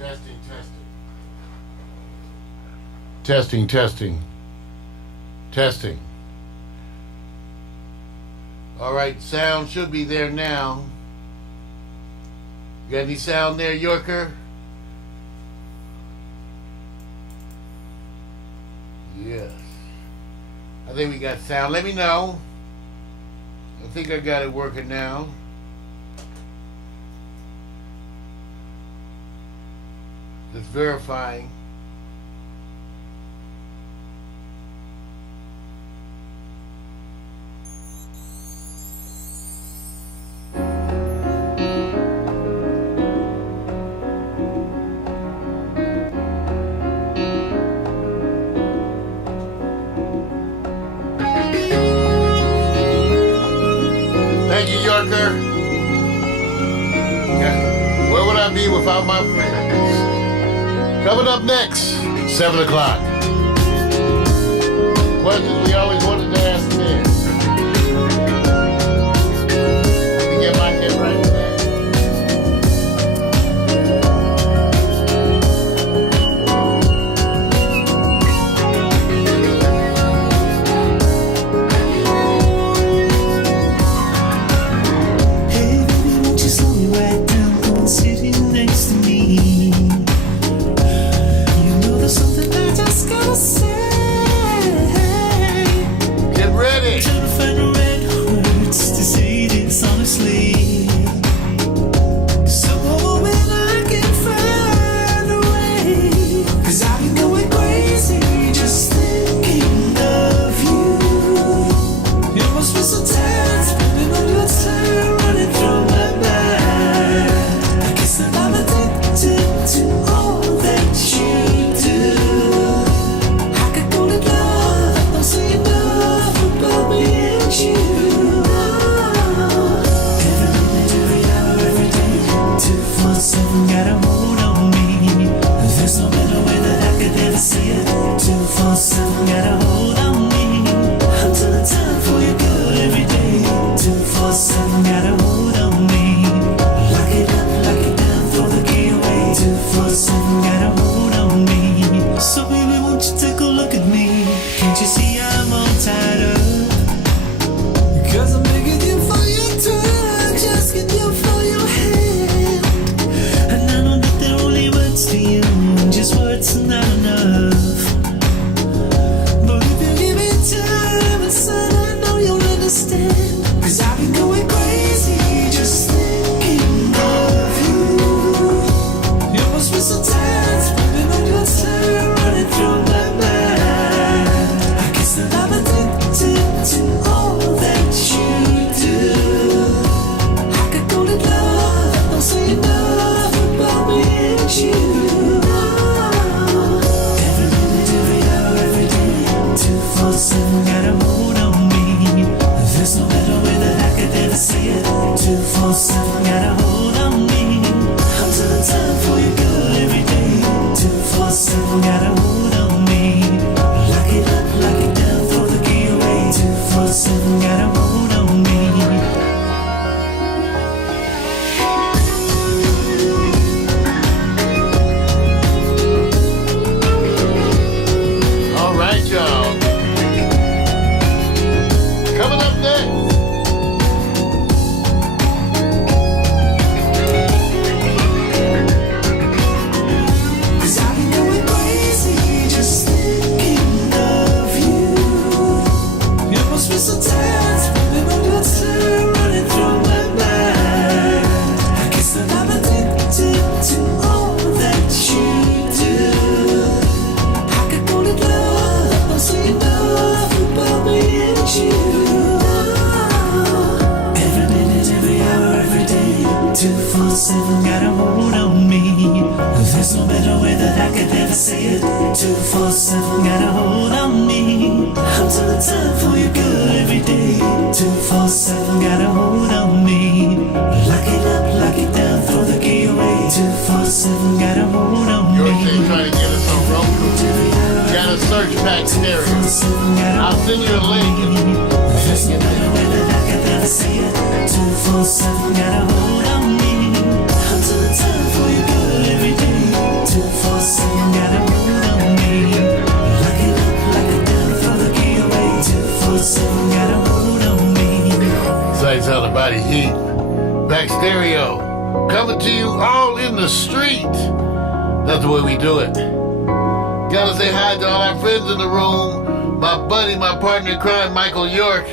Testing, testing. Testing, testing. Testing. All right, sound should be there now. You got any sound there, Yorker? Yes. I think we got sound. Let me know. I think I got it working now. Just verifying. Thank you, Yorker. Yeah. Where would I be without my friends? Coming up next, 7 o'clock. Questions we always wanted to ask men. Let me get my head right there. Hey baby, won't you slow me right down? Come and sit here next to me. You know there's something I just gotta say. Get ready. Trying to find the right words to say this honestly. So when I can find a way, 'cause I've been going crazy just thinking of you. You must be so tired, spending all your time running through my mind. I guess that I'm addicted to all that you do. I could call it love, don't say enough about me and you. Every minute, every hour, every day, 247 got a hold on me. There's no better way that I could ever see it. 247 got a hold on me. I'm telling time for you good every day. 247 got a hold on me. Lock it up, lock it down, throw the key away. 247 got a hold on me. So baby, won't you take a look at me? Can't you see I'm all tied up? 'Cause I'm begging you for your touch, asking you for your hand. And I know that they're only words to you, and just words are not enough. But if you give me time and son, I know you'll understand. 'Cause I've been going crazy just thinking of you. You must be so tired, spending all your time running through my mind. I guess that I'm addicted to all that you do. I could call it love, don't say enough about me and you. Every minute, every hour, every day, 247 got a hold on me. There's no better way that I could ever say it. 247 got a hold on me. I'm telling time for you good every day. 247 got a hold on me. Lock it up, lock it down, throw the key away. 247 got a hold on me. All right, y'all. Coming up next. Cause I've been going crazy just thinking of you. You must be so tired, spending all your time running through my mind. I guess that I'm addicted to all that you do. I could call it love, don't say enough about me and you. Every minute, every hour, every day, 247 got a hold on me. There's no better way that I could ever say it. 247 got a hold on me. I'm telling time for you good every day. 247 got a hold on me. Lock it up, lock it down, throw the key away. 247 got a hold on Your me. thing trying to get us on Roku. You got a search pack stereo. I'll send you a link. There's no better way that I could ever say it. 247 got a hold on me. I'm telling time for you good every day. body heat. Back stereo. Coming to you all in the street. That's the way we do it. Gotta say hi to all our friends in the room. My buddy, my partner in crime, Michael York.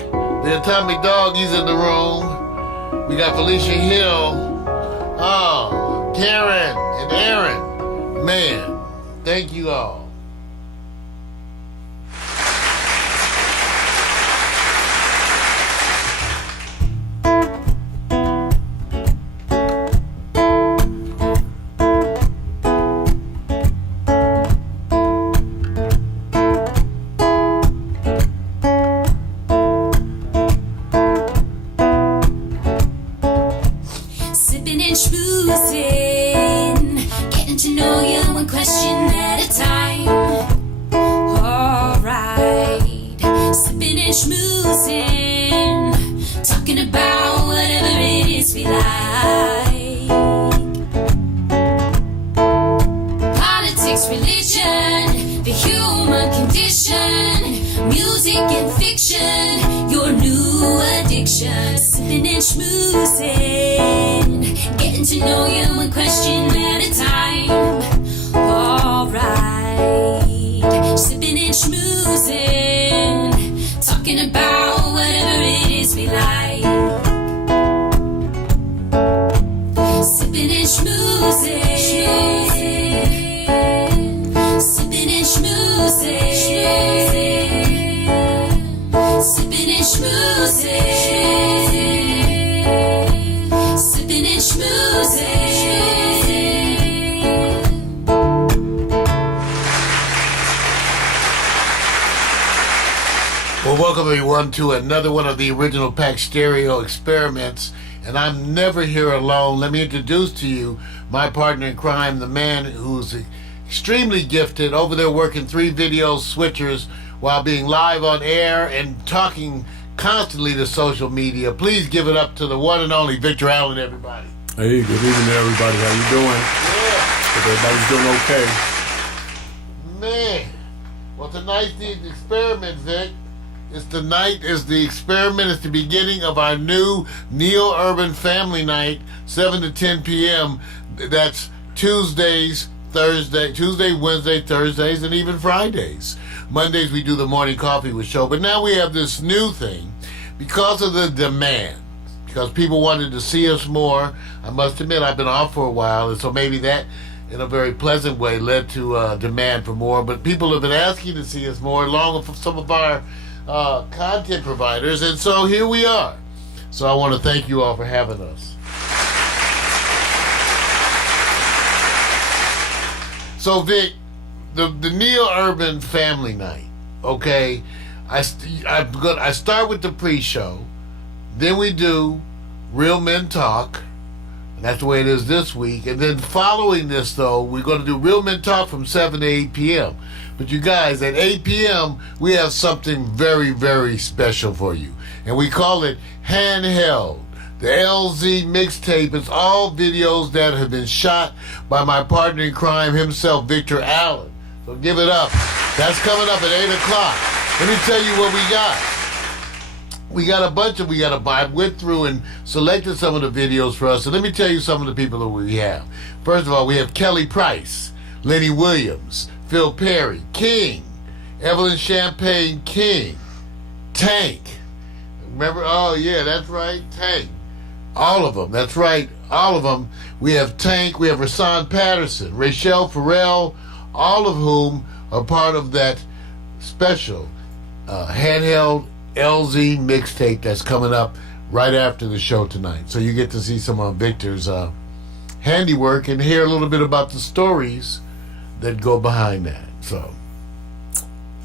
The Atomic Dog, he's in the room. We got Felicia Hill. Oh, Karen and Aaron. Man, thank you all. Welcome everyone to another one of the original Pack Stereo experiments, and I'm never here alone. Let me introduce to you my partner in crime, the man who's extremely gifted, over there working 3 video switchers while being live on air and talking constantly to social media. Please give it up to the one and only Victor Allen, everybody. Hey, good evening everybody. How you doing? Yeah. Hope everybody's doing okay. Man, well, tonight's the experiment, Vic. Tonight is the experiment. It's the beginning of our new NeoUrban family night, 7 to 10 p.m. That's Tuesday, Wednesday, Thursdays, and even Fridays. Mondays we do the morning coffee with show. But now we have this new thing because of the demand. Because people wanted to see us more. I must admit I've been off for a while, and so maybe that in a very pleasant way led to demand for more. But people have been asking to see us more, along with some of our content providers, and so here we are. So I want to thank you all for having us. So Vic, the NeoUrban family night, okay, I start with the pre-show, then we do Real Men Talk, and that's the way it is this week, and then following this though, we're going to do Real Men Talk from 7 to 8 p.m. But you guys, at 8 p.m., we have something very, very special for you. And we call it Handheld. The LZ mixtape is all videos that have been shot by my partner in crime himself, Victor Allen. So give it up. That's coming up at 8 o'clock. Let me tell you what we got. I went through and selected some of the videos for us. So let me tell you some of the people that we have. First of all, we have Kelly Price, Lenny Williams, Phil Perry, King, Evelyn Champagne King, Tank. Remember? Oh, yeah, that's right, Tank. All of them, that's right, all of them. We have Tank, we have Rasan Patterson, Rachelle Farrell, all of whom are part of that special Handheld LZ mixtape that's coming up right after the show tonight. So you get to see some of Victor's handiwork and hear a little bit about the stories that go behind that. So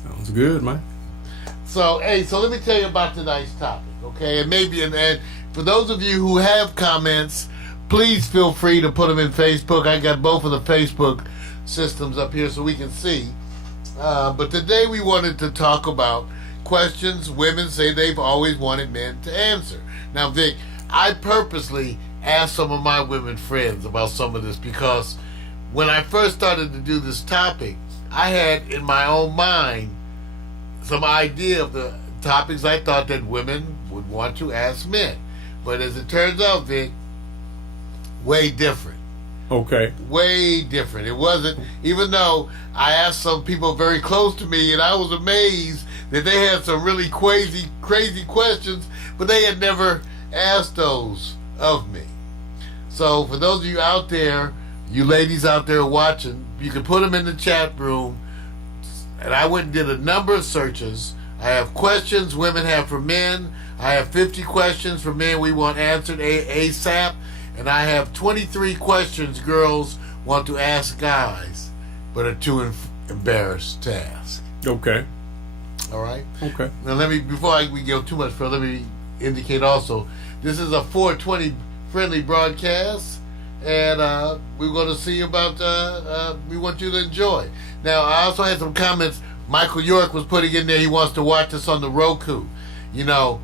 sounds good, man. So let me tell you about tonight's topic, okay? And for those of you who have comments, please feel free to put them in Facebook. I got both of the Facebook systems up here so we can see. But today we wanted to talk about questions women say they've always wanted men to answer. Now, Vic, I purposely asked some of my women friends about some of this because when I first started to do this topic, I had in my own mind some idea of the topics I thought that women would want to ask men. But as it turns out, Vic, way different. Okay. Way different. It wasn't, even though I asked some people very close to me, and I was amazed that they had some really crazy questions, but they had never asked those of me. So for those of you out there, you ladies out there watching, you can put them in the chat room. And I went and did a number of searches. I have questions women have for men. I have 50 questions for men we want answered ASAP. And I have 23 questions girls want to ask guys, but are too embarrassed to ask. Okay. All right? Okay. Now before we go too much further, let me indicate also, this is a 420 friendly broadcast, and we're going to see about, we want you to enjoy. Now, I also had some comments Michael York was putting in there. He wants to watch us on the Roku. You know,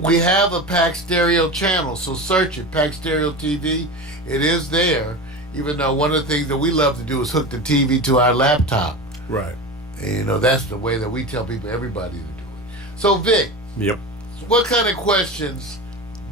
we have a Pack Stereo channel, so search it, Pack Stereo TV. It is there, even though one of the things that we love to do is hook the TV to our laptop. Right. And, you know, that's the way that we tell people, everybody to do it. So, Vic. Yep. What kind of questions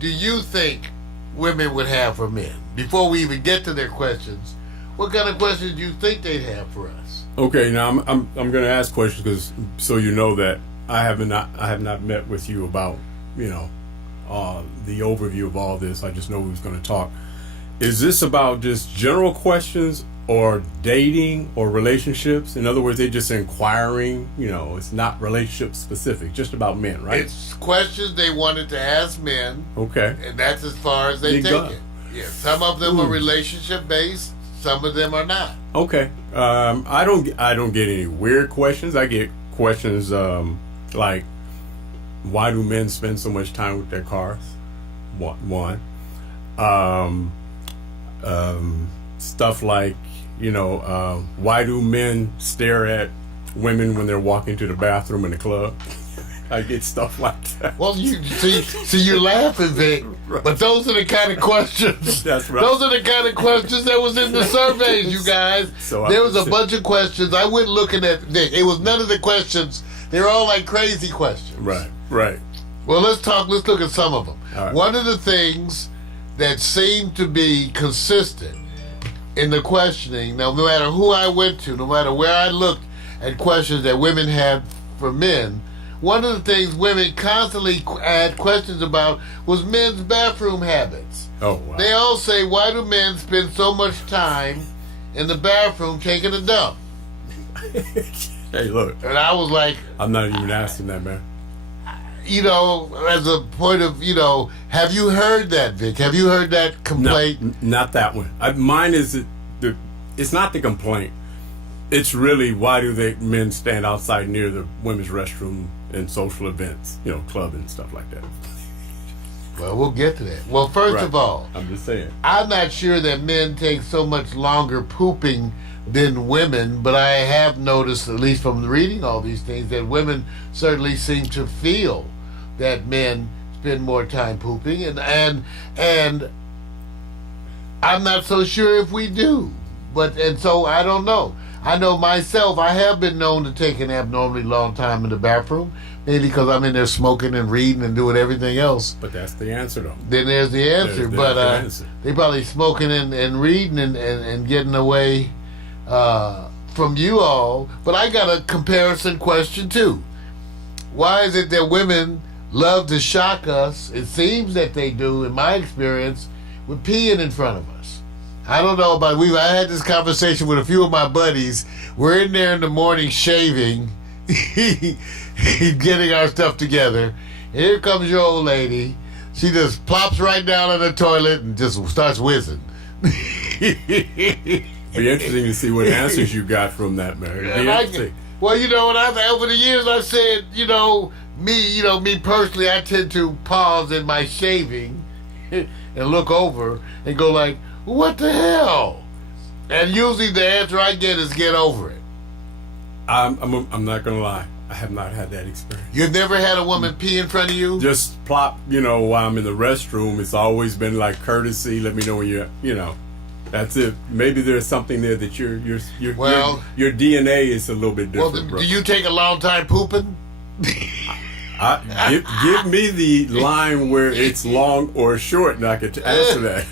do you think women would have for men? Before we even get to their questions, what kind of questions do you think they'd have for us? Okay, now I'm going to ask questions because so you know that I have not met with you about the overview of all this. I just know who's going to talk. Is this about just general questions or dating or relationships? In other words, they're just inquiring. It's not relationship specific, just about men, right? It's questions they wanted to ask men. Okay, and that's as far as they take it. Yeah, some of them are relationship based. Some of them are not. Okay. I don't get any weird questions. I get questions like, why do men spend so much time with their cars? One. Stuff like, why do men stare at women when they're walking to the bathroom in the club? I get stuff like that. Well, you see, you're laughing, Vic, right. But those are the kind of questions. That's right. Those are the kind of questions that was in the surveys, you guys. So there was a bunch of questions. I went looking at Vic. It was none of the questions. They were all like crazy questions. Right. Well, let's look at some of them. Right. One of the things that seemed to be consistent in the questioning, no matter who I went to, no matter where I looked at questions that women had for men, one of the things women constantly had questions about was men's bathroom habits. Oh, wow. They all say, why do men spend so much time in the bathroom taking a dump? Hey, look. And I was like, I'm not even asking that, man. As a point of, have you heard that, Vic? Have you heard that complaint? No, not that one. Mine is, it's not the complaint. It's really, why do men stand outside near the women's restroom and social events, club and stuff like that? Well, we'll get to that. Well, first of all, I'm just saying, I'm not sure that men take so much longer pooping than women, but I have noticed, at least from reading all these things, that women certainly seem to feel that men spend more time pooping, and I'm not so sure if we do. And so I don't know. I know myself, I have been known to take an abnormally long time in the bathroom, maybe because I'm in there smoking and reading and doing everything else. But that's the answer, though. Then there's the answer. But the answer. They probably smoking and reading and getting away from you all. But I got a comparison question too. Why is it that women love to shock us? It seems that they do, in my experience, with peeing in front of us. I don't know about I had this conversation with a few of my buddies. We're in there in the morning shaving, getting our stuff together. And here comes your old lady. She just plops right down in the toilet and just starts whizzing. Be interesting to see what answers you got from that, Mary. Well, over the years I've said, me personally, I tend to pause in my shaving and look over and go like, what the hell? And usually the answer I get is get over it. I'm not gonna lie. I have not had that experience. You've never had a woman pee in front of you? Just plop, while I'm in the restroom. It's always been like courtesy. Let me know when you're, that's it. Maybe there's something there that your DNA is a little bit different. Well, do you take a long time pooping? Give me the line where it's long or short, and I can answer that.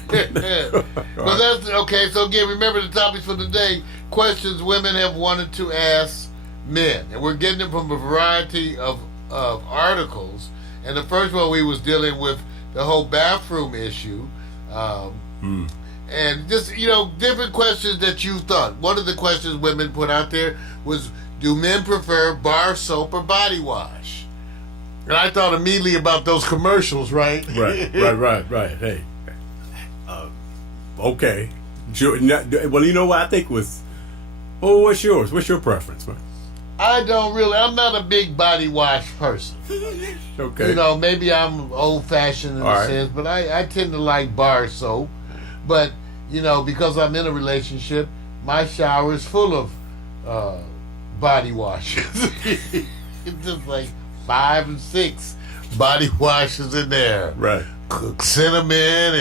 Well, that's okay. So again, remember the topics for today: questions women have wanted to ask men, and we're getting them from a variety of articles. And the first one we was dealing with the whole bathroom issue, and just different questions that you thought. One of the questions women put out there was, "Do men prefer bar soap or body wash?" And I thought immediately about those commercials, right? Right. Hey, okay. Sure. Well, you know what I think was. Oh, what's yours? What's your preference, man? I'm not a big body wash person. Okay. Maybe I'm old fashioned in a sense, but I tend to like bar soap. But, because I'm in a relationship, my shower is full of body washes. It's just like 5 and 6 body washes in there. Right. Cinnamon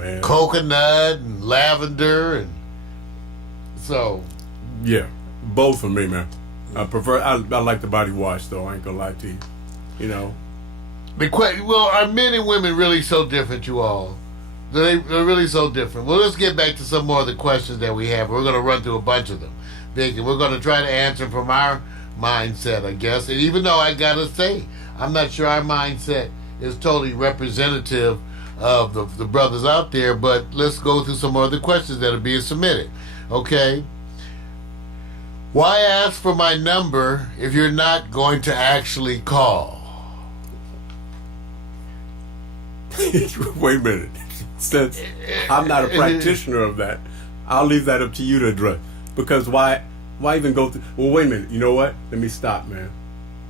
and coconut and lavender and so. Yeah, both for me, man. I like the body wash though. I ain't gonna lie to you. Well, are men and women really so different, you all? They're really so different. Well, let's get back to some more of the questions that we have. We're going to run through a bunch of them, Vic, and we're going to try to answer from our mindset, I guess. And even though I got to say, I'm not sure our mindset is totally representative of the brothers out there, but let's go through some more of the questions that are being submitted. Okay? Why ask for my number if you're not going to actually call? Wait a minute. Since I'm not a practitioner of that, I'll leave that up to you to address. Because why even go through? Well, wait a minute. You know what? Let me stop, man.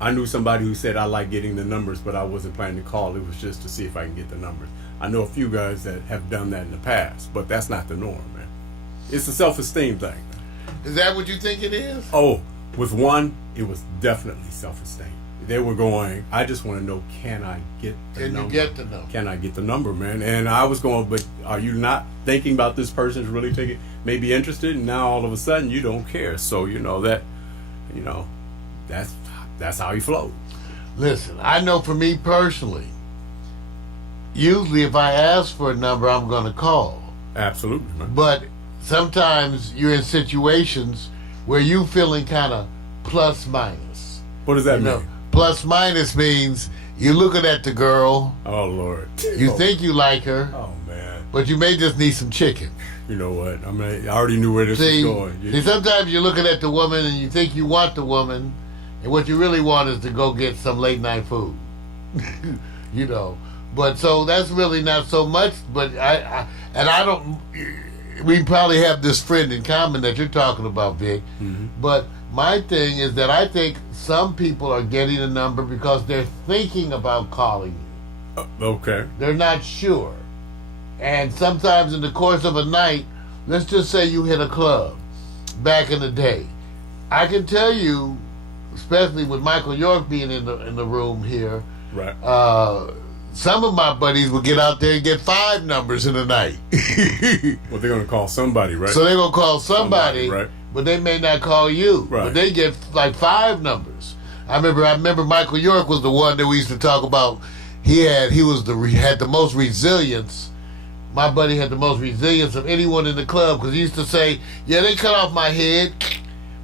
I knew somebody who said I like getting the numbers, but I wasn't planning to call. It was just to see if I can get the numbers. I know a few guys that have done that in the past, but that's not the norm, man. It's a self-esteem thing. Is that what you think it is? Oh, with one, it was definitely self-esteem. They were going, I just want to know, can I get the number? Can you get the number? Can I get the number, man? And I was going, but are you not thinking about this person's really maybe interested? And now all of a sudden you don't care. So, that's how he flowed. Listen, I know for me personally, usually if I ask for a number, I'm going to call. Absolutely, man. But sometimes you're in situations where you feeling kind of plus minus. What does that mean? Plus minus means you're looking at the girl. Oh, Lord. You think you like her. Oh, man. But you may just need some chicken. You know what? I already knew where this was going. See, sometimes you're looking at the woman and you think you want the woman, and what you really want is to go get some late night food. But so that's really not so much. But we probably have this friend in common that you're talking about, Vic. Mm-hmm. But my thing is that I think some people are getting a number because they're thinking about calling you. Okay. They're not sure. And sometimes in the course of a night, let's just say you hit a club back in the day. I can tell you, especially with Michael York being in the room here, right? Some of my buddies would get out there and get 5 numbers in a night. Well, they're going to call somebody, right? So they're going to call somebody, right? But they may not call you. Right. But they get like 5 numbers. I remember Michael York was the one that we used to talk about. He had the most resilience. My buddy had the most resilience of anyone in the club because he used to say, "Yeah, they cut off my head,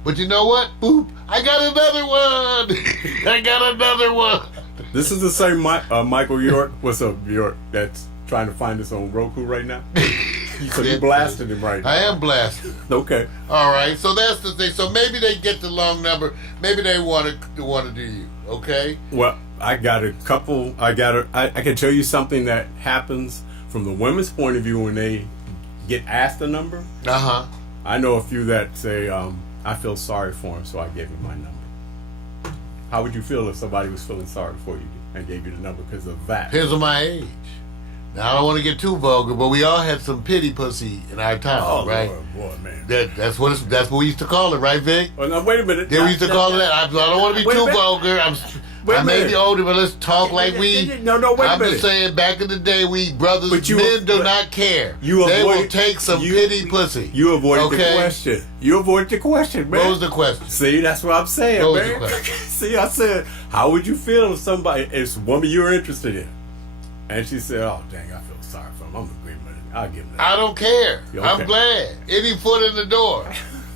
but you know what? Boop! I got another one. I got another one." This is the same Michael York. What's up, York? That's trying to find us on Roku right now. So you blasted him right now. I am blasted. Okay. All right. So that's the thing. So maybe they get the long number. Maybe they want to do you. Okay. Well, I got a couple. I can tell you something that happens from the women's point of view when they get asked a number. I know a few that say, "I feel sorry for him, so I gave him my number." How would you feel if somebody was feeling sorry for you and gave you the number because of that? Because of my age. Now, I don't want to get too vulgar, but we all had some pity pussy in our time, right? Oh, boy, man. That's what we used to call it, right, Vic? Oh, now, wait a minute. We used to call it that. I don't want to be too vulgar. Wait a I may minute. be older, but let's talk like we. No, wait a I'm minute. just saying, back in the day, we brothers, But you- men do but not care. you They will avoided- take some you- pity pussy. You avoided the okay? question. You avoided the question, man. What was the question? See, that's what I'm saying, What was man. the question? See, I said, how would you feel if somebody, if a woman you were interested in, and she said, "Oh, dang, I feel sorry for him. I'm agreeing with it. I'll give him that." I don't care. Okay. I'm glad. Any foot in the door.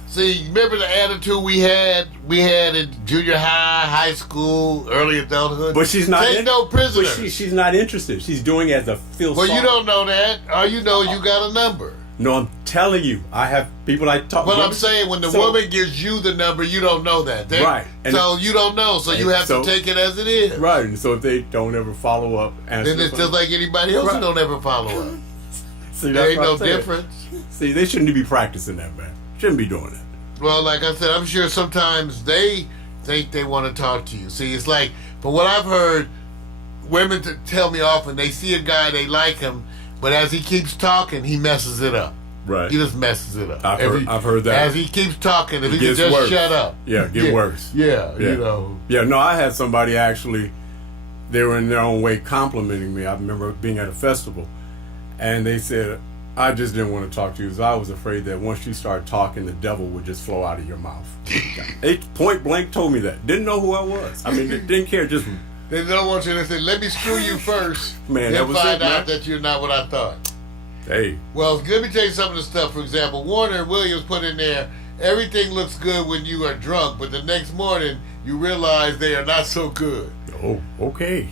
See, remember the attitude we had in junior high school, early adulthood? But she's not. Take no prisoners. But she's not interested. She's doing it as a feel. Well, you sorry. don't know that. All you know, you got a number. No, I'm telling you, I have people I talk. But I'm saying when the woman gives you the number, you don't know that. Right. And so you don't know. So you have so- to take it as it is. Right, and so if they don't ever follow up, answer Then it's the just phone. like anybody else Right. who don't ever follow up. See, There that's ain't what no I'm saying. difference. See, they shouldn't be practicing that, man. Shouldn't be doing that. Well, like I said, I'm sure sometimes they think they want to talk to you. See, it's like, from what I've heard, women tell me often they see a guy, they like him, but as he keeps talking, he messes it up. Right. He just messes it up. I've heard that. As he keeps talking, if he can gets just worse. shut up. Yeah, get worse. Yeah, Yeah. you know. Yeah, no, I had somebody actually, they were in their own way complimenting me. I remember being at a festival, and they said, I just didn't want to talk to you because I was afraid that once you start talking, the devil would just flow out of your mouth. They point blank told me that. Didn't know who I was. I mean, they didn't care, just, They don't want you to say, let me screw you first. Man, then that was find it, man. out that you're not what I thought. hey, Well, let me tell you some of the stuff. For example, Warner and Williams put in there, everything looks good when you are drunk, but the next morning you realize they are not so good. oh, okay.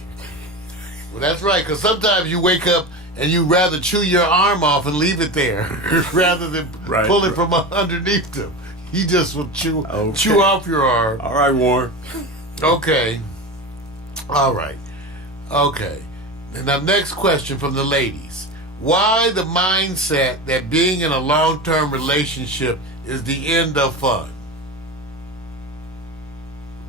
Well, that's right, because sometimes you wake up and you rather chew your arm off and leave it there rather than Right. pull it from underneath them. He just will chew Okay. off your arm. All right, Warren. Okay. All right. Okay. And now, next question from the ladies. Why the mindset that being in a long-term relationship is the end of fun?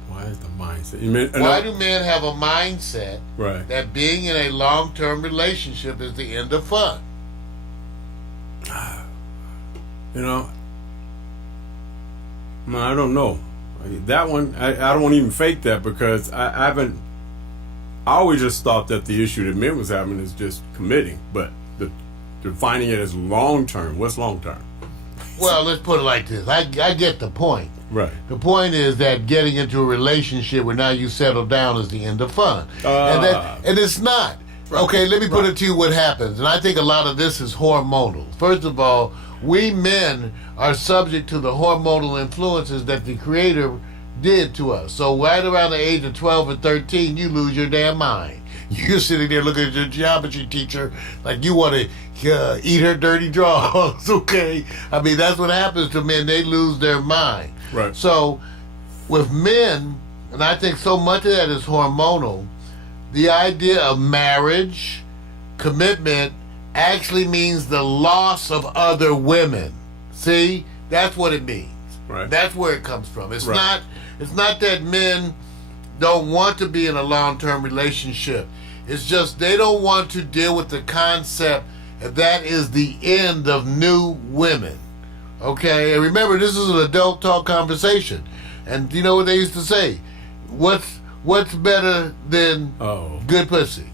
Why is the mindset? You mean, Why do men have a mindset right. that being in a long-term relationship is the end of fun? You know, man, I don't know. That one, I don't even fake that because I haven't. I always just thought that the issue that men was having is just committing, but defining it as long term. What's long term? Well, let's put it like this. I get the point. Right. The point is that getting into a relationship where now you settle down is the end of fun. And it's not. Right. Okay, let me put it to you what happens. And I think a lot of this is hormonal. First of all, we men are subject to the hormonal influences that the Creator did to us. So right around the age of 12 and 13, you lose your damn mind. You're sitting there looking at your geometry teacher like you want to eat her dirty drawers, okay? I mean, that's what happens to men. They lose their mind. Right. So with men, and I think so much of that is hormonal, the idea of marriage, commitment, actually means the loss of other women. See? That's what it means. Right. That's where it comes from. It's Right. not that men don't want to be in a long-term relationship. It's just they don't want to deal with the concept that is the end of new women. Okay? And remember, this is an adult talk conversation. And you know what they used to say? What's better than good pussy?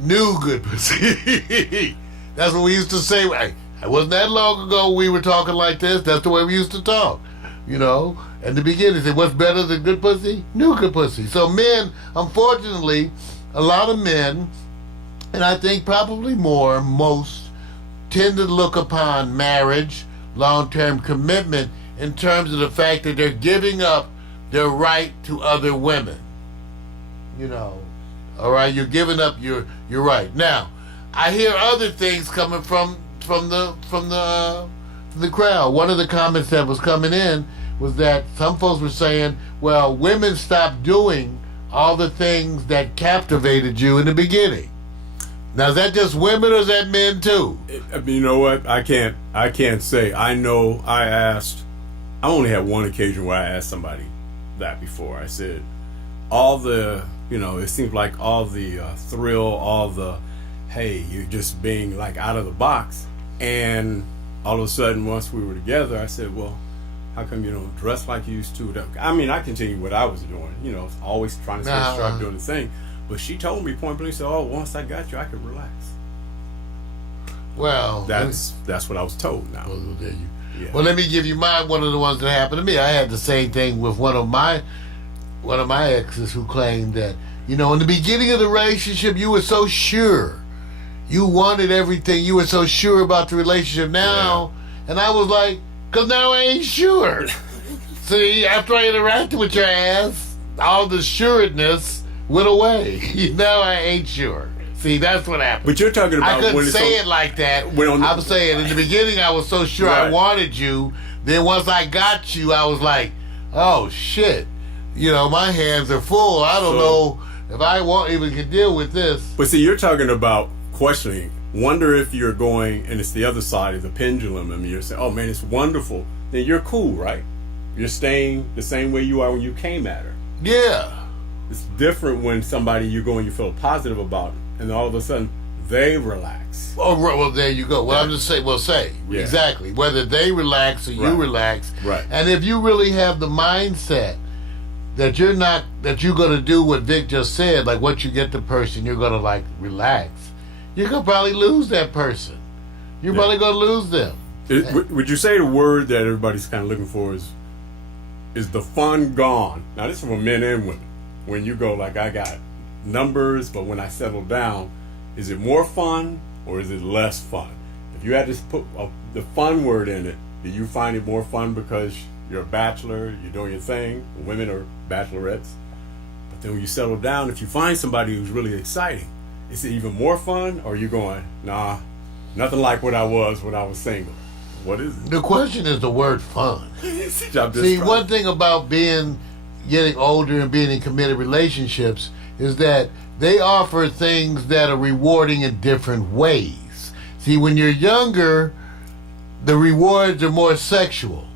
New good pussy. That's what we used to say. It wasn't that long ago we were talking like this. That's the way we used to talk. You know? In the beginning, they said, what's better than good pussy? New good pussy. So men, unfortunately, a lot of men, and I think probably most, tend to look upon marriage, long-term commitment, in terms of the fact that they're giving up their right to other women. You know, all right, you're giving up your right. Now, I hear other things coming from the crowd. One of the comments that was coming in was that some folks were saying, well, women stopped doing all the things that captivated you in the beginning. Now, is that just women or is that men too? I mean, you know what? I can't say. I know I only had one occasion where I asked somebody that before. I said, it seems like all the thrill, all the, hey, you're just being like out of the box. And all of a sudden, once we were together, I said, well, how come you don't dress like you used to? I mean, I continued what I was doing, you know, always trying to stay sharp doing the thing. But she told me point blank, said, "Oh, once I got you, I could relax." Well, that's what I was told now. Well, there you. Yeah. Well, let me give you one of the ones that happened to me. I had the same thing with one of my exes who claimed that, you know, in the beginning of the relationship, you were so sure. You wanted everything. You were so sure about the relationship now. Yeah. And I was like, because now I ain't sure. See, after I interacted with your ass, all the sureness went away. Now I ain't sure. See, that's what happened. But you're talking about I couldn't when say it like that. I'm saying in the beginning I was so sure I wanted you. Then once I got you, I was like, oh shit. You know, my hands are full. I don't know if I even can deal with this. But see, you're talking about questioning. Wonder if you're going, and it's the other side of the pendulum. I mean, you're saying, oh man, it's wonderful. Then you're cool, right? You're staying the same way you are when you came at her. Yeah. It's different when somebody you go and you feel positive about it, and all of a sudden they relax. Oh, well, there you go. Well, I'm just saying, exactly. Whether they relax or you relax. Right. And if you really have the mindset that you're going to do what Vic just said, like once you get the person, you're going to like relax, you're going to probably lose that person. You're probably going to lose them. Would you say the word that everybody's kind of looking for is the fun gone? Now, this is for men and women. When you go like, I got numbers, but when I settle down, is it more fun or is it less fun? If you had to put the fun word in it, do you find it more fun because you're a bachelor, you're doing your thing, women are bachelorettes? But then when you settle down, if you find somebody who's really exciting, is it even more fun, or are you going, nah, nothing like what I was when I was single? What is it? The question is the word fun. See, one thing about getting older and being in committed relationships is that they offer things that are rewarding in different ways. See, when you're younger, the rewards are more sexual.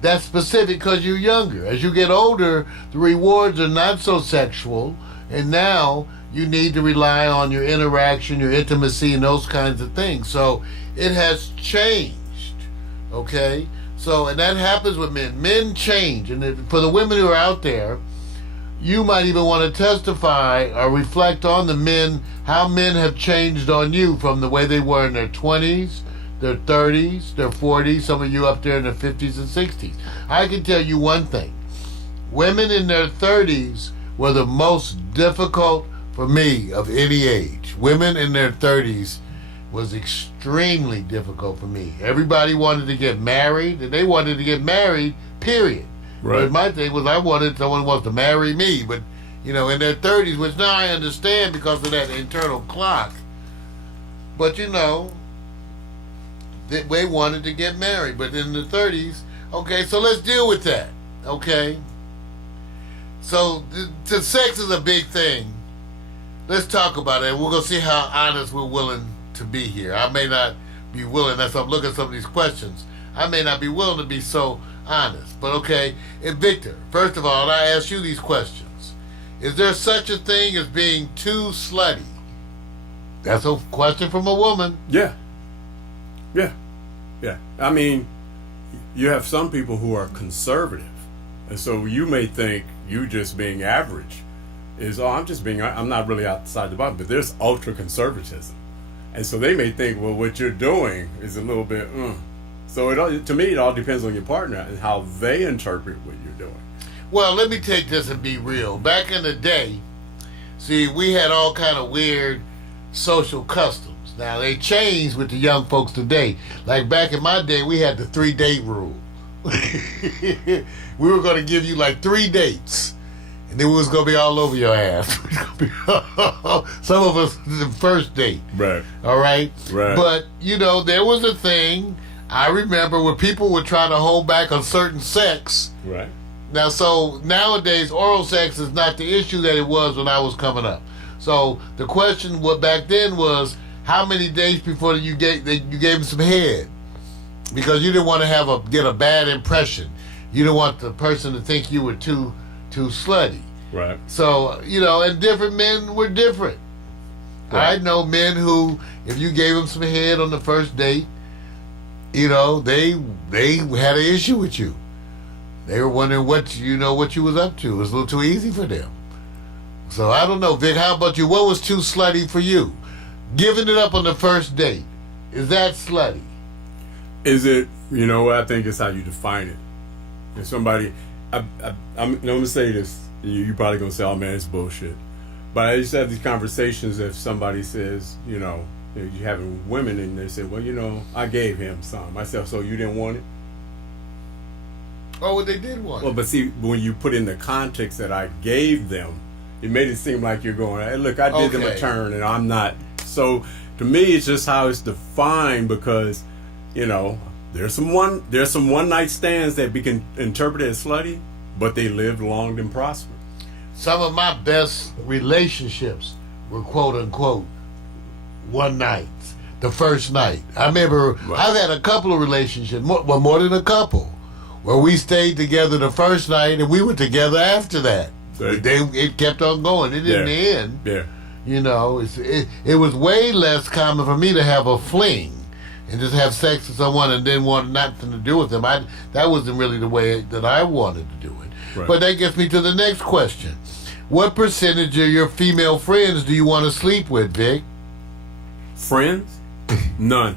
That's specific because you're younger. As you get older, the rewards are not so sexual, and now you need to rely on your interaction, your intimacy, and those kinds of things. So it has changed, okay? So, and that happens with men. Men change. And for the women who are out there, you might even want to testify or reflect on the men, how men have changed on you from the way they were in their 20s, their 30s, their 40s, some of you up there in their 50s and 60s. I can tell you one thing. Women in their 30s were the most difficult for me of any age. Women in their 30s was extremely difficult for me. Everybody wanted to get married, and they wanted to get married, period. Right. But my thing was I wanted someone who wants to marry me, but, you know, in their 30s, which now I understand because of that internal clock. But, you know, they wanted to get married. But in the 30s, okay, so let's deal with that, okay? So, the sex is a big thing. Let's talk about it. We're going to see how honest we're willing to be here. I may not be willing, as I'm looking at some of these questions, I may not be willing to be so honest. But okay, and Victor, first of all, I ask you these questions. Is there such a thing as being too slutty? That's a question from a woman. Yeah. I mean, you have some people who are conservative. And so you may think you just being average is, I'm not really outside the box, but there's ultra conservatism. And so they may think, well, what you're doing is a little bit, So to me, it all depends on your partner and how they interpret what you're doing. Well, let me take this and be real. Back in the day, see, we had all kind of weird social customs. Now, they changed with the young folks today. Like back in my day, we had the 3-date rule. We were going to give you like 3 dates. And then we was going to be all over your ass. Some of us, the first date. Right. All right? Right. But, you know, there was a thing, I remember, when people would try to hold back on certain sex. Right. Now, so nowadays, oral sex is not the issue that it was when I was coming up. So the question back then was, how many days before you gave him some head? Because you didn't want to get a bad impression. You didn't want the person to think you were too slutty. Right. So, you know, and different men were different. Right. I know men who, if you gave them some head on the first date, you know, they had an issue with you. They were wondering what you was up to. It was a little too easy for them. So I don't know, Vic. How about you? What was too slutty for you? Giving it up on the first date, is that slutty? Is it? You know, I think it's how you define it. If somebody, I'm gonna say this. You probably gonna say, "Oh man, it's bullshit." But I used to have these conversations. If somebody says, you know, you're having women and they say, "Well, you know, I gave him some." I said, "So you didn't want it?" Oh, well, they did want it. Well, but see, when you put in the context that I gave them, it made it seem like you're going, "Hey, look, I did them a turn, and I'm not." So to me, it's just how it's defined because, you know, there's some one night stands that we can interpret as slutty, but they lived long and prospered. Some of my best relationships were quote unquote one nights. The first night. I remember I've had a couple of relationships, more than a couple, where we stayed together the first night and we were together after that. It kept on going. It didn't end. Yeah. You know, it was way less common for me to have a fling and just have sex with someone and then want nothing to do with them. That wasn't really the way that I wanted to do it. Right. But that gets me to the next question. What percentage of your female friends do you want to sleep with, Vic? Friends? None.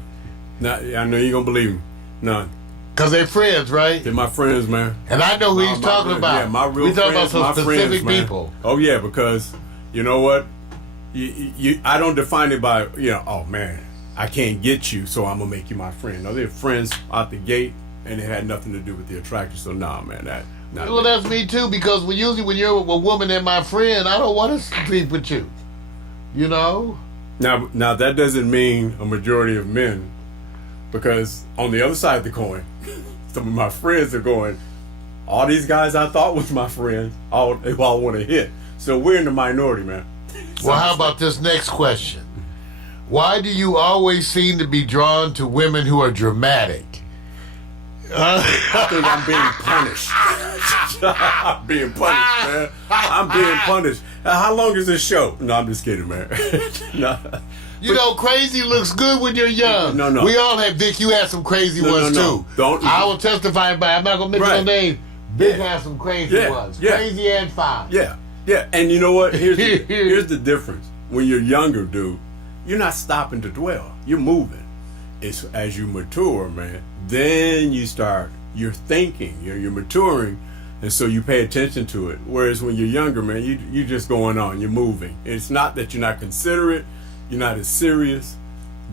I know you're going to believe me. None. Because they're friends, right? They're my friends, man. And I know who he's talking about. Yeah, my real We're talking friends, about some specific friends, people. Oh, yeah, because, you know what? I don't define it by, you know, oh, man, I can't get you, so I'm going to make you my friend. No, they're friends out the gate, and it had nothing to do with the attraction. So, nah, man, well, that's me, too, because usually when you're a woman and my friend, I don't want to sleep with you. You know? Now that doesn't mean a majority of men, because on the other side of the coin, some of my friends are going, all these guys I thought was my friends, all want to hit. So we're in the minority, man. Well, how about this next question? Why do you always seem to be drawn to women who are dramatic? I think I'm being punished. I'm being punished, man. I'm being punished. How long is this show? No, I'm just kidding, man. No. You know, crazy looks good when you're young. No. We all have, Vic, you had some crazy ones, too. I will testify, but I'm not going to mention no name. Vic had some crazy ones. Crazy and fine. Yeah. And you know what? Here's the difference. When you're younger, dude, you're not stopping to dwell. You're moving. It's as you mature, man, then you're thinking, you're maturing, and so you pay attention to it. Whereas when you're younger, man, you're just going on, you're moving. It's not that you're not considerate, you're not as serious,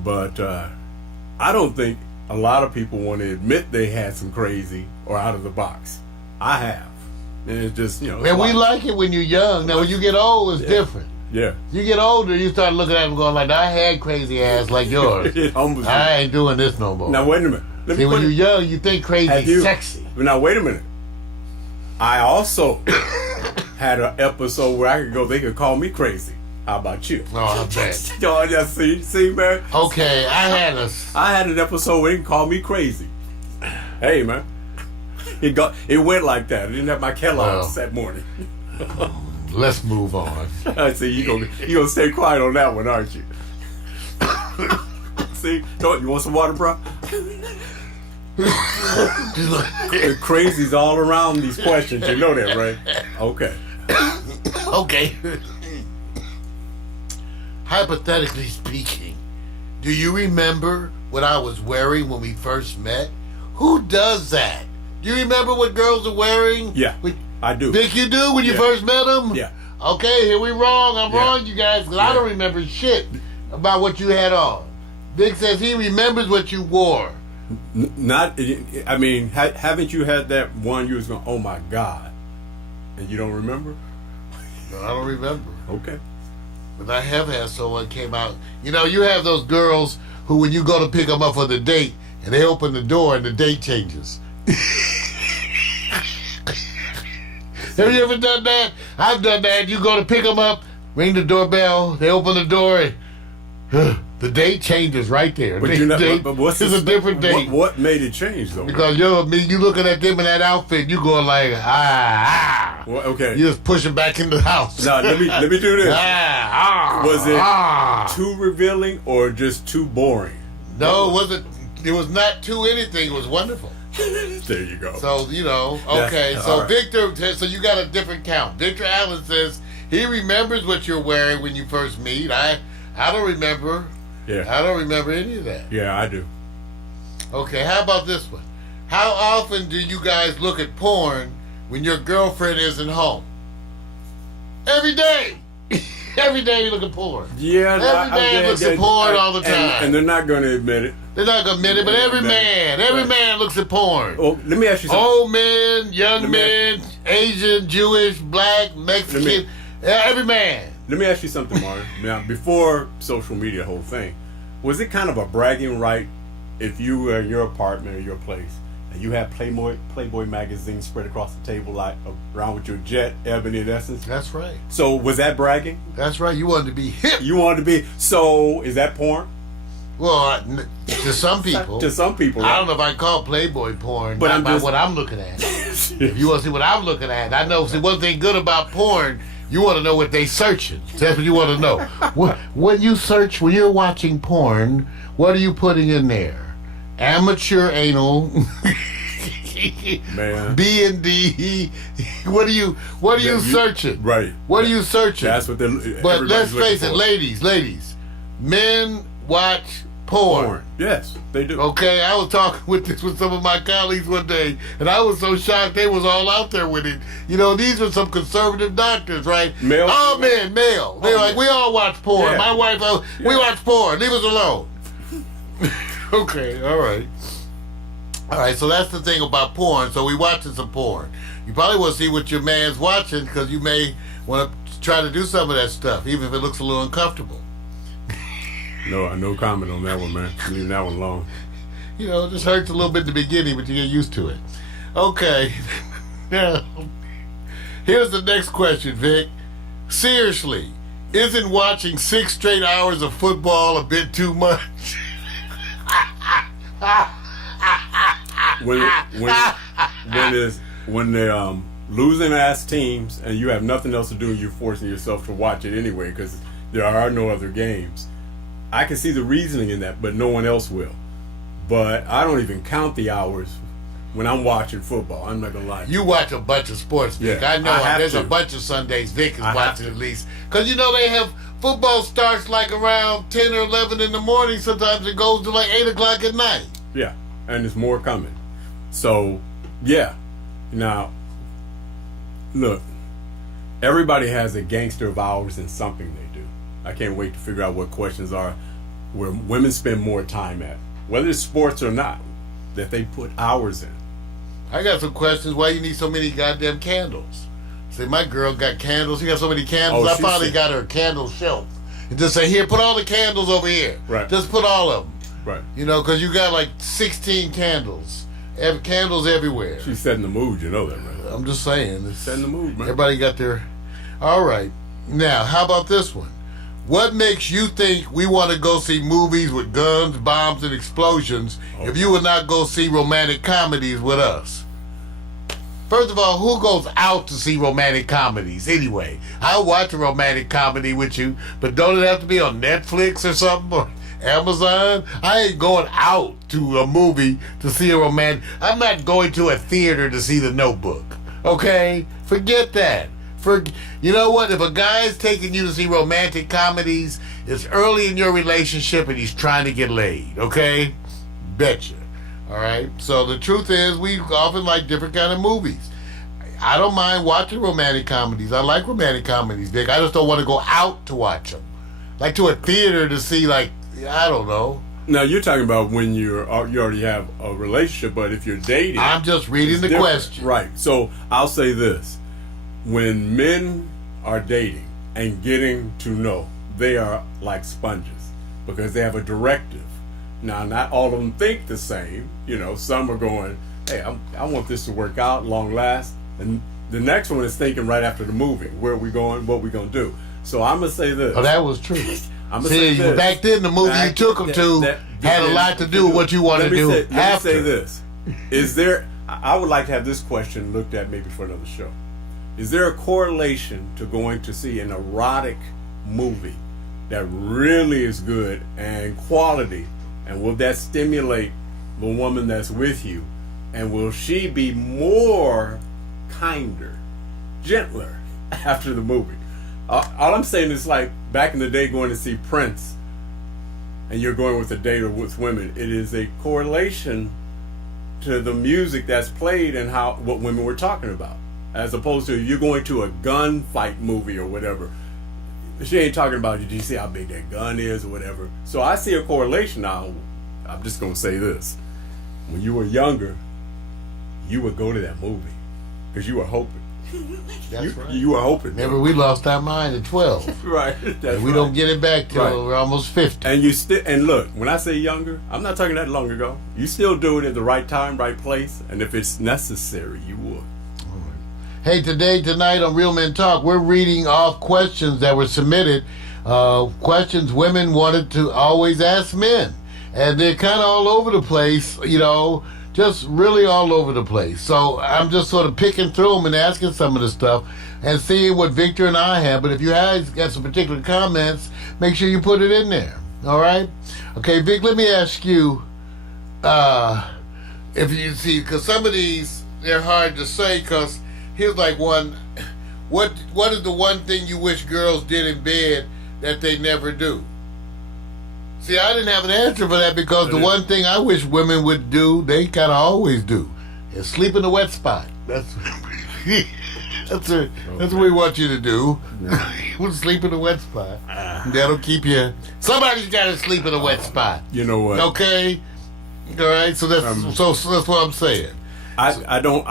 but I don't think a lot of people want to admit they had some crazy or out of the box. I have. And it's just, you know. And we like it when you're young. Now, when you get old, it's different. Yeah. You get older, you start looking at them going like, I had crazy ass like yours. I ain't doing this no more. Now, wait a minute. See, when you're young, you think crazy sexy. Now, wait a minute. I also had an episode where they could call me crazy. How about you? Oh, I bet. Y'all just see, man? Okay, I had an episode where they could call me crazy. Hey, man. It went like that. I didn't have my Kellogg's that morning. Let's move on. I see you gonna stay quiet on that one, aren't you? See, you want some water, bro? The crazy's all around these questions. You know that, right? Okay. Okay. Hypothetically speaking, do you remember what I was wearing when we first met? Who does that? Do you remember what girls are wearing? Yeah. I do. Vic, you do when you first met them? Yeah. Okay, here we wrong. I'm wrong, you guys, because I don't remember shit about what you had on. Vic says he remembers what you wore. Haven't you had that one you was going, oh my God, and you don't remember? No, I don't remember. Okay. But I have had someone came out. You know, you have those girls who, when you go to pick them up for the date, and they open the door and the date changes. Have you ever done that? I've done that. You go to pick them up, ring the doorbell, they open the door, and the date changes right there. But it's a different date. What made it change, though? Because you looking at them in that outfit, you going like, Well, okay. You just pushing back in the house. Now, let me do this. Was it too revealing or just too boring? No, it wasn't. It was not too anything. It was wonderful. There you go. So, you know, okay. That's- So, all right. Victor, so you got a different count. Victor Allen says he remembers what you're wearing when you first meet. I don't remember. Yeah. I don't remember any of that. Yeah, I do. Okay, how about this one? How often do you guys look at porn when your girlfriend isn't home? Every day. Every day you look at porn. Yeah, Every day looks at porn all the time. And they're not going to admit it. They're not gonna admit it, but every man looks at porn. Oh, let me ask you something. Old men, young men, Asian, Jewish, black, Mexican, every man. Let me ask you something, Martin. Now, before social media, whole thing, was it kind of a bragging right if you were in your apartment or your place and you had Playboy magazine spread across the table like around with your Jet, Ebony, and Essence? That's right. So was that bragging? That's right. You wanted to be hip. You wanted to be. So is that porn? Well, to some people. To some people, I right? don't know if I call Playboy porn, But not I'm by just- what I'm looking at. If you want to see what I'm looking at, I know. See, one thing good about porn, you want to know what they searching. That's what you want to know. When you search, when you're watching porn, what are you putting in there? Amateur anal. Man. B&D. What are you searching? Right. What are you searching? That's what they're. But let's everybody's looking face it, for. ladies, men watch porn. Porn. Yes, they do. Okay, I was talking with some of my colleagues one day, and I was so shocked they was all out there with it. You know, these are some conservative doctors, right? Male? All men, male. They're like, we all watch porn. Yeah. My wife, we watch porn. Leave us alone. Okay, all right. All right, so that's the thing about porn. So we watching some porn. You probably want to see what your man's watching because you may want to try to do some of that stuff, even if it looks a little uncomfortable. No comment on that one, man. Leave that one alone. You know, it just hurts a little bit in the beginning, but you get used to it. Okay. Now, here's the next question, Vic. Seriously, isn't watching 6 straight hours of football a bit too much? when they're losing ass teams and you have nothing else to do and you're forcing yourself to watch it anyway because there are no other games. I can see the reasoning in that, but no one else will. But I don't even count the hours when I'm watching football. I'm not gonna lie. You watch a bunch of sports, Vic. Yeah, I know I have there's a to. bunch of Sundays Vic is I have watching to. at least. Because, you know, they have football starts like around 10 or 11 in the morning. Sometimes it goes to like 8 o'clock at night. Yeah, and there's more coming. So, yeah. Now, look, everybody has a gangster of hours in something they do. I can't wait to figure out what questions are where women spend more time at, whether it's sports or not, that they put hours in. I got some questions. Why you need so many goddamn candles? Say, my girl got candles. She got so many candles. Oh, I she finally said- got her a candle shelf. And just say, here, put all the candles over here. Right. Just put all of them. Right. You know, because you got like 16 candles. Candles everywhere. She's setting the mood, you know that, right? I'm just saying. It's, Setting the mood, man. everybody got their... All right. Now, how about this one? What makes you think we want to go see movies with guns, bombs, and explosions if you would not go see romantic comedies with us? First of all, who goes out to see romantic comedies anyway? I'll watch a romantic comedy with you, but don't it have to be on Netflix or something? Or Amazon? I ain't going out to a movie to see a romantic... I'm not going to a theater to see The Notebook. Okay? Forget that. You know what? If a guy's taking you to see romantic comedies, it's early in your relationship and he's trying to get laid. Okay? Betcha. All right? So the truth is, we often like different kind of movies. I don't mind watching romantic comedies. I like romantic comedies, Vic. I just don't want to go out to watch them. Like to a theater to see, like, I don't know. Now, you're talking about when you already have a relationship, but if you're dating... I'm just reading it's the different. question. Right. So, I'll say this. When men are dating and getting to know, they are like sponges because they have a directive. Now, not all of them think the same. You know, some are going, hey, I want this to work out, long last. And the next one is thinking right after the movie, where are we going, what we going to do. So I'm going to say this. Oh, that was true. I'm gonna say See, this. back then, the movie you took them to had a lot to do with what you want to do Let me after. say this. Is there, I would like to have this question looked at maybe for another show. Is there a correlation to going to see an erotic movie that really is good and quality? And will that stimulate the woman that's with you And will she be more kinder, gentler after the movie? All I'm saying is, like, back in the day going to see Prince, and you're going with a date or with women, it is a correlation to the music that's played and what women were talking about. As opposed to you're going to a gunfight movie or whatever. She ain't talking about, did you see how big that gun is or whatever. So I see a correlation now. I'm just going to say this. When you were younger, you would go to that movie because you were hoping. That's right. You were hoping. Remember, we lost our mind at 12. Right. And we don't get it back till Right. we're almost 50. And you still, and look, when I say younger, I'm not talking that long ago. You still do it at the right time, right place, and if it's necessary, you would. Hey, tonight on Real Men Talk, we're reading off questions that were submitted. Questions women wanted to always ask men. And they're kind of all over the place, just really all over the place. So I'm just sort of picking through them and asking some of the stuff and seeing what Victor and I have. But if you guys got some particular comments, make sure you put it in there. All right? Okay, Vic, let me ask you, if you see, because some of these, they're hard to say, because here's like one. What is the one thing you wish girls did in bed that they never do? See, I didn't have an answer for that because the one thing I wish women would do, they kind of always do, is sleep in a wet spot. That's what we want you to do. Yeah. Sleep in a wet spot. That'll keep you. Somebody's got to sleep in a wet spot. You know what? Okay. All right. So that's what I'm saying. I don't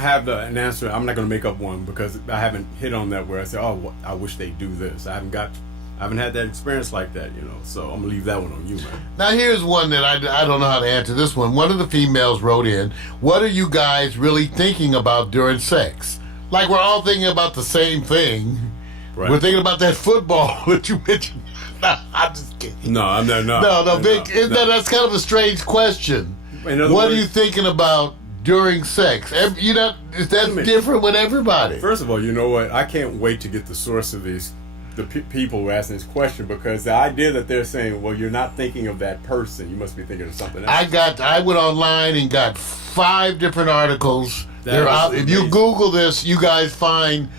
have an answer. I'm not going to make up one because I haven't hit on that where I say, oh, I wish they do this. I haven't had that experience like that, So I'm gonna leave that one on you, man. Now here's one that I don't know how to answer this one. One of the females wrote in, "What are you guys really thinking about during sex?" Like we're all thinking about the same thing. Right. We're thinking about that football that you mentioned. No, I'm just kidding. No, I'm not. No, Vic. That's kind of a strange question. What are you thinking about during sex? That's different with everybody. First of all, you know what? I can't wait to get the source of the people who are asking this question, because the idea that they're saying, well, you're not thinking of that person, you must be thinking of something else. I went online and got 5 different articles. They're out. If you Google this, you guys find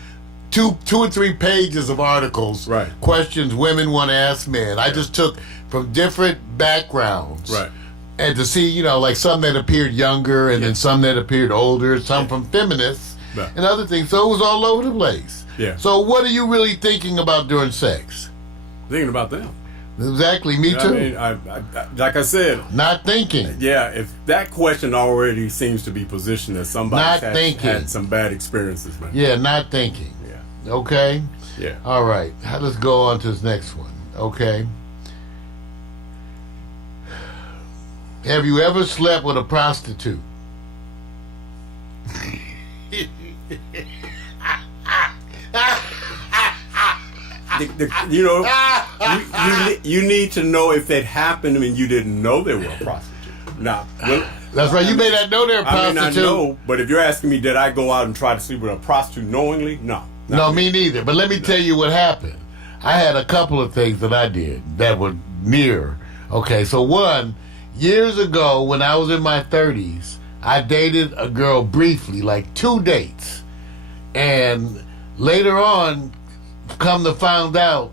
two or 3 pages of articles. Right. Questions women want to ask men. I just took from different backgrounds. Right. And to see, like some that appeared younger and then some that appeared older, some from feminists and other things. So it was all over the place. Yeah. So what are you really thinking about during sex? Thinking about them. Exactly. Me too. I mean, I like I said. Not thinking. Yeah. If that question already seems to be positioned as somebody had some bad experiences, man. Yeah. Not thinking. Yeah. Okay. Yeah. All right. Let's go on to this next one. Okay. Have you ever slept with a prostitute? You need to know if that happened and you didn't know they were a prostitute. Now, that's right. You may not know they're a prostitute. I may not know, but if you're asking me, did I go out and try to sleep with a prostitute knowingly? No. No, me neither. But let me tell you what happened. I had a couple of things that I did that were near. Okay, so one, years ago when I was in my 30s, I dated a girl briefly, like 2 dates. And later on, come to find out,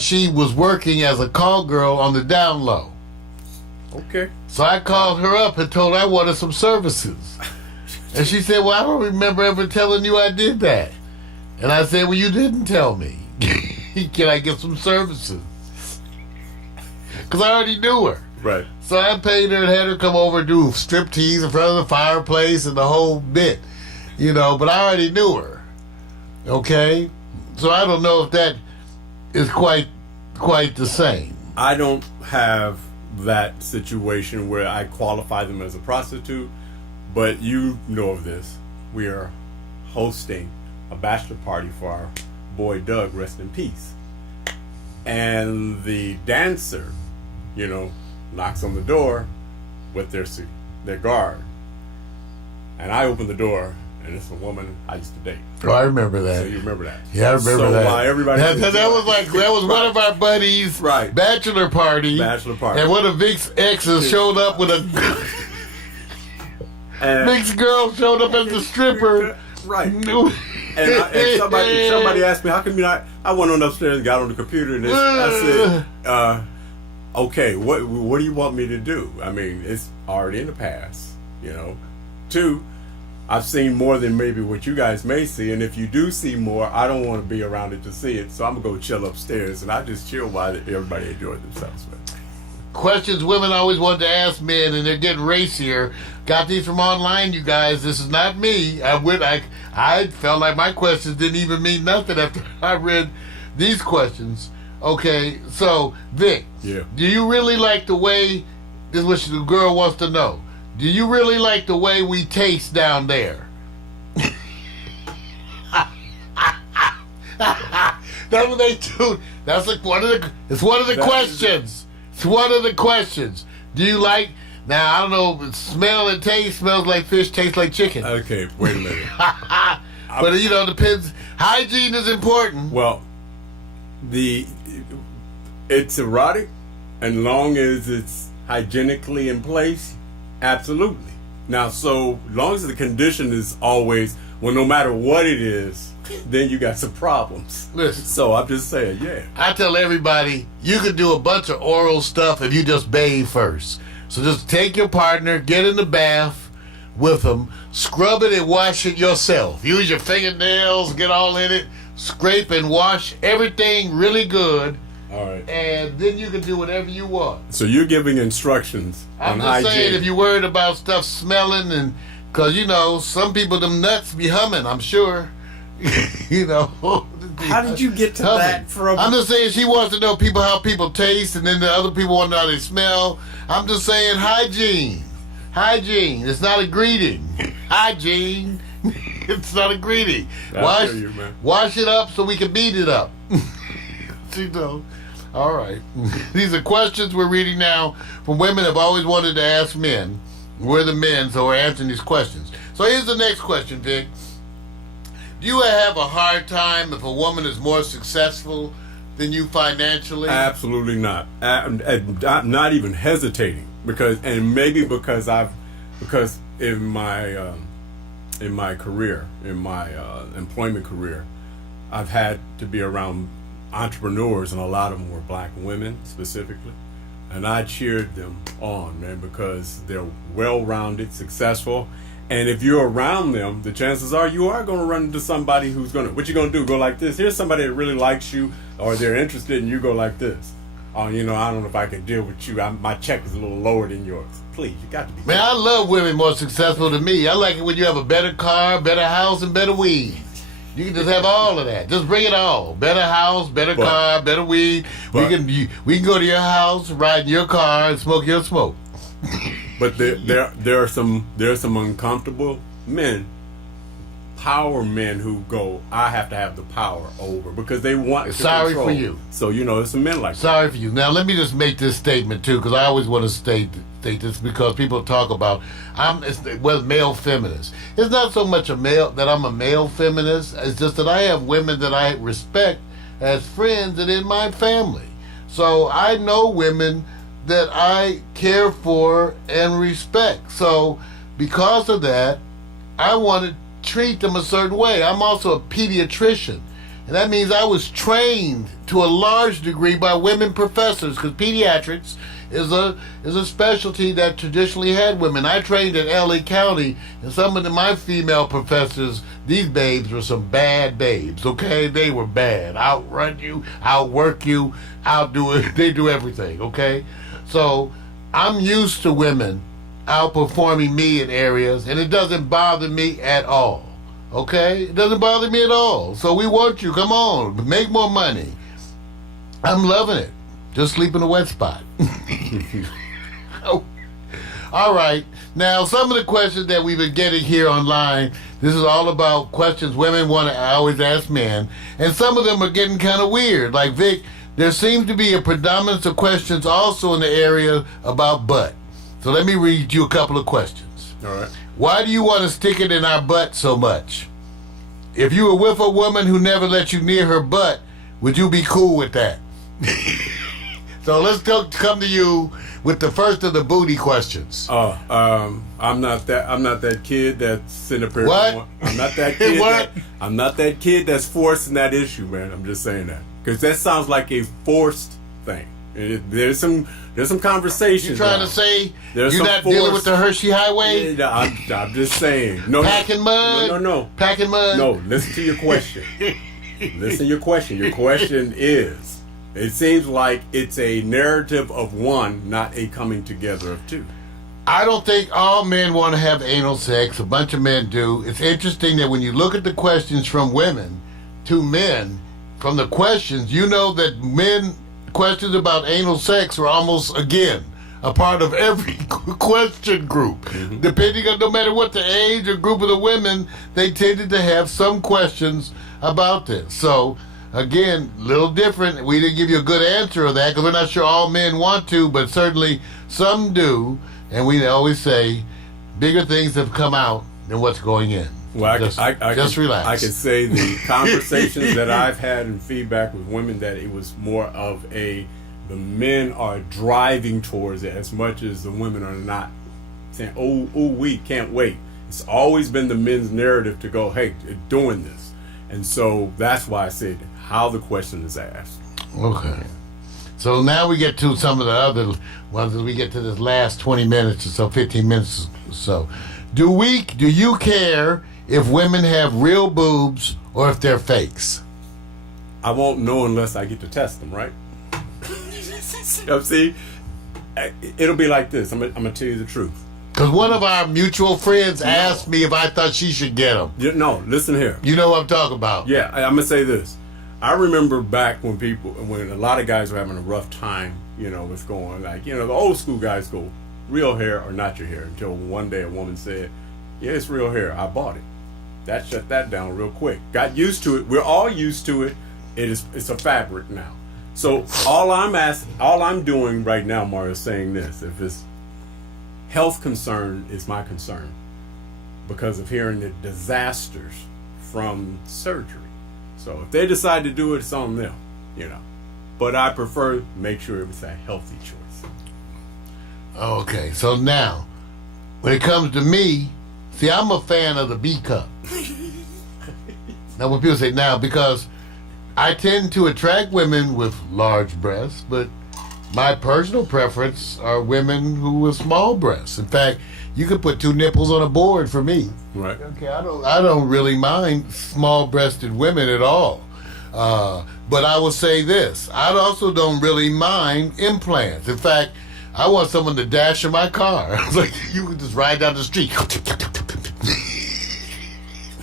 she was working as a call girl on the down low. Okay. So I called her up and told her I wanted some services. And she said, well, I don't remember ever telling you I did that. And I said, well, you didn't tell me. Can I get some services? Because I already knew her. Right. So I paid her and had her come over and do striptease in front of the fireplace and the whole bit. But I already knew her. Okay? So I don't know if that is quite the same. I don't have that situation where I qualify them as a prostitute, but you know of this. We are hosting a bachelor party for our boy Doug, rest in peace. And the dancer, knocks on the door with their guard. And I open the door, and it's a woman I used to date. Oh, I remember that. So you remember that? Yeah, I remember that. While everybody that was one of our buddies' bachelor party. Bachelor party. And one of Vic's exes showed up with a Mixed girl showed up as the stripper. Right. And somebody asked me, how come you not? I went on upstairs and got on the computer and I said, okay, what do you want me to do? I mean, it's already in the past, you know. 2, I've seen more than maybe what you guys may see, and if you do see more, I don't want to be around it to see it, so I'm gonna go chill upstairs, and I just chill while everybody enjoys themselves. Questions women always wanted to ask men, and they're getting racier. Got these from online, you guys. This is not me. I felt like my questions didn't even mean nothing after I read these questions. Okay, so Vic, yeah. Do you really like the way? This is what the girl wants to know. Do you really like the way we taste down there? That's what they do. That's like one of the. It's one of the questions. It's one of the questions. Do you like? Now I don't know. Smell and taste. Smells like fish. Tastes like chicken. Okay, wait a minute. But you know, it depends. Hygiene is important. Well, it's erotic, and long as it's hygienically in place, absolutely. Now, so long as the condition is always, well, no matter what it is, then you got some problems. Listen. So I'm just saying, yeah. I tell everybody, you can do a bunch of oral stuff if you just bathe first. So just take your partner, get in the bath with them, scrub it and wash it yourself. Use your fingernails, get all in it, scrape and wash everything really good. All right. And then you can do whatever you want. So you're giving instructions I'm on just hygiene. saying, if you're worried about stuff smelling, and because you know some people, them nuts be humming, I'm sure. You know. How did you get to humming. that from? I'm just saying she wants to know how people taste, and then the other people want to know how they smell. I'm just saying hygiene. Hygiene. It's not a greeting. Hygiene. It's not a greeting. Wash it up so we can beat it up. You know. All right. These are questions we're reading now from women have always wanted to ask men. We're the men, so we're answering these questions. So here's the next question, Vic. Do you have a hard time if a woman is more successful than you financially? Absolutely not. I'm not even hesitating because in my career, in my employment career, I've had to be around entrepreneurs, and a lot of them were black women specifically, and I cheered them on, man, because they're well-rounded, successful, and if you're around them, the chances are you are going to run into somebody who's going to, what you going to do, go like this. Here's somebody that really likes you, or they're interested, and you go like this. Oh, you know, I don't know if I can deal with you. My check is a little lower than yours. Please, you got to be. Man, I love women more successful than me. I like it when you have a better car, better house, and better weed. You can just have all of that. Just bring it all. Better house, better car, better weed. We can go to your house, ride in your car, and smoke your smoke. But there are some uncomfortable men, power men who go, I have to have the power over, because they want to Sorry control. for you. So there's some men like Sorry for you. Now let me just make this statement too, because I always want to state this because people talk about male feminists. It's not so much I'm a male feminist. It's just that I have women that I respect as friends and in my family. So I know women that I care for and respect. So because of that, I want to treat them a certain way. I'm also a pediatrician. And that means I was trained to a large degree by women professors, because pediatrics is a specialty that traditionally had women. I trained in LA County, and some of my female professors, these babes were some bad babes, okay? They were bad. Outrun you, outwork you, outdo it. They do everything, okay? So I'm used to women outperforming me in areas, and it doesn't bother me at all. Okay? It doesn't bother me at all. So we want you. Come on. Make more money. I'm loving it. Just sleep in a wet spot. Oh. All right. Now, some of the questions that we've been getting here online, this is all about questions women want to always ask men. And some of them are getting kind of weird. Like, Vic, there seems to be a predominance of questions also in the area about butt. So let me read you a couple of questions. All right. Why do you want to stick it in our butt so much? If you were with a woman who never let you near her butt, would you be cool with that? So let's come to you with the first of the booty questions. I'm not that kid that's sitting up here. What? I'm not that kid. What? I'm not that kid that's forcing that issue, man. I'm just saying that because that sounds like a forced thing. There's some conversations. You trying now. to say There's you're some not dealing force. with the Hershey Highway? Yeah, I'm just saying. No, Packing mud? No. Packing mud? No, listen to your question. Listen to your question. Your question is, it seems like it's a narrative of one, not a coming together of two. I don't think all men want to have anal sex. A bunch of men do. It's interesting that when you look at the questions from women to men, from the questions, you know that men questions about anal sex are almost, again, a part of every question group. Mm-hmm. Depending on, no matter what the age or group of the women, they tended to have some questions about this. So, again, little different. We didn't give you a good answer of that because we're not sure all men want to, but certainly some do. And we always say bigger things have come out than what's going in. Well, just can, relax. I can say the conversations that I've had and feedback with women that it was more of the men are driving towards it as much as the women are not saying, oh, we can't wait. It's always been the men's narrative to go, hey, doing this. And so that's why I said how the question is asked. Okay. So now we get to some of the other ones as we get to this last 20 minutes or so, 15 minutes or so. Do you care if women have real boobs or if they're fakes? I won't know unless I get to test them, right? See, it'll be like this. I'm gonna tell you the truth. Because one of our mutual friends asked me if I thought she should get them. No, listen here. You know what I'm talking about. Yeah, I'm gonna say this. I remember back when a lot of guys were having a rough time, with going like, the old school guys go, real hair or not your hair, until one day a woman said, yeah, it's real hair. I bought it. That shut that down real quick. Got used to it. We're all used to it. It's a fabric now. So all I'm doing right now, Mario, is saying this: if it's health concern, is my concern because of hearing the disasters from surgery. So if they decide to do it, it's on them, But I prefer make sure it was a healthy choice. Okay, so now, when it comes to me, see, I'm a fan of the B cup. Now, when people say now, because I tend to attract women with large breasts, but my personal preference are women who with small breasts. In fact, you could put two nipples on a board for me. Right. Okay, I don't really mind small-breasted women at all. But I will say this: I also don't really mind implants. In fact, I want someone to dash in my car. It's like you can just ride down the street.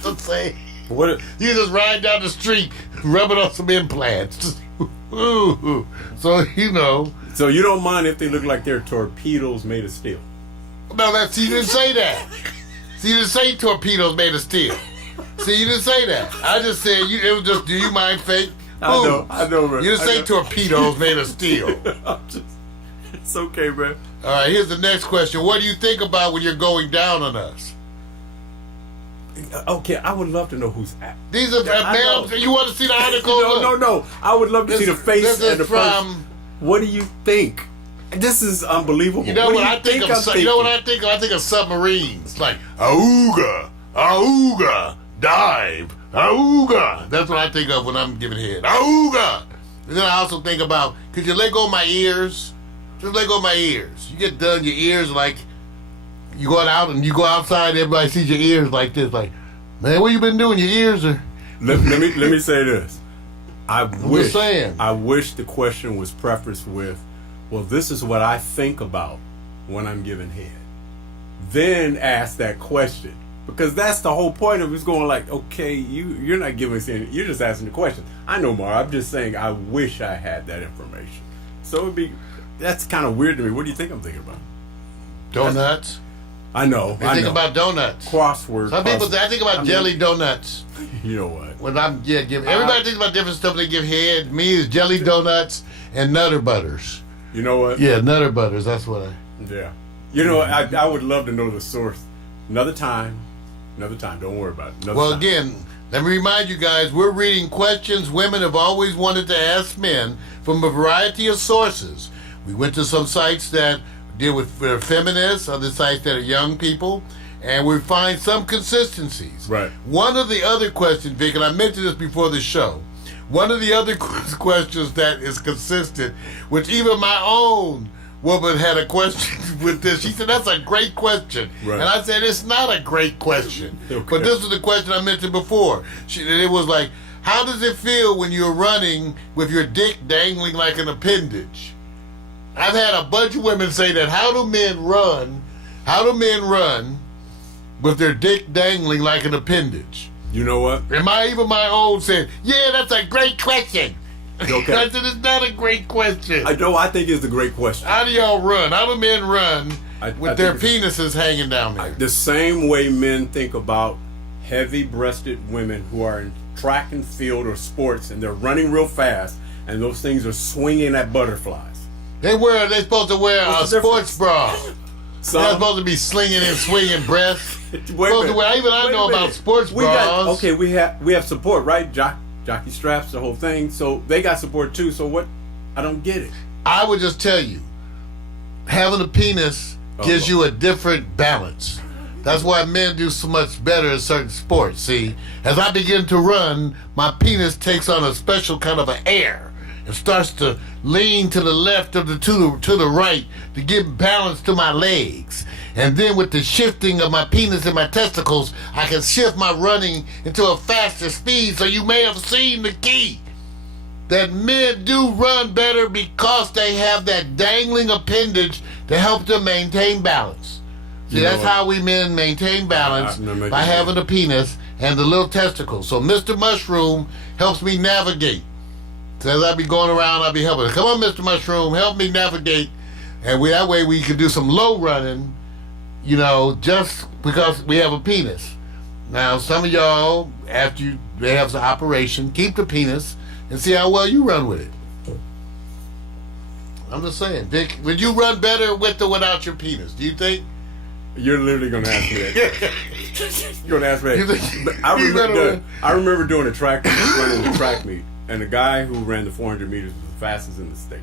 Let's say What? you just ride down the street, rubbing on some implants. So So you don't mind if they look like they're torpedoes made of steel? No, you didn't say that. See, you didn't say torpedoes made of steel. See, you didn't say that. I just said it was just. Do you mind fake? I know, man. You didn't say torpedoes made of steel. It's okay, man. All right, here's the next question. What do you think about when you're going down on us? Okay, I would love to know who's at. These are I know. You want to see the article? No. I would love to see the face this is and the person. What do you think? This is unbelievable. You know what I think of? You know what I think of? I think of submarines. Like auga, dive, auga. That's what I think of when I'm giving head. Auga. And then I also think about, could you let go of my ears? Just let go of my ears. You get done, your ears like, you going out and you go outside, everybody sees your ears like this. Like, man, what you been doing? Your ears are... Let me say this. I wish the question was prefaced with, well, this is what I think about when I'm giving head. Then ask that question. Because that's the whole point of it, is going like, okay, you're not giving us any, you're just asking the question. I know, Mar, I'm just saying I wish I had that information. So that's kind of weird to me. What do you think I'm thinking about? Donuts. I know. I think about donuts. Crossword. Some people, I think about jelly donuts. You know what? When I'm giving, everybody thinks about different stuff they give head. Me is jelly donuts and Nutter Butters. You know what? Yeah, Nutter Butters. That's what I. Yeah. You know, I would love to know the source. Another time. Don't worry about it. Well, again, let me remind you guys, we're reading questions women have always wanted to ask men from a variety of sources. We went to some sites that deal with feminists, other sites that are young people, and we find some consistencies. Right. One of the other questions, Vic, and I mentioned this before the show, one of the other questions that is consistent, which even my own woman had a question with this. She said, that's a great question. Right. And I said, it's not a great question. Okay. But this is the question I mentioned before. It was like, how does it feel when you're running with your dick dangling like an appendage? I've had a bunch of women say that. How do men run? How do men run with their dick dangling like an appendage? You know what? And even my own said, yeah, that's a great question. Okay. I said, it's not a great question. I think it's a great question. How do y'all run? How do men run with their penises hanging down there? The same way men think about heavy-breasted women who are in track and field or sports, and they're running real fast, and those things are swinging at butterflies. They're supposed to wear a sports bra. They're supposed to be slinging and swinging breasts. I know about sports bras. We have support, right? Jockey straps, the whole thing. So they got support too. So what? I don't get it. I would just tell you, having a penis gives you a different balance. That's why men do so much better in certain sports. See, as I begin to run, my penis takes on a special kind of an air. It starts to lean to the left or to the right to give balance to my legs. And then with the shifting of my penis and my testicles, I can shift my running into a faster speed. So you may have seen the key. That men do run better because they have that dangling appendage to help them maintain balance. See, that's how we men maintain balance, by having a penis and the little testicles. So Mr. Mushroom helps me navigate. So as I be going around, I'll be helping. Come on, Mr. Mushroom, help me navigate. And that way we can do some low running, just because we have a penis. Now, some of y'all, after they have the operation, keep the penis and see how well you run with it. I'm just saying, Vic, would you run better with or without your penis? Do you think? You're literally going to ask me that. You're going to ask me that. But I remember doing a track meet, running the track meet, and the guy who ran the 400 meters was the fastest in the state.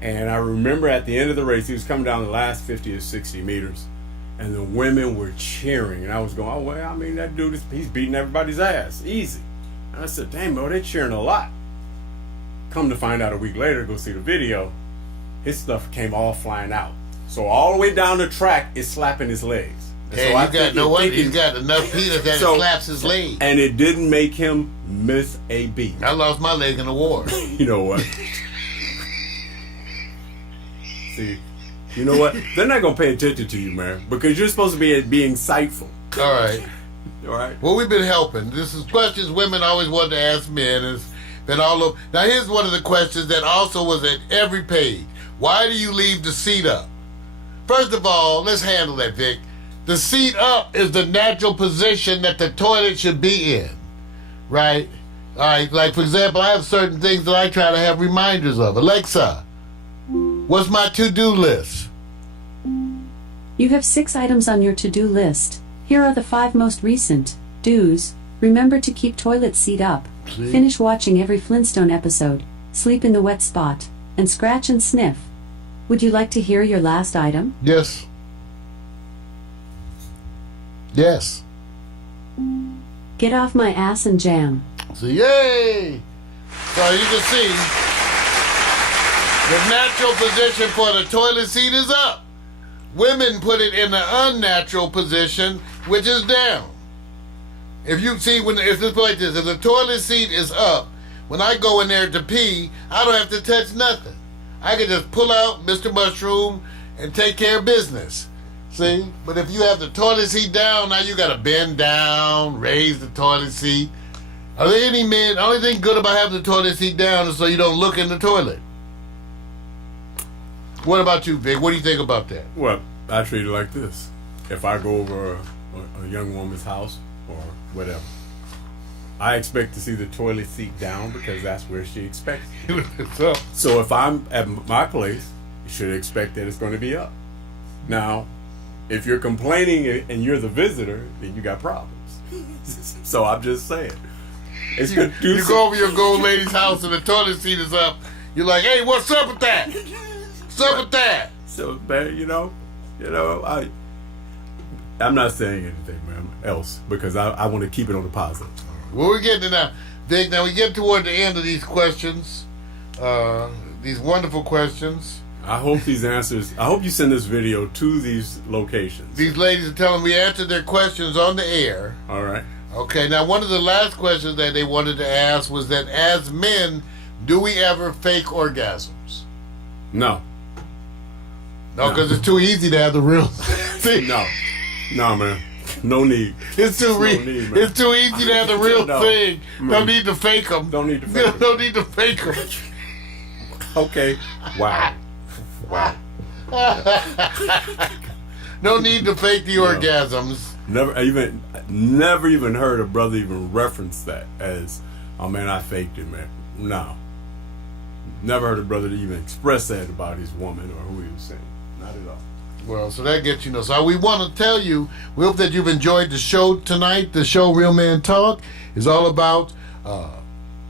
And I remember at the end of the race, he was coming down the last 50 or 60 meters, and the women were cheering. And I was going, that dude, he's beating everybody's ass. Easy. And I said, dang, bro, they're cheering a lot. Come to find out a week later, go see the video, his stuff came all flying out. So all the way down the track, it's slapping his legs. Hey, he's got enough penis that it slaps his leg. And it didn't make him miss a beat. I lost my leg in the war. You know what? See, you know what? They're not going to pay attention to you, man, because you're supposed to be insightful. All right. All right. Well, we've been helping. This is questions women always wanted to ask men. It's been all over. Now, here's one of the questions that also was at every page. Why do you leave the seat up? First of all, let's handle that, Vic. The seat up is the natural position that the toilet should be in, right? All right, like, for example, I have certain things that I try to have reminders of. Alexa, what's my to-do list? You have 6 items on your to-do list. Here are the 5 most recent do's. Remember to keep toilet seat up. See? Finish watching every Flintstone episode. Sleep in the wet spot. And scratch and sniff. Would you like to hear your last item? Yes. Yes. Get off my ass and jam. So, yay! So you can see, the natural position for the toilet seat is up. Women put it in the unnatural position, which is down. If you see, if it's like this, if the toilet seat is up, when I go in there to pee, I don't have to touch nothing. I can just pull out Mr. Mushroom and take care of business. See? But if you have the toilet seat down, now you got to bend down, raise the toilet seat. Are there any men, the only thing good about having the toilet seat down is so you don't look in the toilet. What about you, Vic? What do you think about that? Well, I treat it like this. If I go over a young woman's house or whatever, I expect to see the toilet seat down because that's where she expects it. So if I'm at my place, you should expect that it's going to be up. Now, if you're complaining and you're the visitor, then you got problems. So I'm just saying. It's you go over your gold lady's house and the toilet seat is up. You're like, hey, what's up with that? What's up with that? So, man, I'm not saying anything, man, else because I want to keep it on the positive. Well, we're getting to now, Vic. Now we get toward the end of these questions, these wonderful questions. I hope these answers. I hope you send this video to these locations. These ladies are telling me we answered their questions on the air. All right. Okay. Now, one of the last questions that they wanted to ask was that as men, do we ever fake orgasms? No. No, because it's too easy to have the real thing. No, man. No need. It's too need, man. It's too easy to have the real thing. Don't need to fake them. Don't need to fake them. Don't need to fake them. Okay. Wow. No need to fake the orgasms. Never even heard a brother even reference that as, oh man, I faked it, man. No. Never heard a brother even express that about his woman or who he was saying. Not at all. Well, so that gets you. So we want to tell you, we hope that you've enjoyed the show tonight. The show Real Man Talk is all about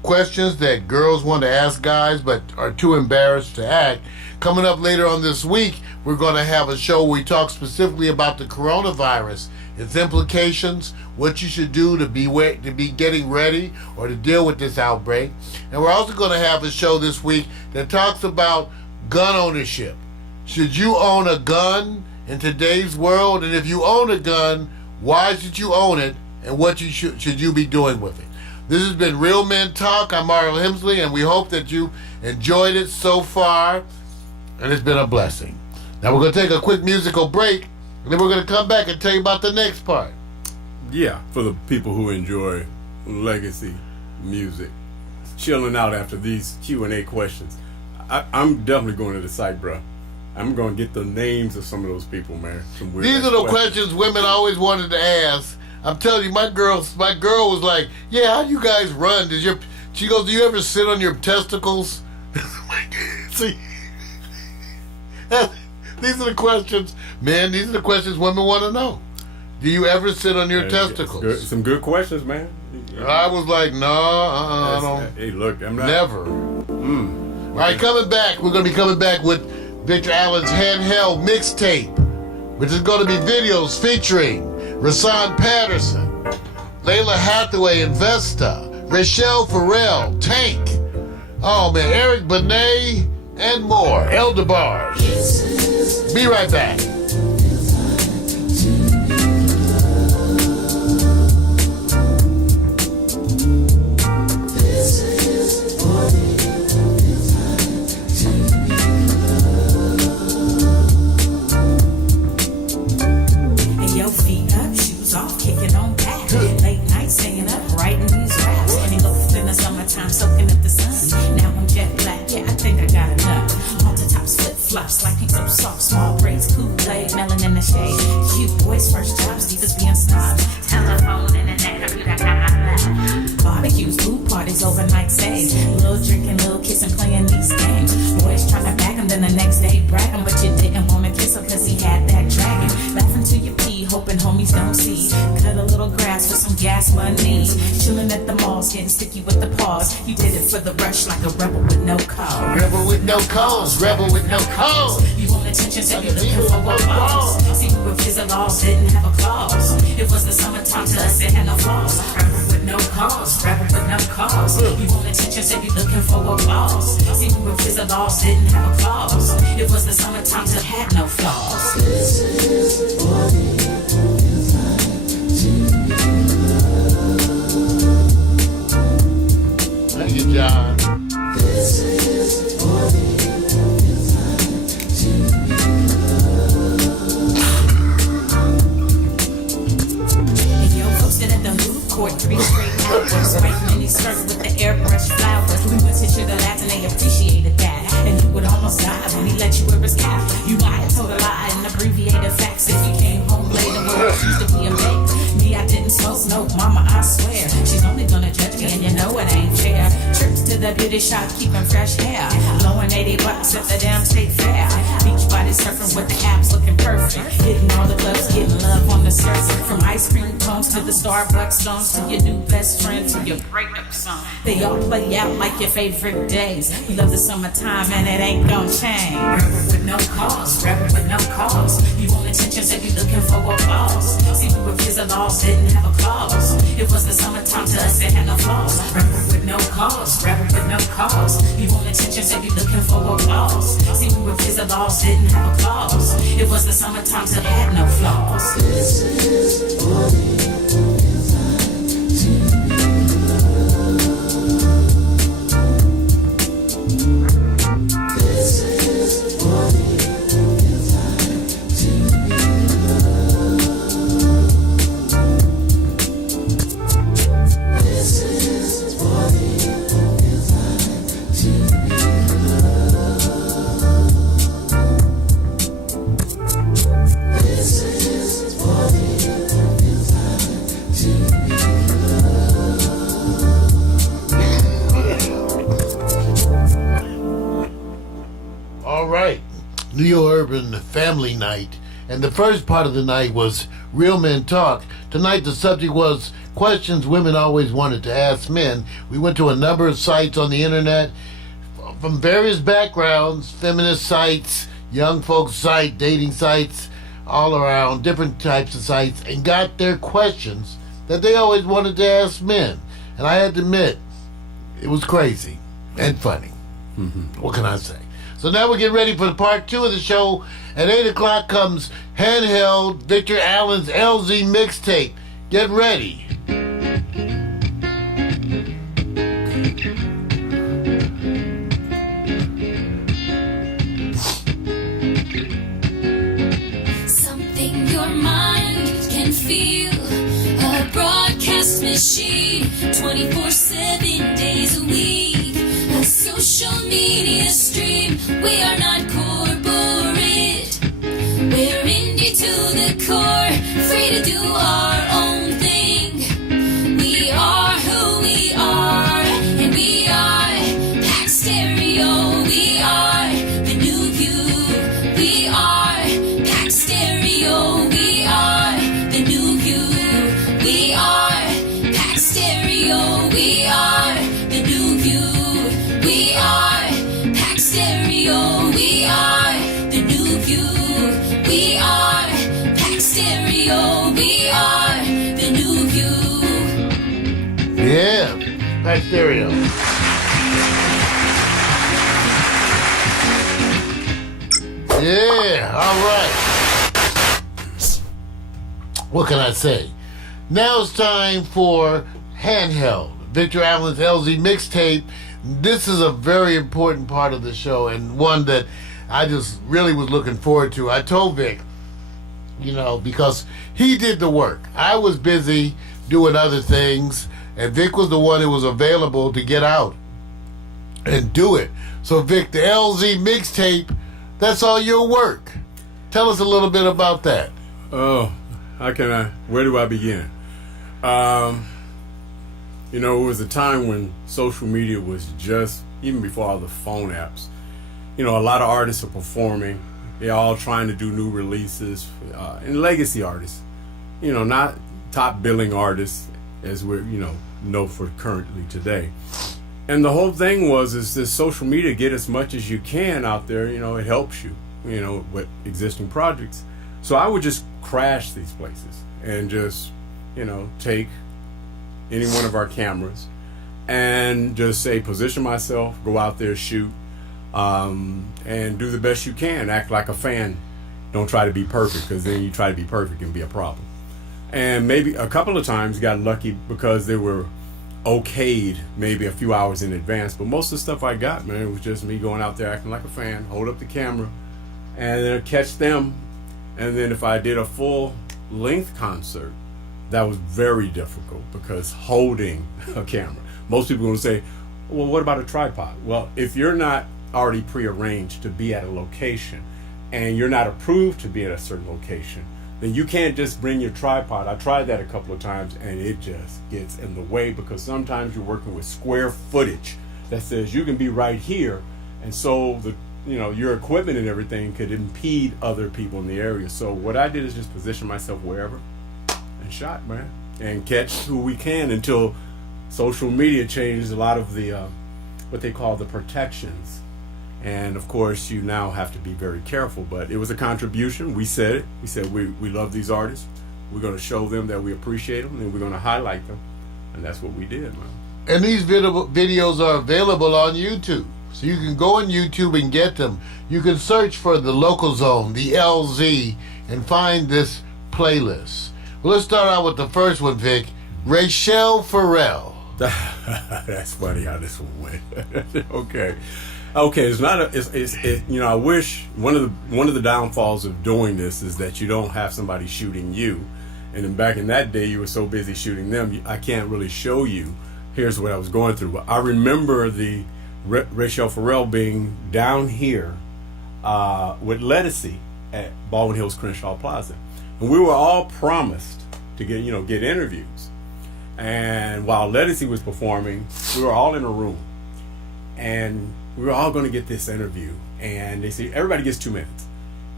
questions that girls want to ask guys but are too embarrassed to ask. Coming up later on this week, we're going to have a show where we talk specifically about the coronavirus, its implications, what you should do to be getting ready or to deal with this outbreak. And we're also going to have a show this week that talks about gun ownership. Should you own a gun in today's world? And if you own a gun, why should you own it? And what should you be doing with it? This has been Real Men Talk. I'm Mario Hemsley, and we hope that you enjoyed it so far. And it's been a blessing. Now we're going to take a quick musical break, and then we're going to come back and tell you about the next part. Yeah, for the people who enjoy legacy music, chilling out after these Q&A questions. I'm definitely going to the site, bro. I'm going to get the names of some of those people, man. These are the questions women always wanted to ask. I'm telling you, my girl was like, yeah, how you guys run? She goes, do you ever sit on your testicles? See, these are the questions, man. These are the questions women want to know. Do you ever sit on your testicles? Some good questions, man. I was like, no, I don't. Hey, look, I'm not. Never. All right, coming back. We're going to be coming back with Victor Allen's handheld mixtape, which is going to be videos featuring Rasan Patterson, Layla Hathaway and Vesta, Rachelle Farrell, Tank, oh man, Eric Benet, and more. Elder Bars. Be right back. Soaking up the sun. Now I'm jet black, yeah, I think I got enough. All the tops flip flops, like so soft, small braids, Kool-Aid, melon in the shade. Cute boys, first jobs, divas being snobs. Telephone, internet, computer, barbecues, pool parties, overnight stays. Little drinking, little kissing, playing these games. Boys trying to back him, then the next day brag him, but you didn't want to kiss him cause he had that dragon. Laughing till you pee, hoping homies don't see. Cut a little grass for some gas money. Chilling at the malls, getting sticky with the paws. You did it for the rush like a rebel with no cause. Rebel with no cause, rebel with no cause. You want attention, so you're looking for a boss. See who with his laws didn't have a clause. It was the summertime to us, it had no flaws. Rebel with no cause, rebel with no cause. You want attention, so you're looking for a boss. See who with his laws didn't have a clause. It was the summertime to had no flaws. This is what it is like to Thank you, John. This is what it is like to Hey, yo, posted at the hoop court 3 straight hours. White mini skirt with the airbrush flowers. We went to sugar labs and they appreciated that. And you would almost die when he let you wear his cap. You lied, told a lie, and abbreviated facts. If you came home late and were accused to be a mate. Me, I didn't smoke, mama, I swear. She's only gonna judge me and you know it ain't fair. Trips to the beauty shop, keeping fresh hair. Blowing $80 at the damn state fair. Beach body body surfing with the abs looking perfect. Hitting all the clubs, getting love on the surface. From ice cream cones to the Starbucks songs, to your new best friend, to your breakup song. They all play out like your favorite days. We love the summertime and it ain't gonna change. Rapping with no cause, rapping with no cause. You want attention, so you looking for applause. See, we were kids of laws, didn't have a clause. It was the summertime to us, it had no flaws. Rapping with no cause, rapping with no cause. You want attention, so you looking for applause. See, we were kids of laws, didn't have a clause. It was the summertime to had no flaws. This is what it is to love. This is what it is to love. This is what it is to love. This is what it is to All right, NeoUrban Family Night. And the first part of the night was Real Men Talk. Tonight the subject was questions women always wanted to ask men. We went to a number of sites on the internet from various backgrounds, feminist sites, young folks sites, dating sites, all around, different types of sites, and got their questions that they always wanted to ask men. And I had to admit, it was crazy and funny. What can I say? So now we get ready for part 2 of the show. At 8 o'clock comes Handheld, Victor Allen's LZ mixtape. Get ready. Something your mind can feel. A broadcast machine, 24/7 days a week. A social media stream. We are not corporate. We're indie to the core, free to do our own thing. We are who we are, and we are Pack Stereo. We are the new view. We are Pack Stereo. We are the new view. We are Pack Stereo. We are the new view. We are Pack Stereo. We are the new view. We are Pack Stereo. We are the new view. Yeah, Pack Stereo. Yeah, all right. What can I say? Now it's time for Handheld, Victor Allen's LZ mixtape. This is a very important part of the show and one that I just really was looking forward to. I told Vic, because he did the work. I was busy doing other things, and Vic was the one who was available to get out and do it. So Vic, the LZ mixtape, that's all your work. Tell us a little bit about that. Oh, where do I begin? It was a time when social media was just, even before all the phone apps, a lot of artists are performing. They're all trying to do new releases, and legacy artists, not top billing artists as we're, know for currently today. And the whole thing is this social media, get as much as you can out there, it helps you, with existing projects. So I would just crash these places and just, take any one of our cameras and just say, position myself, go out there, shoot, and do the best you can. Act like a fan. Don't try to be perfect, because then you try to be perfect and be a problem. And maybe a couple of times got lucky because they were okayed maybe a few hours in advance. But most of the stuff I got, man, it was just me going out there acting like a fan, hold up the camera, and then catch them. And then if I did a full length concert, that was very difficult because holding a camera. Most people are going to say, well, what about a tripod? Well, if you're not already prearranged to be at a location and you're not approved to be at a certain location, then you can't just bring your tripod. I tried that a couple of times and it just gets in the way, because sometimes you're working with square footage that says you can be right here, and so your equipment and everything could impede other people in the area. So what I did is just position myself wherever and shot, man, and catch who we can until social media changed a lot of the what they call the protections. And of course, you now have to be very careful. But it was a contribution. We said it. We said we love these artists. We're going to show them that we appreciate them, and we're going to highlight them. And that's what we did, man. And these videos are available on YouTube. So you can go on YouTube and get them. You can search for the Local Zone, the LZ, and find this playlist. Well, let's start out with the first one, Vic. Rachelle Farrell. That's funny how this one went. Okay, it's not I wish one of the downfalls of doing this is that you don't have somebody shooting you, and then back in that day you were so busy shooting them, I can't really show you. Here's what I was going through. But I remember the Rachelle Farrell being down here with Lettucey at Baldwin Hills Crenshaw Plaza, and we were all promised to get interviews. And while Lettucey was performing, we were all in a room, and we were all going to get this interview. And they said everybody gets 2 minutes,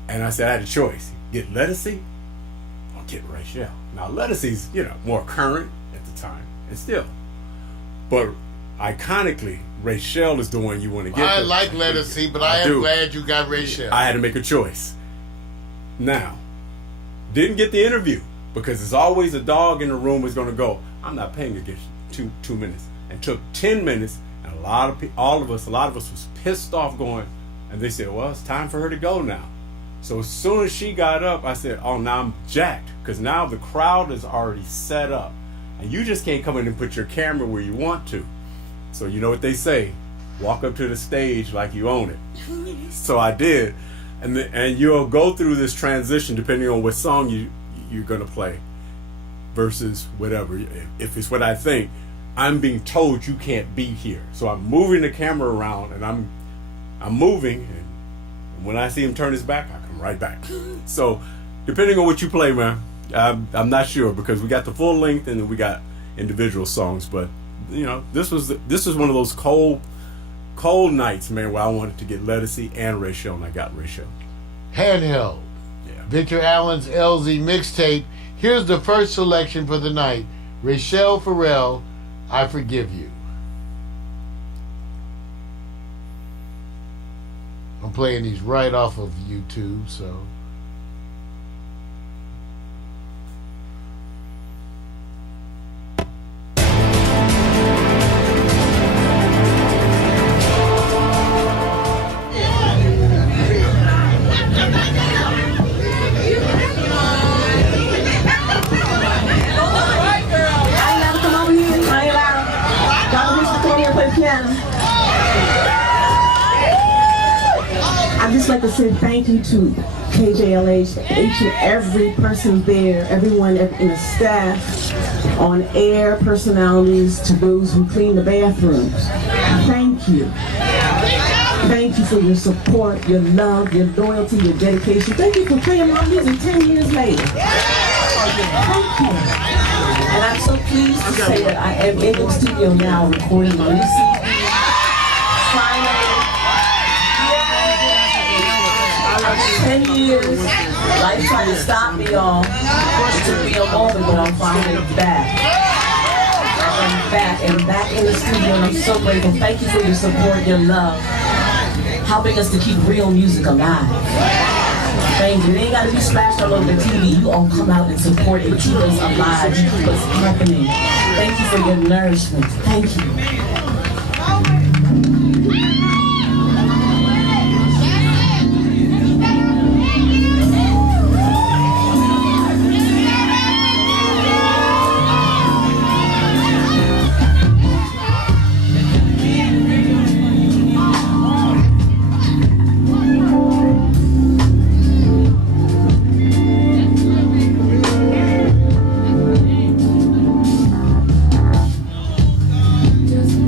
and I said I had a choice: get Lettucey or get Rachelle. Now Lettucey's more current at the time, and still, but iconically, Rachelle is the one you want to get. I like Lettucey, but I am glad you got Rachelle. I had to make a choice. Now, didn't get the interview because there's always a dog in the room who's going to go, I'm not paying to get 2 minutes. And took 10 minutes, and a lot of us was pissed off going, and they said, well, it's time for her to go now. So as soon as she got up, I said, oh, now I'm jacked, because now the crowd is already set up, and you just can't come in and put your camera where you want to. So you know what they say, walk up to the stage like you own it. So I did, and you'll go through this transition depending on what song you're going to play versus whatever. If it's what I think, I'm being told you can't be here, so I'm moving the camera around, and I'm moving, and when I see him turn his back, I come right back. So depending on what you play, man, I'm not sure, because we got the full length and then we got individual songs. But this was one of those cold nights, man, where I wanted to get Lettucey and Rachelle, and I got Rachelle. Handheld. Yeah. Victor Allen's LZ mixtape. Here's the first selection for the night. Rachelle Farrell, I Forgive You. I'm playing these right off of YouTube, so. I'd just like to say thank you to KJLH, each and every person there, everyone in the staff, on air personalities, to those who clean the bathrooms. Thank you. Thank you for your support, your love, your loyalty, your dedication. Thank you for playing my music 10 years later. Thank you. And I'm so pleased to say that I am in the studio now recording my new CD. Finally. 10 years, life tried to stop me all. It took me a moment, but I'm finally back. I'm back in the studio, and I'm so grateful. Thank you for your support, your love, helping us to keep real music alive. Thank you. It ain't got to be splashed all over the TV. You all come out and support and keep us alive. You keep us happening. Thank you for your nourishment. Thank you. Just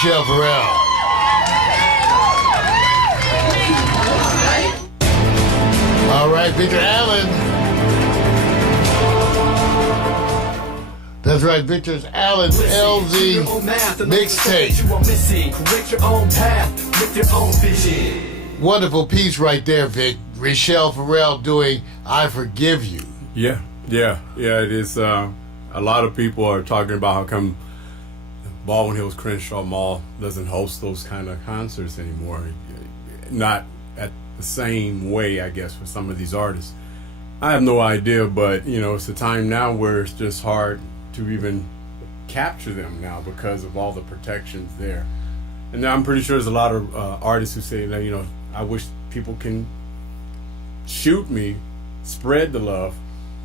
Michelle Farrell. All right, Victor Allen. That's right, Victor Allen's LZ mixtape. Correct your own path with your own vision. Wonderful piece right there, Vic. Michelle Farrell doing I Forgive You. Yeah. It is. A lot of people are talking about how come Baldwin Hills Crenshaw Mall doesn't host those kind of concerts anymore. Not at the same way, I guess, for some of these artists. I have no idea, but it's a time now where it's just hard to even capture them now because of all the protections there. And I'm pretty sure there's a lot of artists who say that, I wish people can shoot me, spread the love,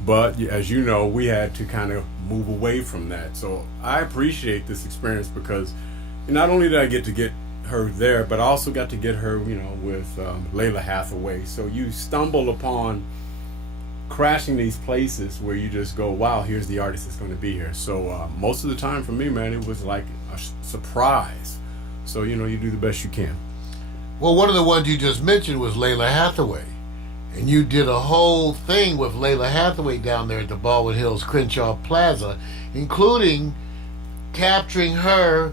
but as you know, we had to kind of move away from that. So I appreciate this experience because not only did I get to get her there, but I also got to get her, with Layla Hathaway. So you stumble upon crashing these places where you just go, wow, here's the artist that's going to be here. So most of the time for me, man, it was like a surprise. So, you do the best you can. Well, one of the ones you just mentioned was Layla Hathaway. And you did a whole thing with Layla Hathaway down there at the Baldwin Hills Crenshaw Plaza, including capturing her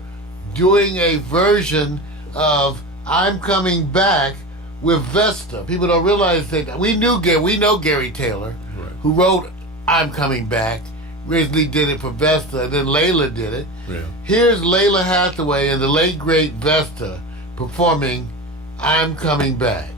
doing a version of I'm Coming Back with Vesta. People don't realize that we know Gary Taylor, right, who wrote I'm Coming Back, originally did it for Vesta, and then Layla did it. Yeah. Here's Layla Hathaway and the late great Vesta performing I'm Coming Back.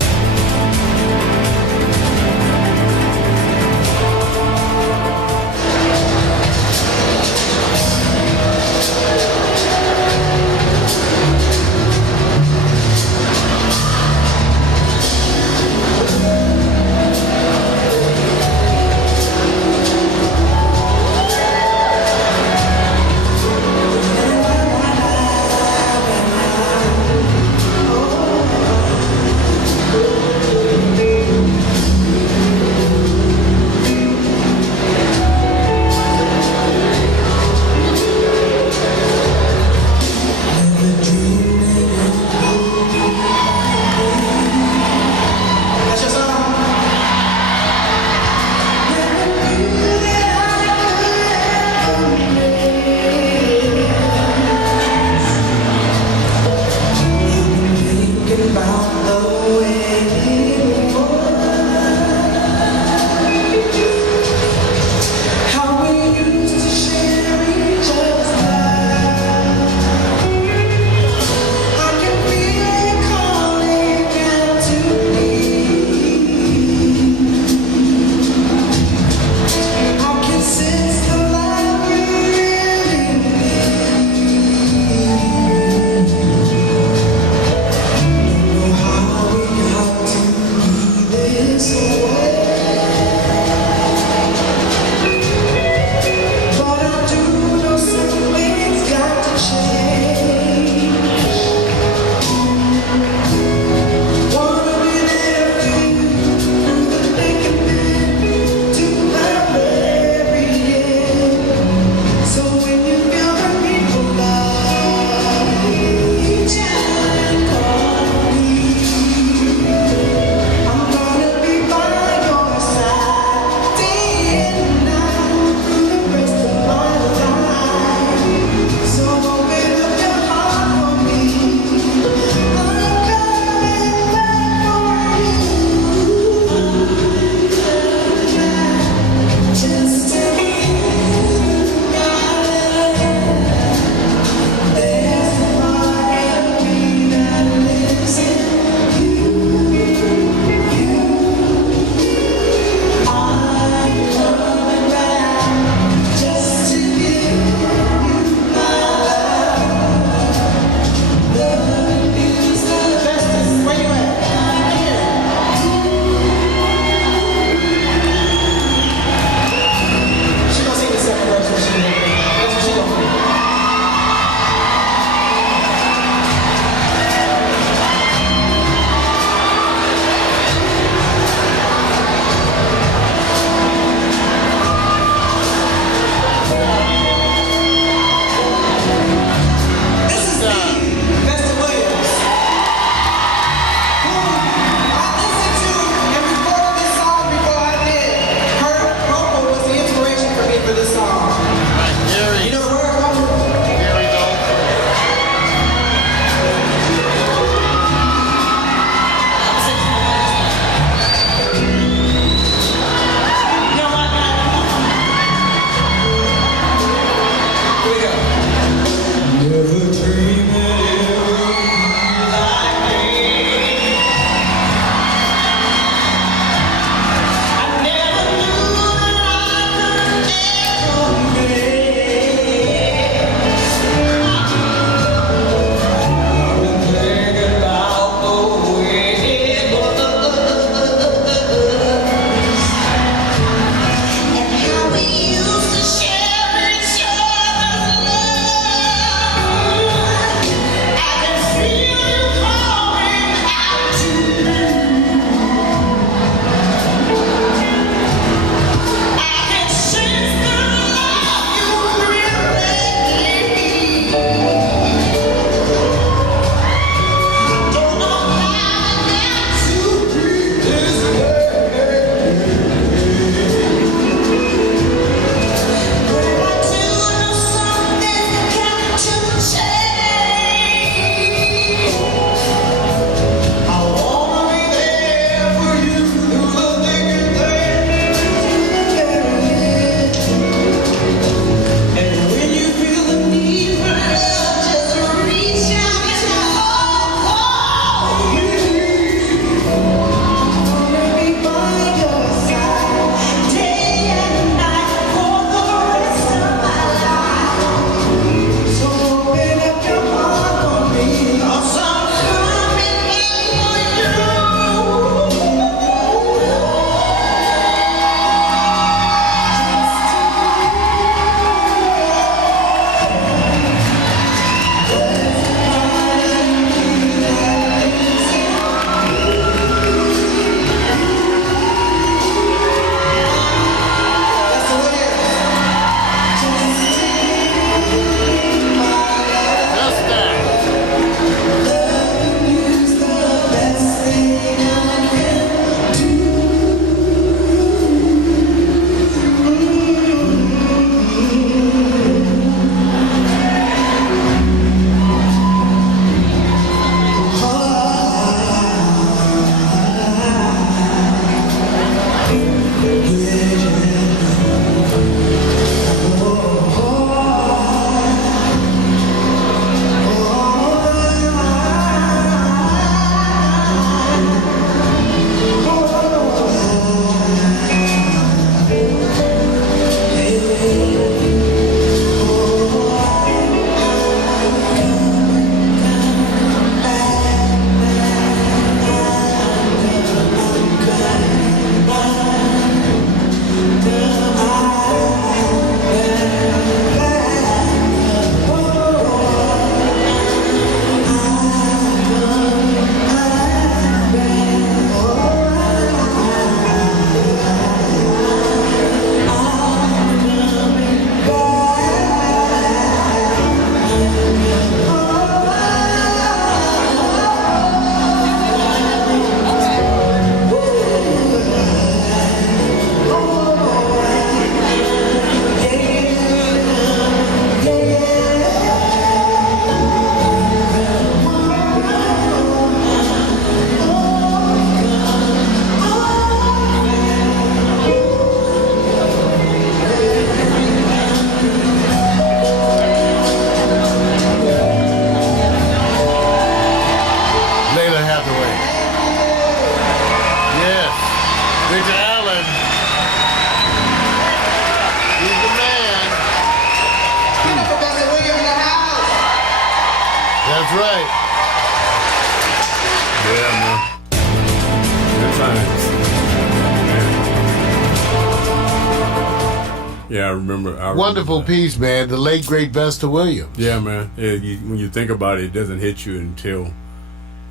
remember Wonderful that. piece, man. The late great Vesta Williams. Yeah, man. Yeah, when you think about it, it doesn't hit you until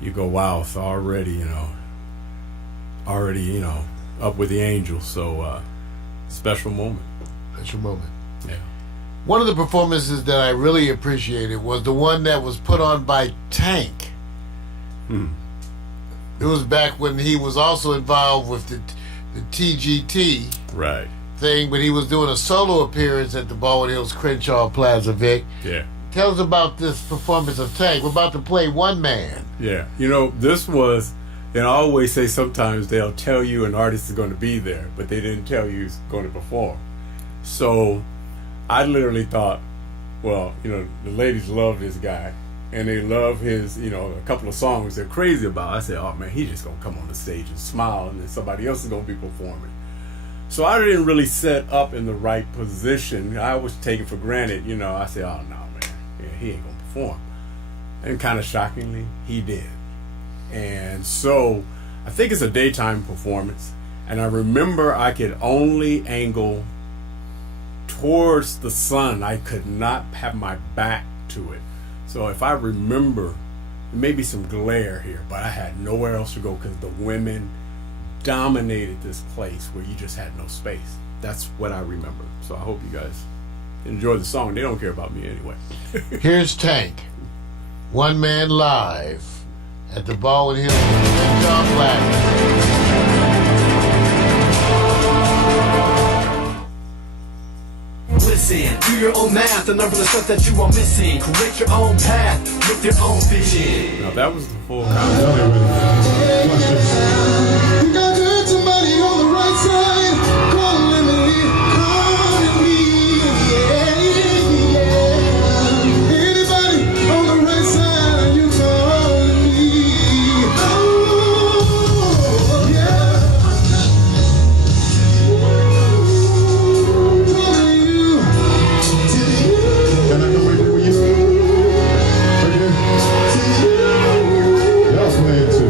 you go, wow, it's already, up with the angels. So, special moment. Special moment. Yeah. One of the performances that I really appreciated was the one that was put on by Tank. It was back when he was also involved with the TGT Right. thing, but he was doing a solo appearance at the Baldwin Hills Crenshaw Plaza Vic. Yeah. Tell us about this performance of Tank. We're about to play One Man. Yeah. This was, and I always say sometimes they'll tell you an artist is going to be there, but they didn't tell you he's going to perform. So I literally thought, well, the ladies love this guy, and they love his, a couple of songs they're crazy about. I said, oh man, he's just going to come on the stage and smile, and then somebody else is going to be performing. So I didn't really set up in the right position. I was taken for granted, I said, oh no, man, yeah, he ain't going to perform. And kind of shockingly, he did. And so I think it's a daytime performance, and I remember I could only angle towards the sun. I could not have my back to it. So if I remember, there may be some glare here, but I had nowhere else to go because the women dominated this place where you just had no space. That's what I remember. So I hope you guys enjoy the song. They don't care about me anyway. Here's Tank. One Man live at the Baldwin Hills Crenshaw Plaza. Listen, do your own math and learn from the stuff that you are missing. Create your own path with your own vision. Now that was the full concert. You got good somebody on the right side, calling me, yeah. Anybody on the right side, you calling me, oh, yeah. Calling you, can I come right here with you? Right here? Y'all playing too.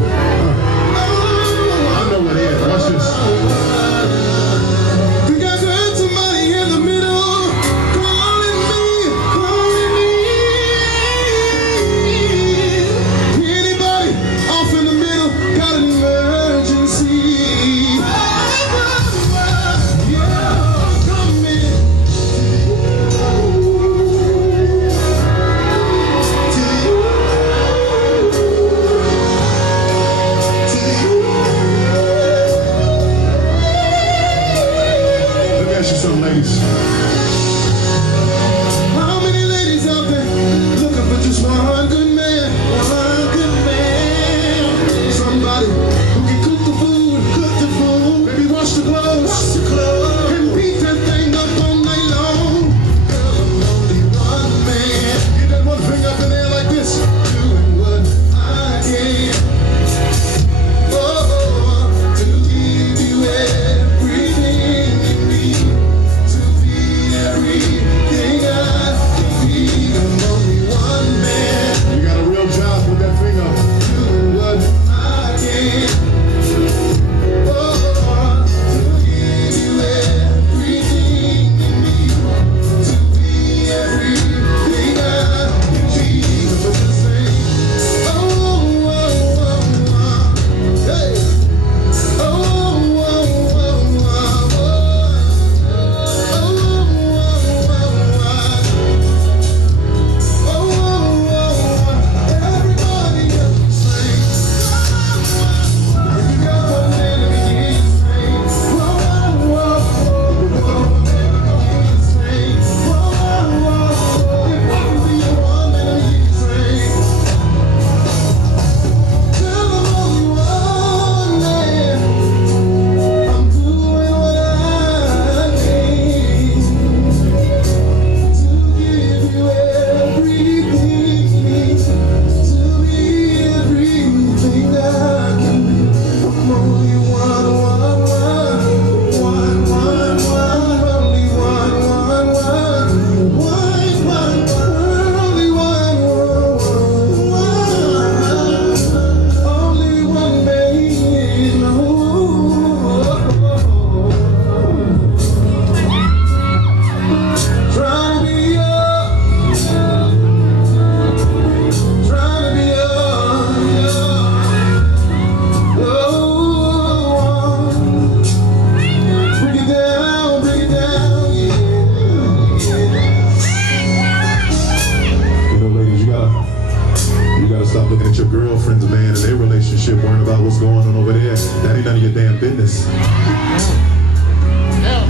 going on over there, that ain't none of your damn business.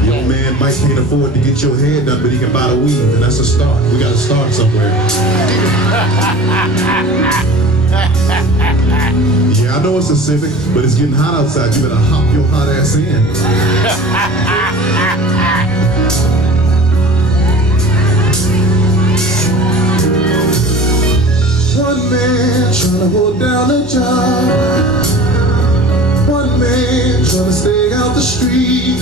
Your man might can't afford to get your hair done, but he can buy the weave, and that's a start. We gotta start somewhere. Yeah, I know it's a Civic, but it's getting hot outside. You better hop your hot ass in. One man trying to hold down a job. One man trying to stay out the street.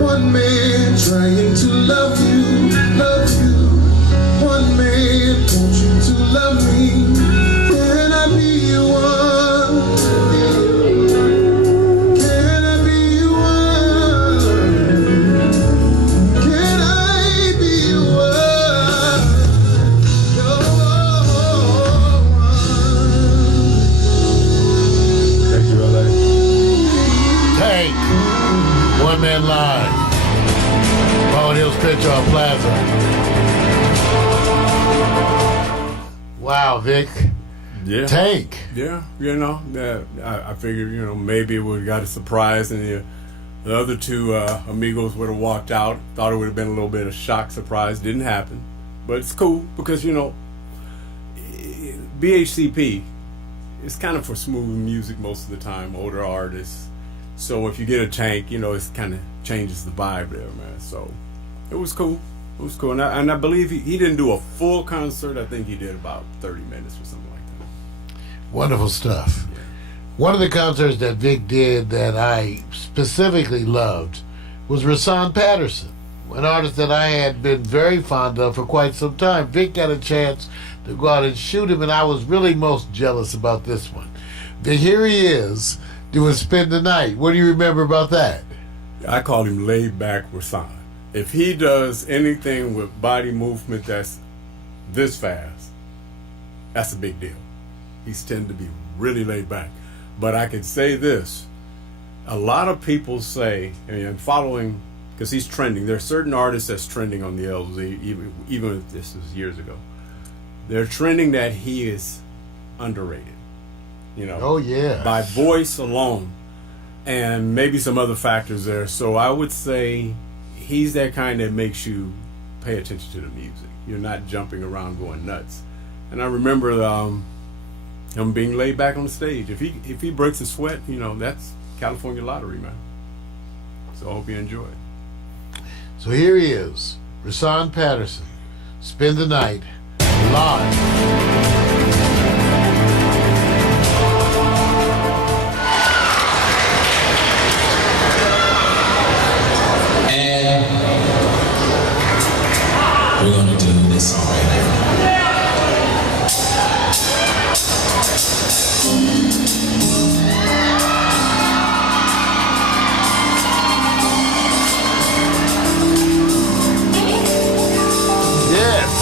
One man trying to love you, love you. One man wants you to love me. Can I be your one? Can I be your one? Can I be your one? Thank you, LA. Tank. One Man Live. Bald Hill Stretch-Off Plaza. Wow, Vic. Yeah. Tank. Yeah, I figured, maybe it would have got a surprise and the other two amigos would have walked out. Thought it would have been a little bit of shock surprise. Didn't happen. But it's cool because, BHCP is kind of for smooth music most of the time, older artists. So if you get a Tank, it kind of changes the vibe there, man. So it was cool. It was cool. And I believe he didn't do a full concert. I think he did about 30 minutes or something like that. Wonderful stuff. Yeah. One of the concerts that Vic did that I specifically loved was Rasan Patterson, an artist that I had been very fond of for quite some time. Vic got a chance to go out and shoot him, and I was really most jealous about this one. Here he is doing Spend the Night. What do you remember about that? I call him laid back Rasan. If he does anything with body movement that's this fast, that's a big deal. He's tend to be really laid back. But I could say this, a lot of people say, and following, because he's trending, there are certain artists that's trending on the LZ, even if this was years ago. They're trending that he is underrated. Oh, yeah. By voice alone, and maybe some other factors there. So I would say he's that kind that makes you pay attention to the music. You're not jumping around going nuts. And I remember him being laid back on the stage. If he breaks a sweat, that's California lottery, man. So I hope you enjoy it. So here he is, Rasan Patterson, Spend the Night, live. We're gonna do this right now. Yes.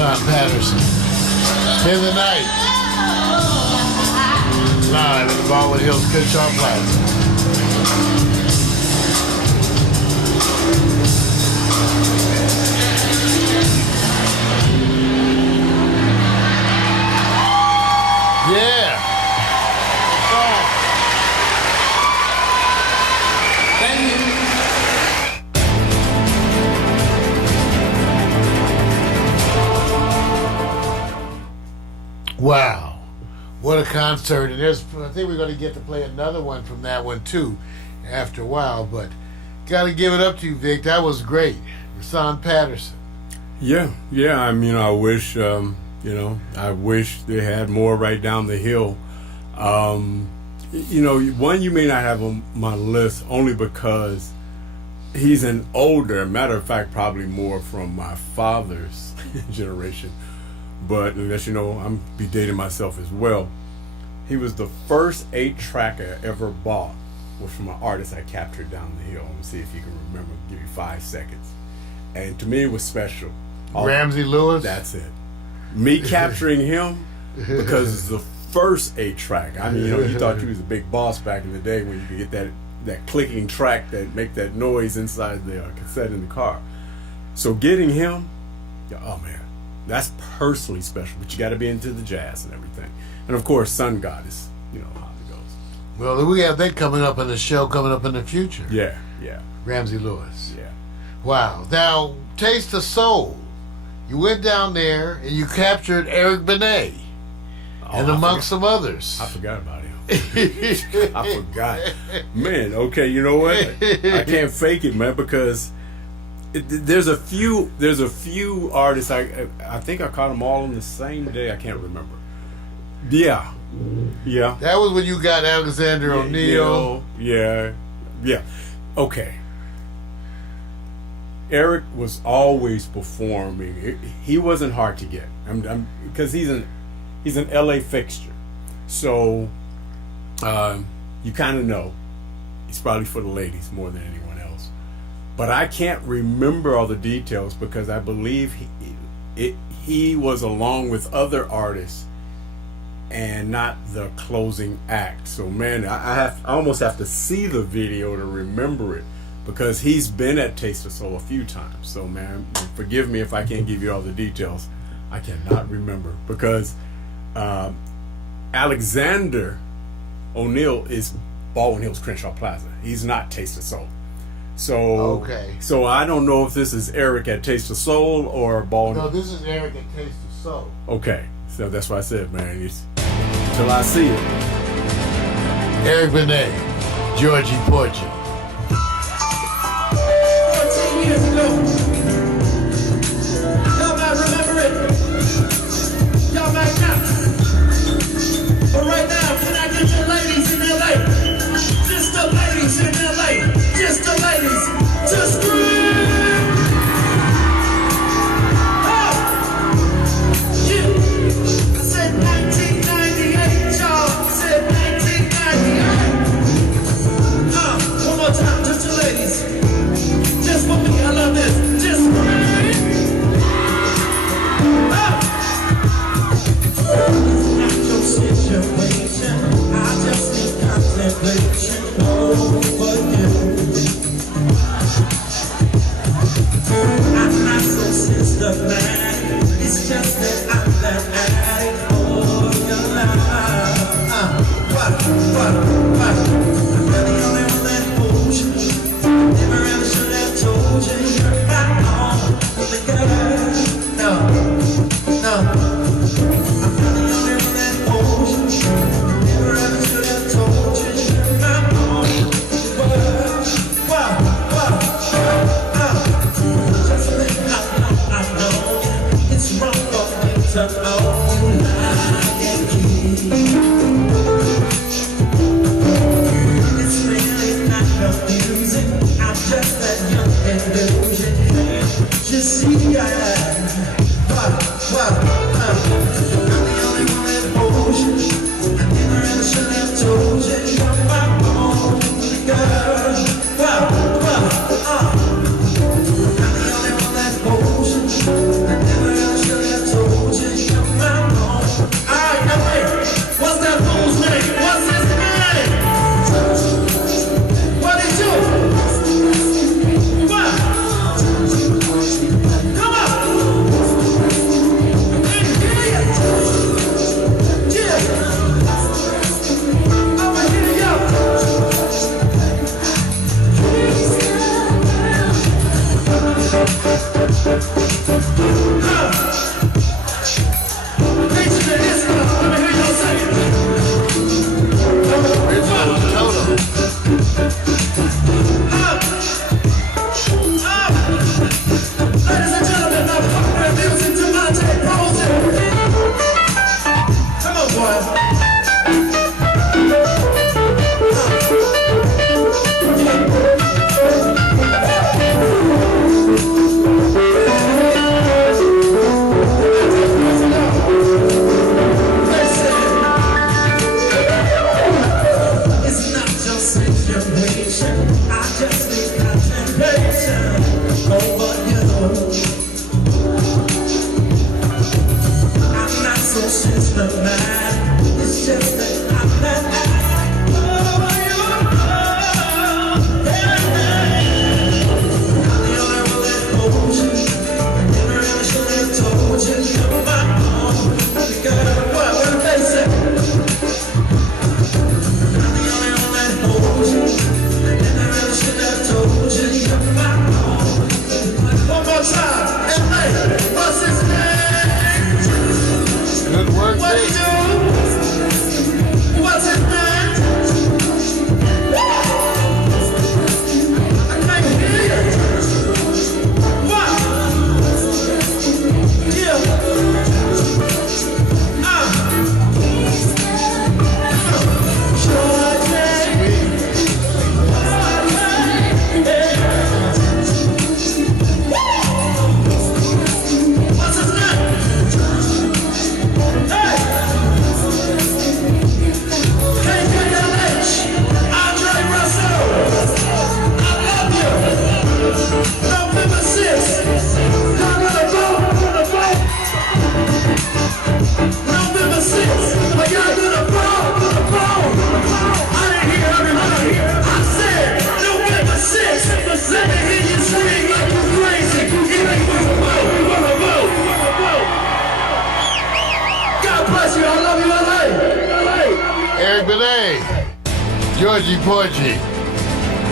Rashawn Patterson. In the night. Live at the Baldwin Hills Crenshaw Plaza. Yeah. Thank you. Wow. What a concert. And there's, I think we're going to get to play another one from that one too after a while, but got to give it up to you, Vic. That was great. Rashawn Patterson. Yeah. I mean, I wish, I wish they had more right down the hill. One, you may not have on my list only because he's an older, matter of fact, probably more from my father's generation. But as you know, I'm be dating myself as well. He was the first 8-track I ever bought was from an artist I captured down the hill. Let me see if you can remember. Give you 5 seconds. And to me, it was special. Ramsey Lewis? That's it. Me capturing him because it's the first 8-track. I mean, you thought you was a big boss back in the day when you could get that clicking track that make that noise inside the cassette in the car. So getting him, oh man, that's personally special. But you got to be into the jazz and everything. And of course, Sun Goddess, how it goes. Well, we have that coming up in the show coming up in the future. Yeah. Ramsey Lewis. Yeah. Wow. Now, Taste of Soul. You went down there and you captured Eric Benet. And amongst some others. I forgot about him. I forgot. Man, okay, you know what? I can't fake it, man, because there's a few artists. I think I caught them all on the same day. I can't remember. Yeah. That was when you got Alexander O'Neal. Yeah. Okay. Eric was always performing. He wasn't hard to get. Because he's an LA fixture. So you kind of know he's probably for the ladies more than anyone else. But I can't remember all the details because I believe he was along with other artists and not the closing act. So man, I almost have to see the video to remember it because he's been at Taste of Soul a few times. So man, forgive me if I can't give you all the details. I cannot remember because Alexander O'Neal is Baldwin Hills Crenshaw Plaza. He's not Taste of Soul. So So I don't know if this is Eric at Taste of Soul or Baldwin. No, this is Eric at Taste of Soul. Okay, so that's why I said, man, until I see it. Eric Benet, Georgie Porgy. 14 years ago. Y'all might remember it. Y'all might not. But right now, can I get the ladies in LA? Just the ladies in LA. Just the ladies to scream. Oh! Yeah. I said 1998, y'all. I said 1998. One more time, just the ladies. Just for me, I love this. Just scream. Oh! Not your situation. I just need contemplation over you. I'm not so systematic. It's just that I'm that addict for your love. What? I'm not the only one that holds you. Never ever should have told you you're my only girl. No. I'm not the only one that holds you. Never ever should have told you you're my only girl. Just think I know it's wrong for me to own like you. It's really not confusing. I'm just that young illusion. Just see I'm the only one that holds you. I never ever should have told you you're my only girl. I'm the only one that holds you. I never ever should have told you. Georgie Porgy.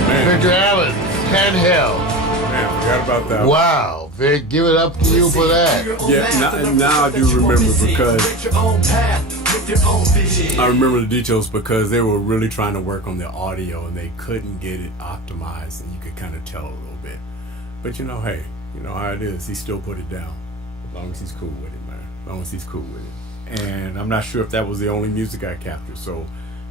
Man, Victor Allen. Handheld. man, forgot about that. Wow. Vic, give it up to you for that. Yeah, now I do remember because I remember the details because they were really trying to work on the audio and they couldn't get it optimized, and you could kind of tell a little bit. But hey, you know how it is. He still put it down as long as he's cool with it, man. As long as he's cool with it. And I'm not sure if that was the only music I captured, so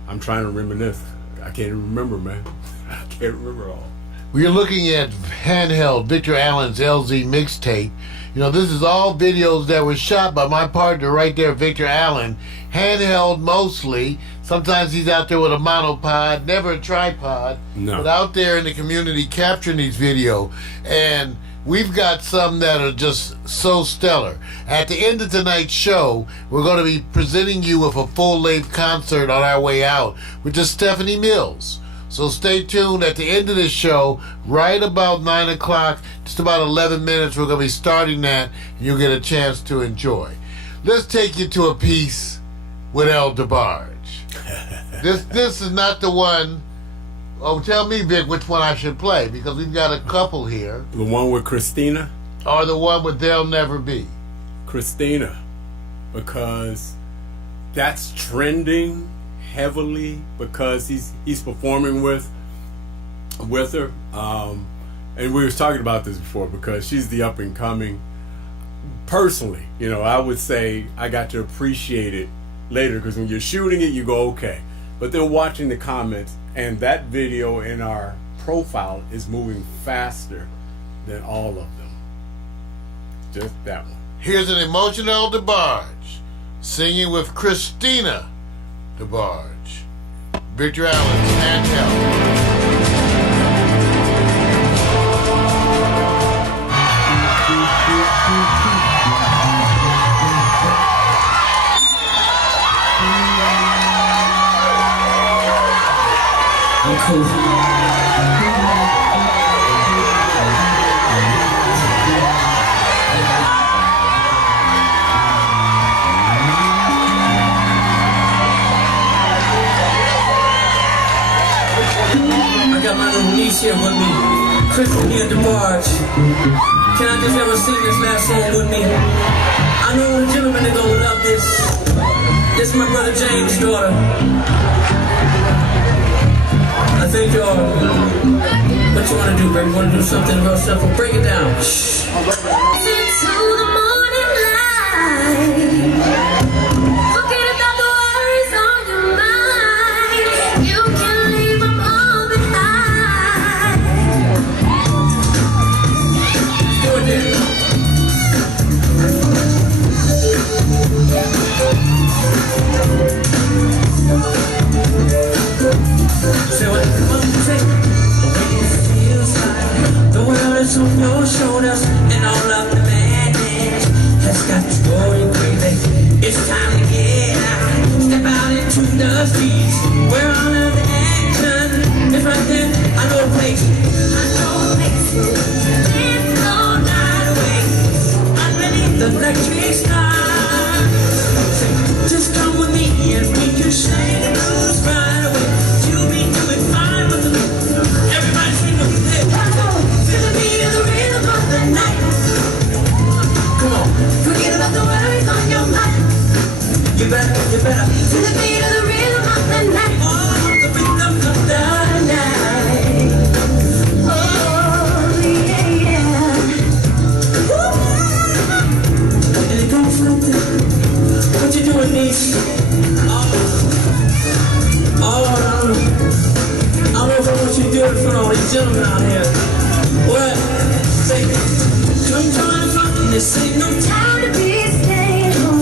I'm trying to reminisce. I can't remember, man. I can't remember all. We're looking at Handheld, Victor Allen's LZ mixtape. You know, this is all videos that were shot by my partner right there, Victor Allen. Handheld mostly. Sometimes he's out there with a monopod, never a tripod. No. But out there in the community capturing these videos. And we've got some that are just so stellar. At the end of tonight's show, we're going to be presenting you with a full-length concert on our way out with just Stephanie Mills. So stay tuned. At the end of this show, right about 9 o'clock, just about 11 minutes, we're going to be starting that, and you'll get a chance to enjoy. Let's take you to a piece with El DeBarge. This is not the one. Oh, tell me, Vic, which one I should play, because we've got a couple here. The one with Christina? Or the one with They'll Never Be. Christina, because that's trending heavily because he's performing with her, and we was talking about this before because she's the up and coming. Personally, I would say I got to appreciate it later because when you're shooting it, you go okay, but then watching the comments and that video in our profile is moving faster than all of them. Just that one. Here's an emotional DeBarge singing with Christina DeBarge. Victor Allen's Handheld. I got my little niece here with me, Christina DeBarge. Can I just have her sing this last song with me? I know the gentlemen are gonna love this. This is my brother James' daughter. I think y'all, what you wanna do, baby? You wanna do something real simple? Break it down. Into the morning light. Forget about the worries on your mind. You can leave them all behind. Do it then. Say what you say. It feels like the world is on your shoulders and all of the madness has got you going crazy. It's time to get out, step out into the streets where all of the action is right there. I know a place. I know a place. It's no night away underneath the electric sky. Say, just come with me and we can shake the blues right away. You'll be doing fine with the everybody sing with me. Feel the beat of the rhythm of the night. Come on, forget about the worries on your mind. You better feel the beat of the rhythm of the night. Oh, the rhythm of the night. Oh, yeah. Woo. And it goes like this. What you doing, niece? I don't know what you do in front of all these gentlemen out here. What? Say, come join the fun. This ain't no time to be staying home.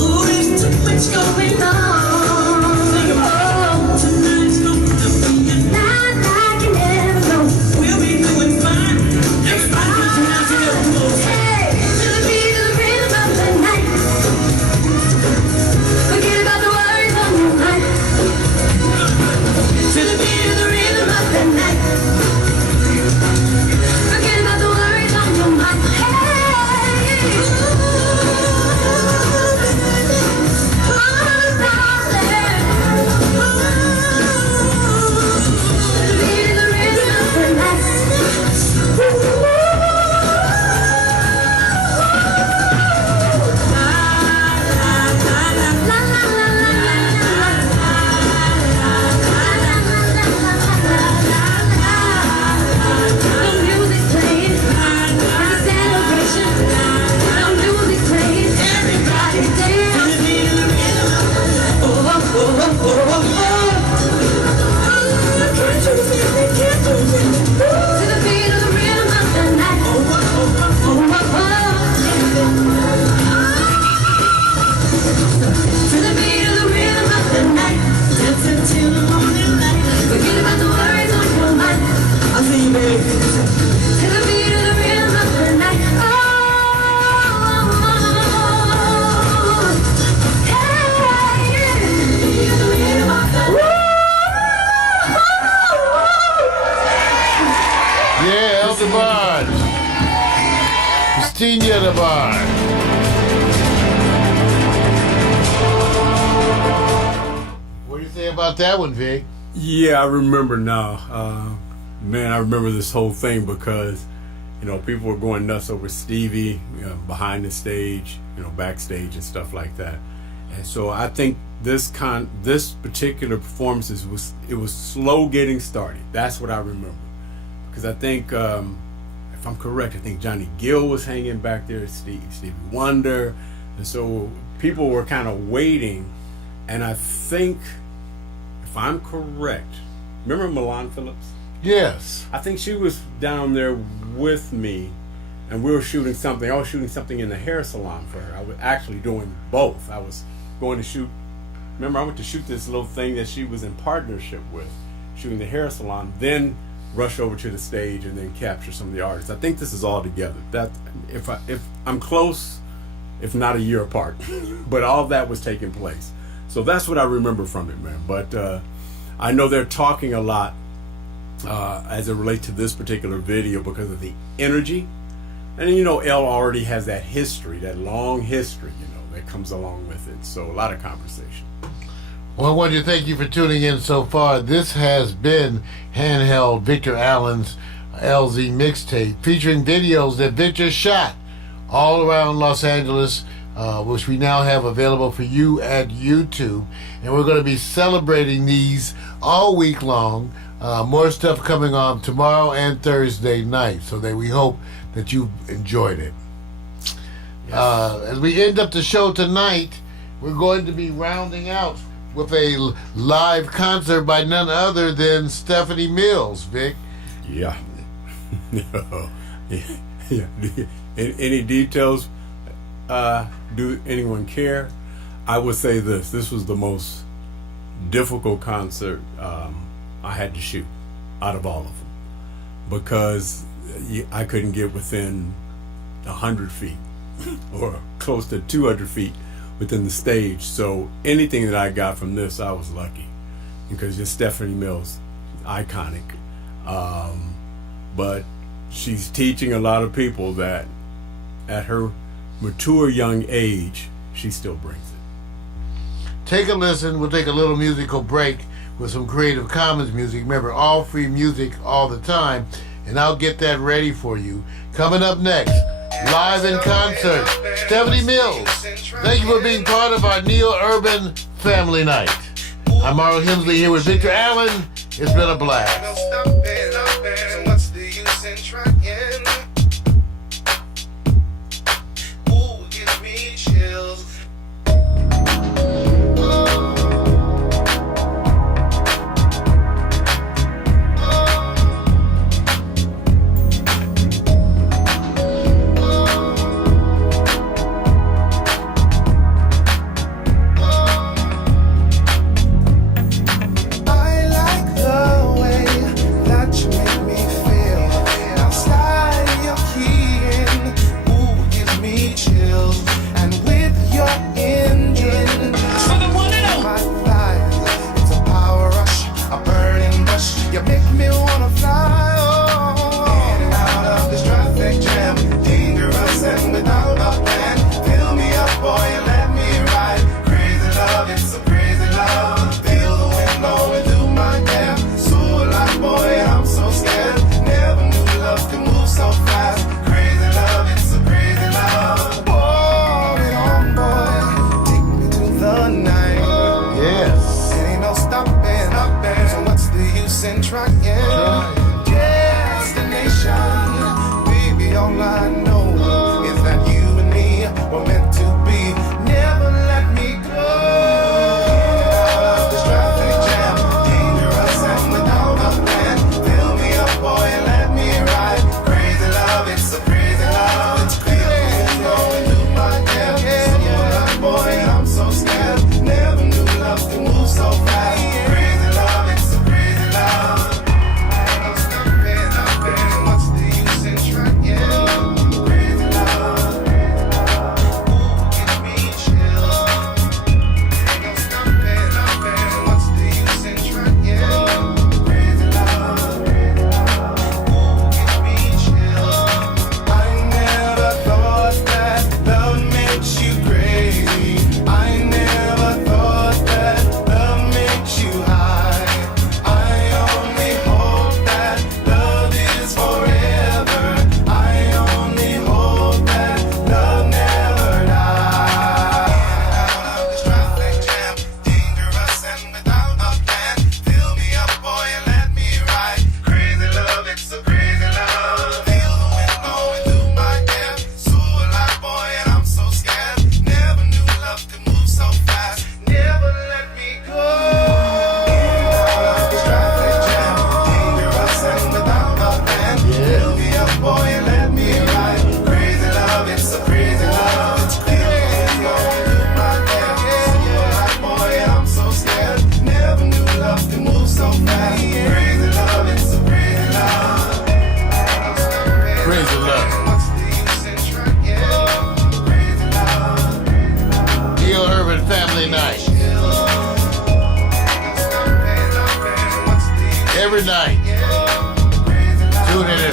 Ooh, there's too much going on. Think about it. Tonight's gonna be a night like you never know. We'll be doing fine. Everybody put your hands together. Hey, to the beat of the rhythm of the night. Forget about the worries on your mind. To the beat of the rhythm of the night. Forget about the worries on your mind. Hey, Michelle DeBarge. Christina DeBarge. What do you say about that one, Vic? Yeah, I remember now. Man, I remember this whole thing because, you know, people were going nuts over Stevie, behind the stage, you know, backstage and stuff like that. And so I think this particular performance was slow getting started. That's what I remember. Because I think, if I'm correct, I think Johnny Gill was hanging back there, Stevie Wonder. And so people were kind of waiting. And I think, if I'm correct, remember Milan Phillips? Yes. I think she was down there with me, and we were shooting something. I was shooting something in the hair salon for her. I was actually doing both. I was going to shoot. Remember, I went to shoot this little thing that she was in partnership with, shooting the hair salon, then rush over to the stage and then capture some of the artists. I think this is all together. That if I'm close, if not a year apart, but all of that was taking place. So that's what I remember from it, man. But I know they're talking a lot as it relates to this particular video because of the energy. And you know, Elle already has that history, that long history, you know, that comes along with it. So a lot of conversation. Well, I want to thank you for tuning in so far. This has been Handheld Victor Allen's LZ mixtape, featuring videos that Victor shot all around Los Angeles, which we now have available for you at YouTube. And we're going to be celebrating these all week long. More stuff coming on tomorrow and Thursday night, so that we hope that you've enjoyed it. Yes. As we end up the show tonight, we're going to be rounding out with a live concert by none other than Stephanie Mills, Vic. Yeah. Yeah. Any details? Do anyone care? I would say this. This was the most difficult concert I had to shoot out of all of them, because I couldn't get within 100 feet or close to 200 feet within the stage. So anything that I got from this, I was lucky, because just Stephanie Mills, iconic. But she's teaching a lot of people that at her mature young age, she still brings it. Take a listen. We'll take a little musical break with some Creative Commons music. Remember, all free music all the time, and I'll get that ready for you. Coming up next, live in concert, Stephanie Mills. Thank you for being part of our NeoUrban Family Night. I'm Marlo Hemsley here with Victor Allen. It's been a blast. What's the use in trying? Ooh, gives me chills.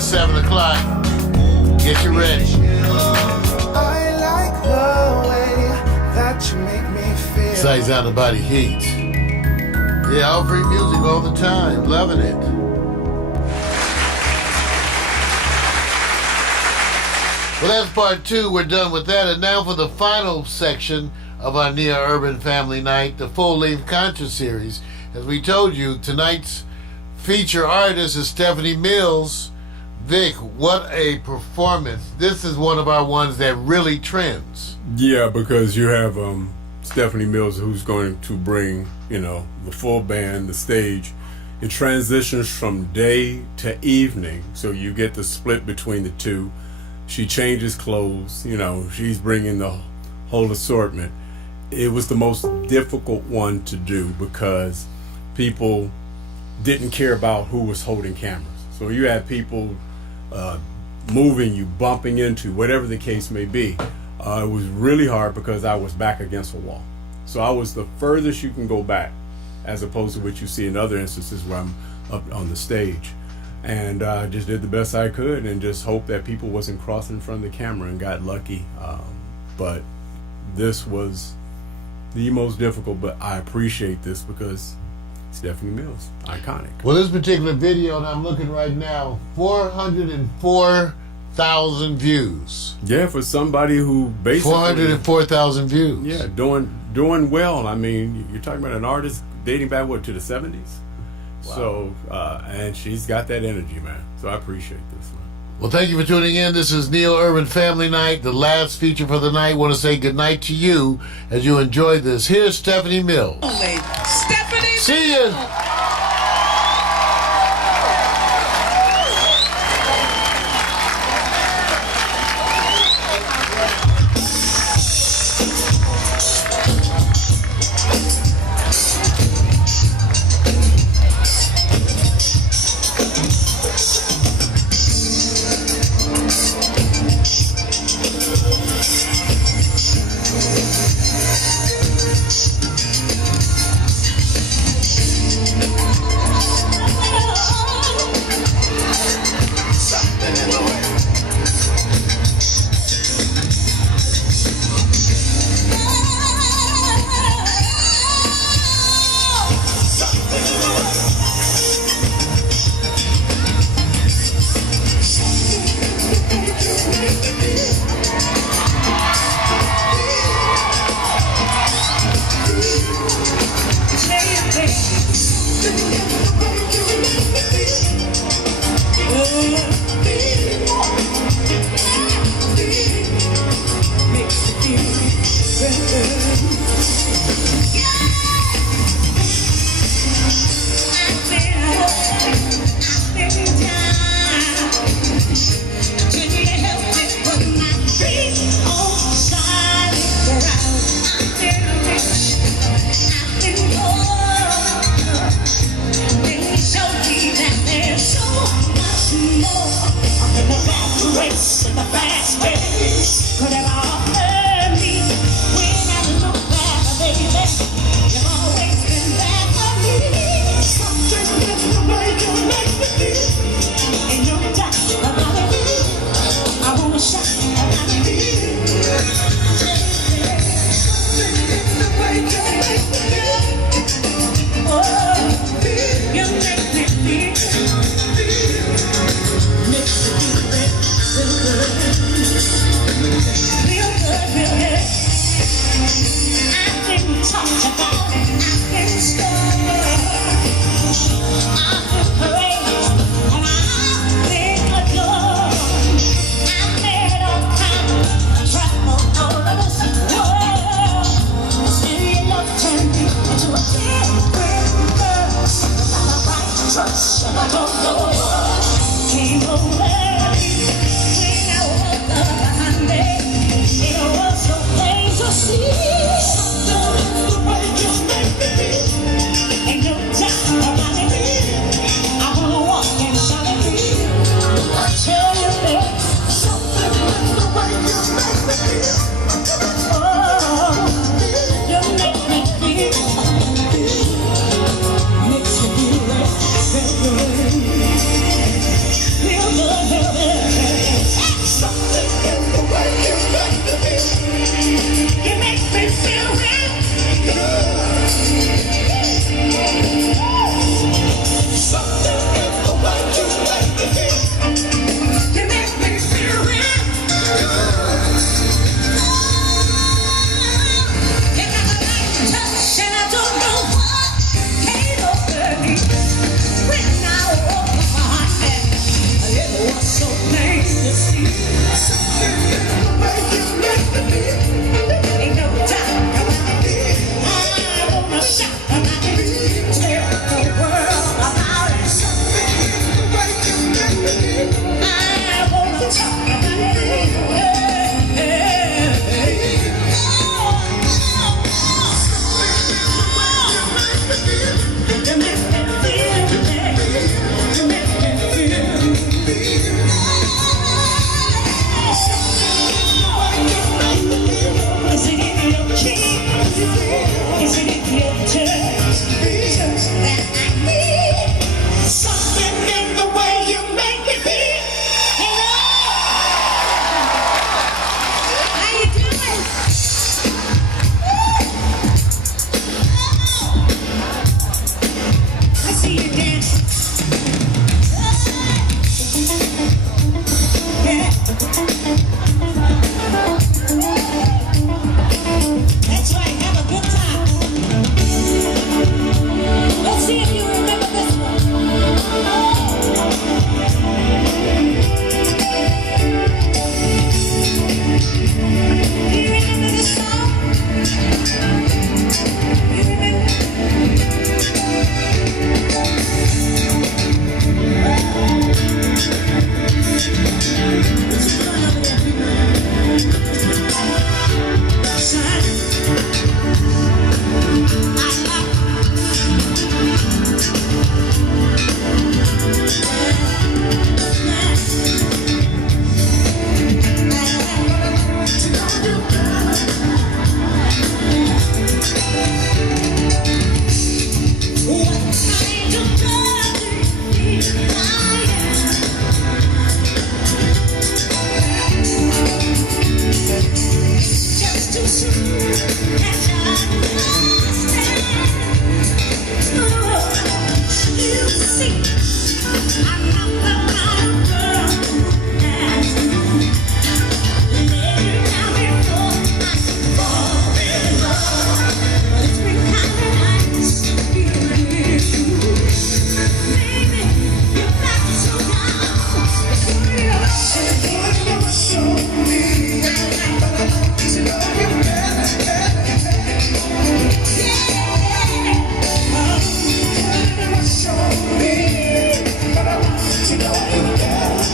at 7 o'clock. Get you ready. I like the way that you make me feel. Sights out the body heat. Yeah, all free music all the time. Loving it. Well, that's part 2. We're done with that. And now for the final section of our NeoUrban Family Night, the full-length concert series. As we told you, tonight's feature artist is Stephanie Mills. Vic, what a performance. This is one of our ones that really trends. Yeah, because you have Stephanie Mills, who's going to bring, the full band, the stage. It transitions from day to evening, so you get the split between the two. She changes clothes, she's bringing the whole assortment. It was the most difficult one to do because people didn't care about who was holding cameras. So you had people moving you, bumping into, whatever the case may be. It was really hard because I was back against a wall. So I was the furthest you can go back, as opposed to what you see in other instances where I'm up on the stage. And I just did the best I could and just hoped that people wasn't crossing in front of the camera, and got lucky. But this was the most difficult, but I appreciate this because Stephanie Mills, iconic. Well, this particular video, and I'm looking right now, 404,000 views. Yeah, for somebody who basically 404,000 views. Yeah, doing well. I mean, you're talking about an artist dating back to the 70s. Wow. So, and she's got that energy, man. So I appreciate this, man. Well, thank you for tuning in. This is NeoUrban Family Night, the last feature for the night. I want to say good night to you as you enjoy this. Here's Stephanie Mills. Stephanie. See ya. Makes me feel Ain't no doubt about it. I wanna shout about it. Tell the world about it. I wanna talk about it. You make me feel, you make me feel. Is it in your key? Is it in your touch? That I need something in the way you make me feel. How you doing? I see you dancing. Yeah. That's right, have a good time. Let's see if you remember this one. Do you remember this song? You remember? What's going on over there, people? Son, I love just too soon as I understand. You see, I'm not the kind of girl who has to lay you down before I fall in love. It's been kind of nice being with you. Baby, you're not so down. Show me. To know you better, show me, but I want to know you better.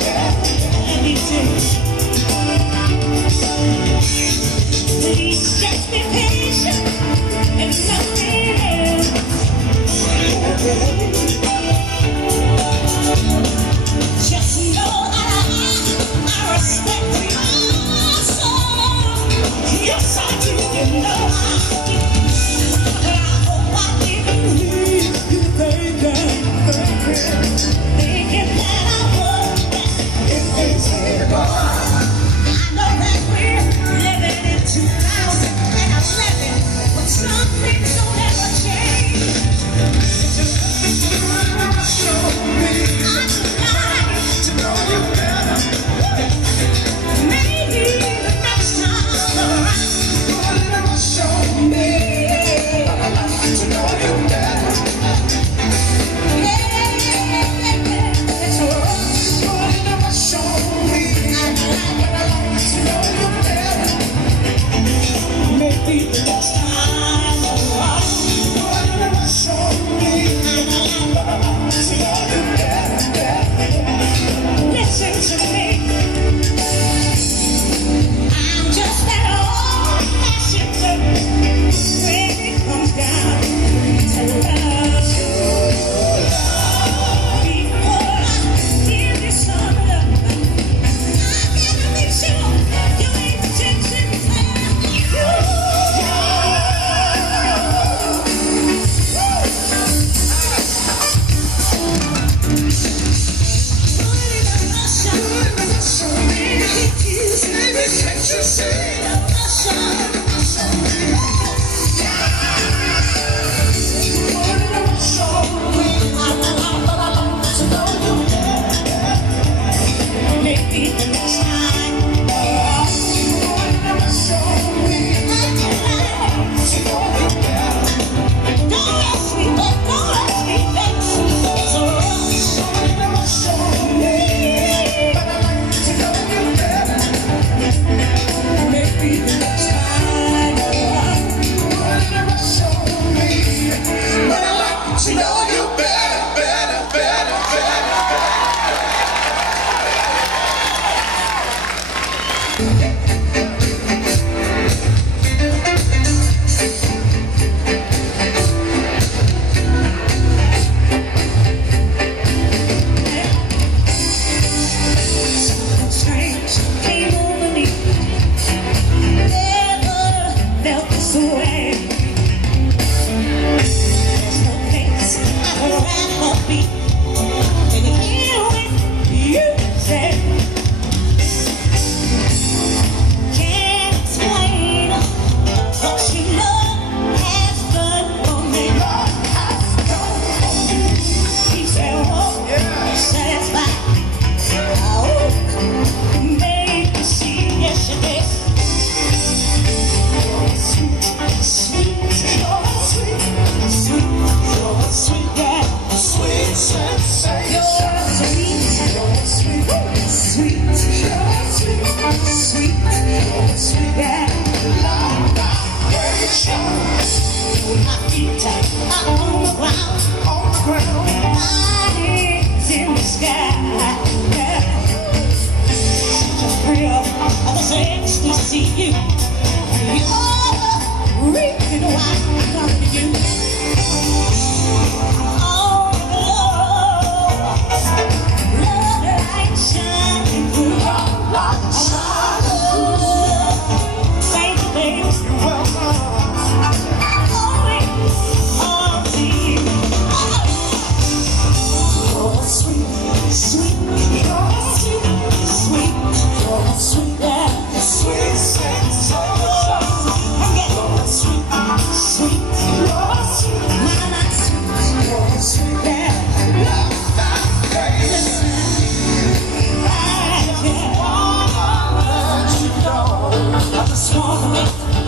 Please just be patient and nothing else. Just know I respect your soul. Yes, I do. You know I do. But I hope I didn't leave you thinking that I was invisible. I know that we're living in 2011, but some things don't ever change. Show me. I'm trying to know you better. Maybe the next time around. Show me. To know you better. That's what show me. To know you better. Maybe the next time around. Show me. To know you better. Listen to me. I'm just that old-fashioned girl when it comes down to love. Before I give you some love, I gotta make sure you ain't chasing maybe the next time. Don't ask me, baby. So show me. To know you better. sweet, yeah. Long vibration. My feet are on the ground, my head's in the sky. Yeah. The thrill of this ecstasy, you're the reason why I'm coming to you. Oh, love light shining through your light. Thank you, baby. You're welcome. Oh, to you. Oh, sweet, sweet, you're sweet, sweet, you're sweet, yeah, sweet, sweet, sweet, sweet, you're sweet, my sweet, you're sweet, yeah, love vibration. I just wanna let you know,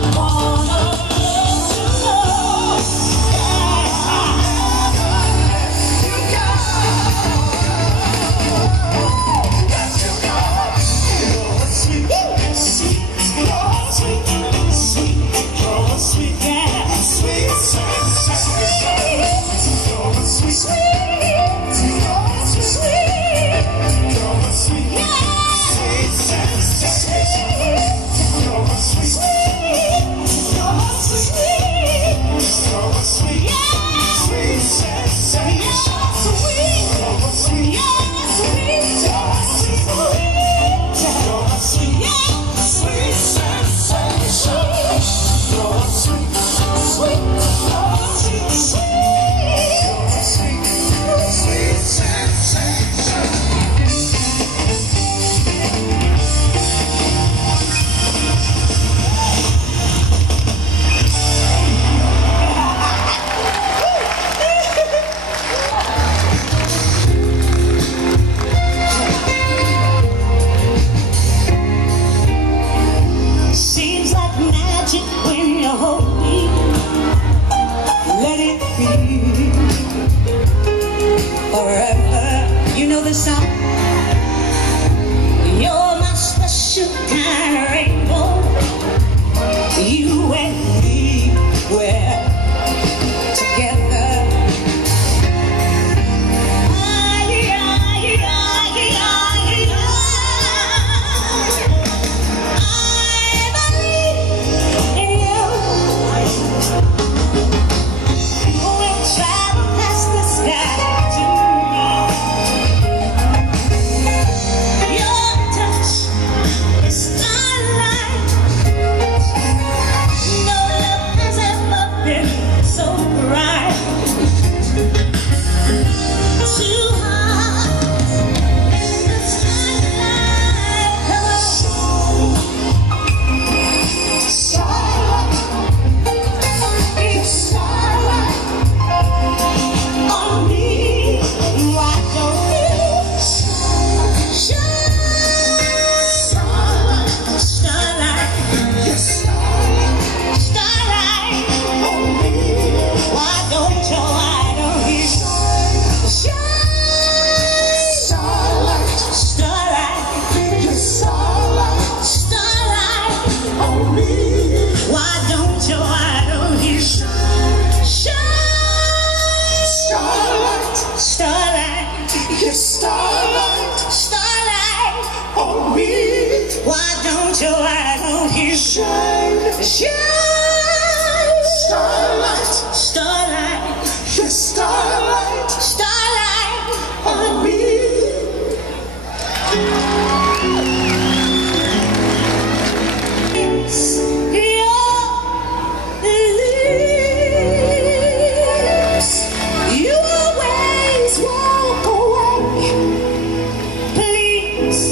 seems like magic when you hold me. Let it be forever. You know this song? You're my special kind of rainbow. You and me, we're together. Starlight, starlight on me. Why don't your light on you shine, shine? Starlight, starlight, yes, starlight, starlight on me. You always walk away. Please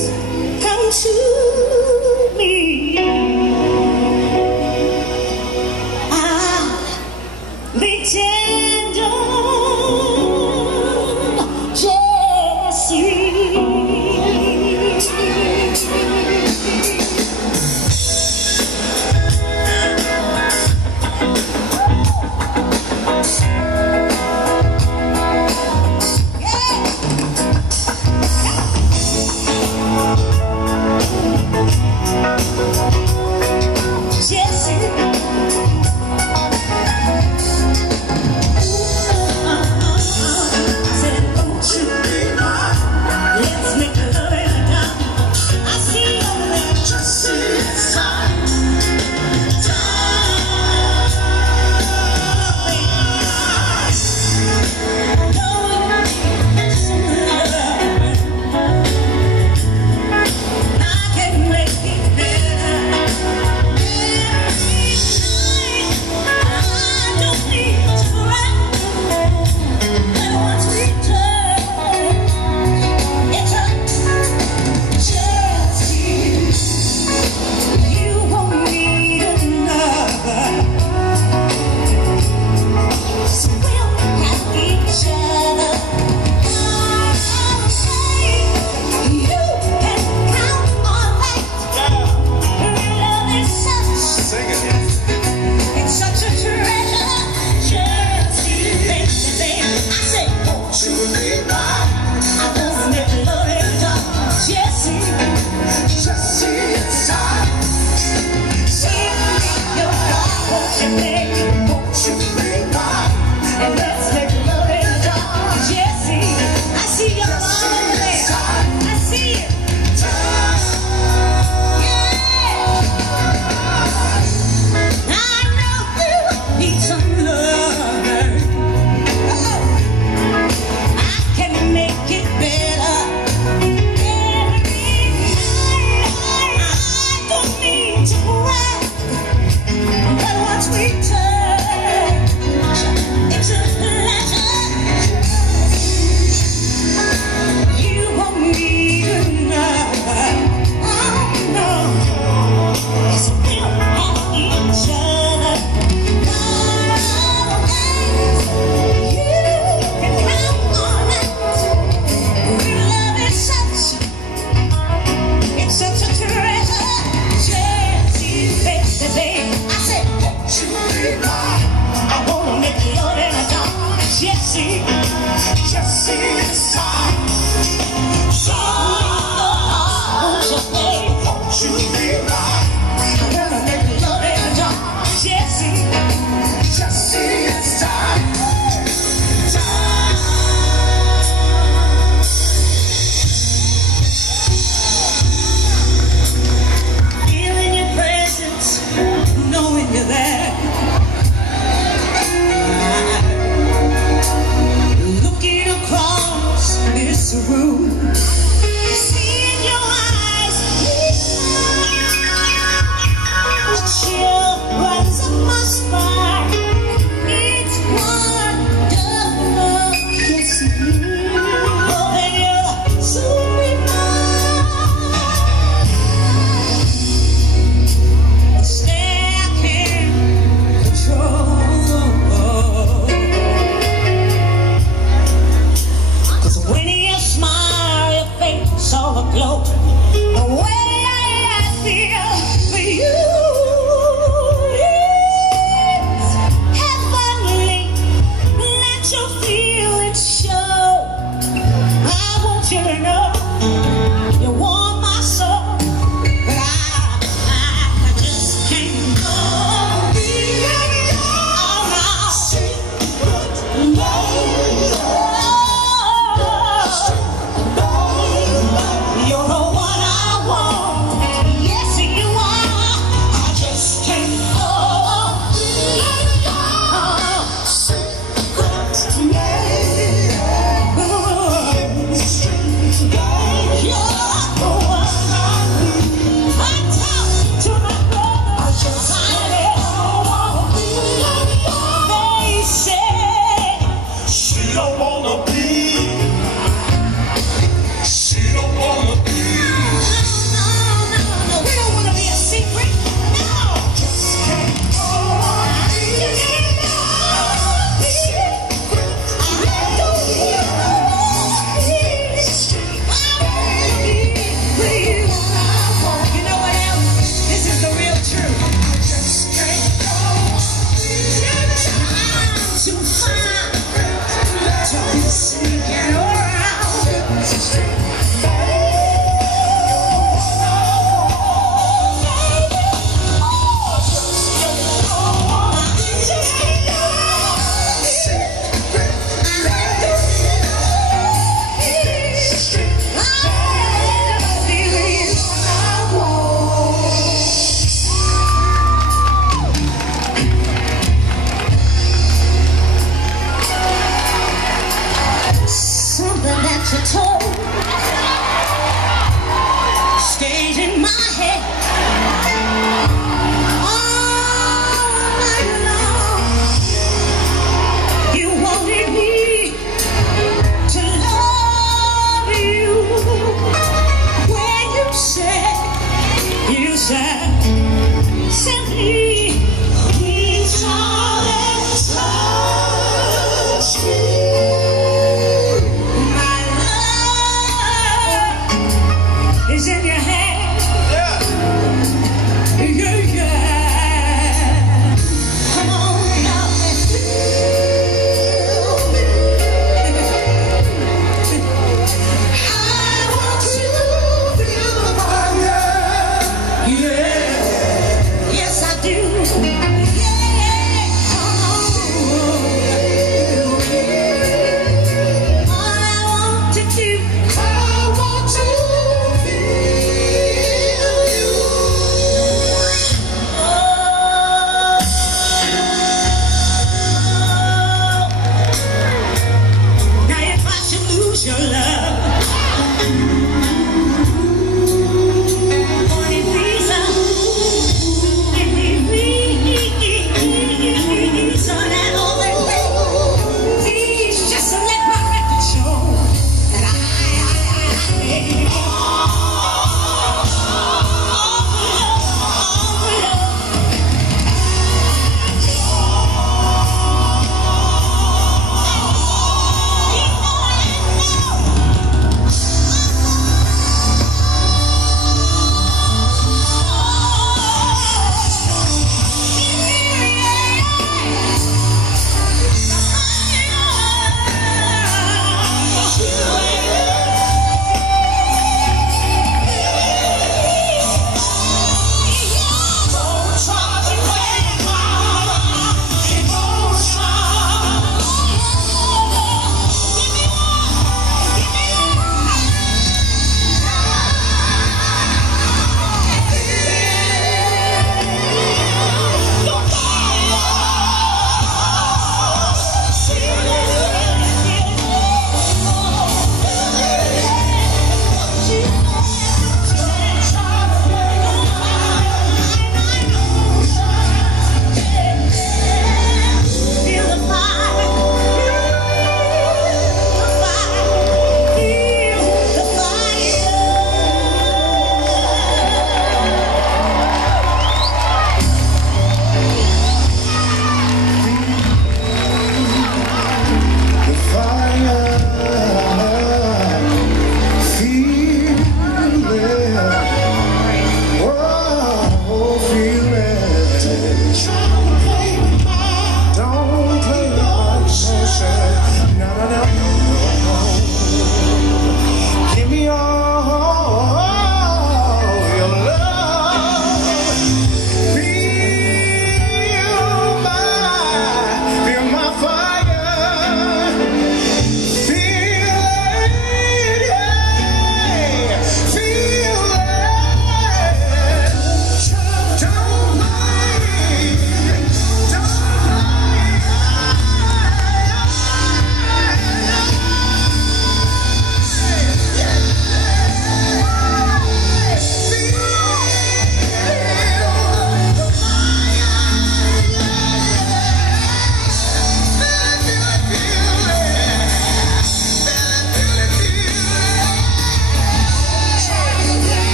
come to me. I'll be tender, just sweet. such a treasure. Jessie, baby, I said, won't you be mine? I wanna make love in a dawn. Jessie, it's time. So, won't you, baby, won't you be mine? I wanna make love in a dawn. Jessie, it's time. Feeling your presence, knowing you're there. Looking across this room, seeing your eyes, a chill runs up my spine. It's wonderful, yes it is. Oh, and you're so refined. Stay I can't control. 'Cause when you smile, your face all aglow. The way I feel for you is heavenly. Let your feelings show. I want you to know you want my soul, but I just can't go. You're the one I want. Yes, you are. I just can't go. Something that you told stayed in my head all night long. You wanted me to love you when you said simply reach out and touch me. Is in your hand. Yeah. Come on now and feel me. I want you to feel the fire. Yeah. Yes, I do.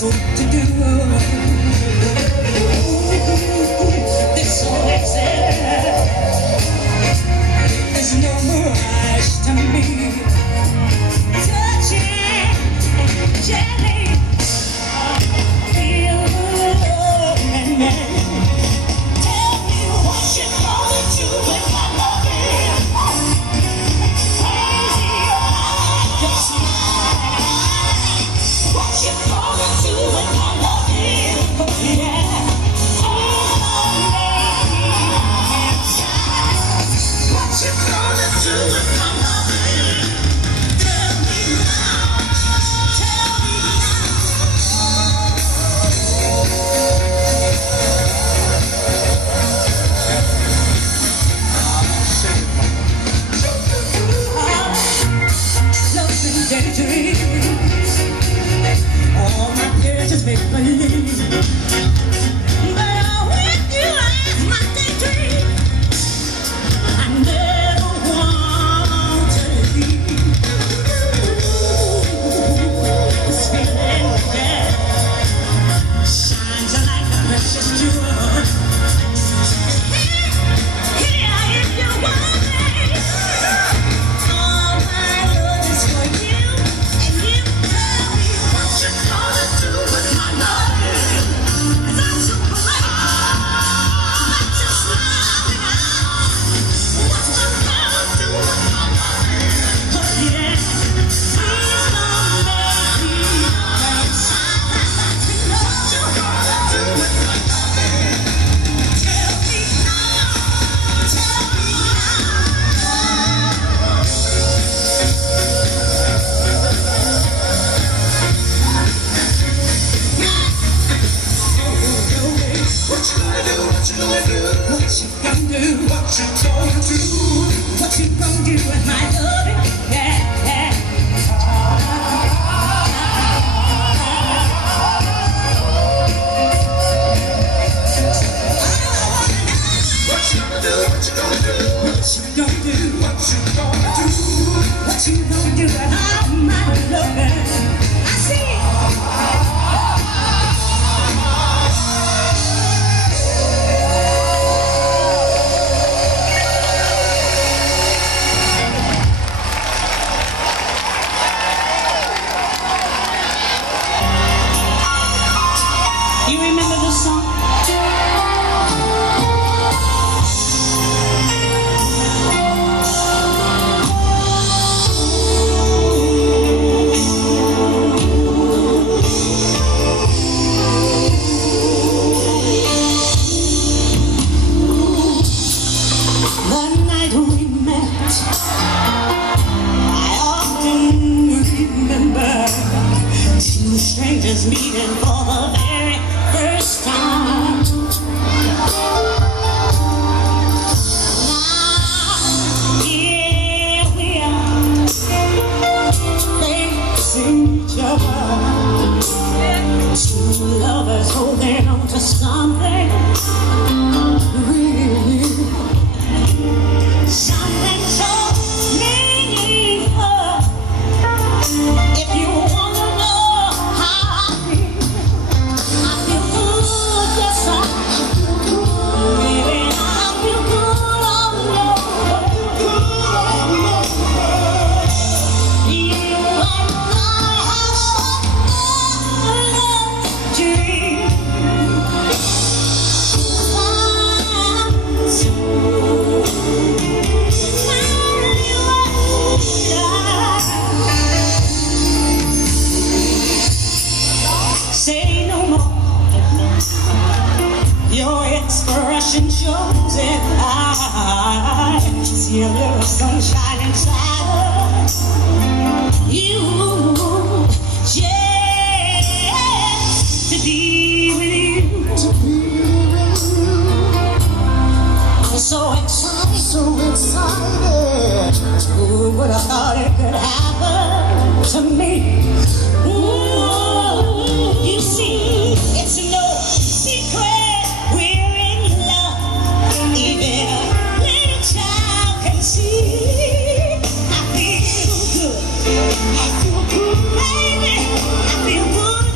so to do. This old exit is no mirage to me. Touching jelly, feel the love in me. Tell me what you're gonna do with my loving. Crazy about your smile. What you gonna do with my loving? Oh yeah. What you gonna do with my loving? Tell me now. Tell me love's been daydreams. All my fears just make believe. But with you as my daydream, I never want to leave. This feeling again shines like a precious jewel. Here, if you want me, all my love is for you, and you tell me what you're gonna do with my loving. 'Cause I'm so polite, I'm just loving out. What you gonna do with my loving? Oh yeah, please don't make me vex. What you gonna do with my loving? Tell me now, tell me what you gonna do? What you gonna do? What you gonna do? What you gonna do? What you gonna do with my loving? Yeah, yeah. What you gonna do? What you gonna do? What you gonna do? What you gonna do? What you gonna do with all my loving? I see. You remember this song? The night we met, I often remember two strangers meeting for the very first time. Now, here we are, facing each other. Two lovers holding on to something real. Something so meaningful. If you wanna know how I feel good, yes I feel good. Baby, I feel good all alone. You and I have such a dream. Say no more. Your expression shows it. I see a little sunshine inside us. You just to be with you. So excited, so excited. Who would have thought it could happen to me? Ooh, you see, it's no secret we're in love. Even a little child can see. I feel good, baby. I feel good.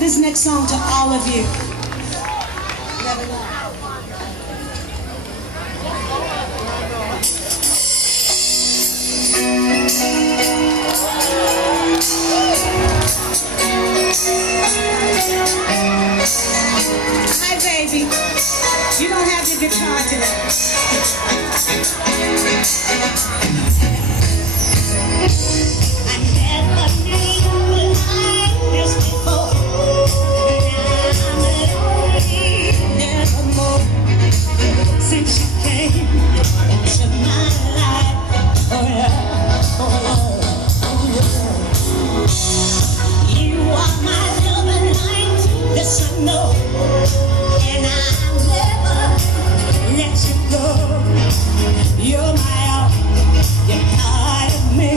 This next song to all of you. Hi, baby. You don't have your guitar today. I never knew like this before. Since you came into my life, oh yeah, oh yeah, oh yeah. You are my love and light, this I know, and I'll never let you go. You're my all, you're part of me.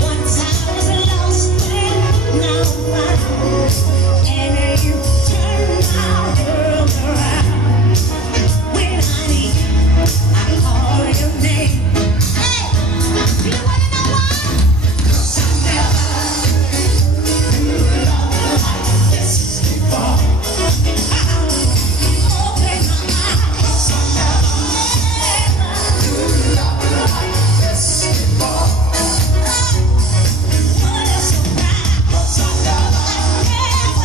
Once I was lost and now I'm found. And you turn my world around. When honey, I call your name. Hey, you wanna know why? 'Cause I never knew love like this before. Open my eyes. 'Cause I never knew love like this before. What a surprise. 'Cause I never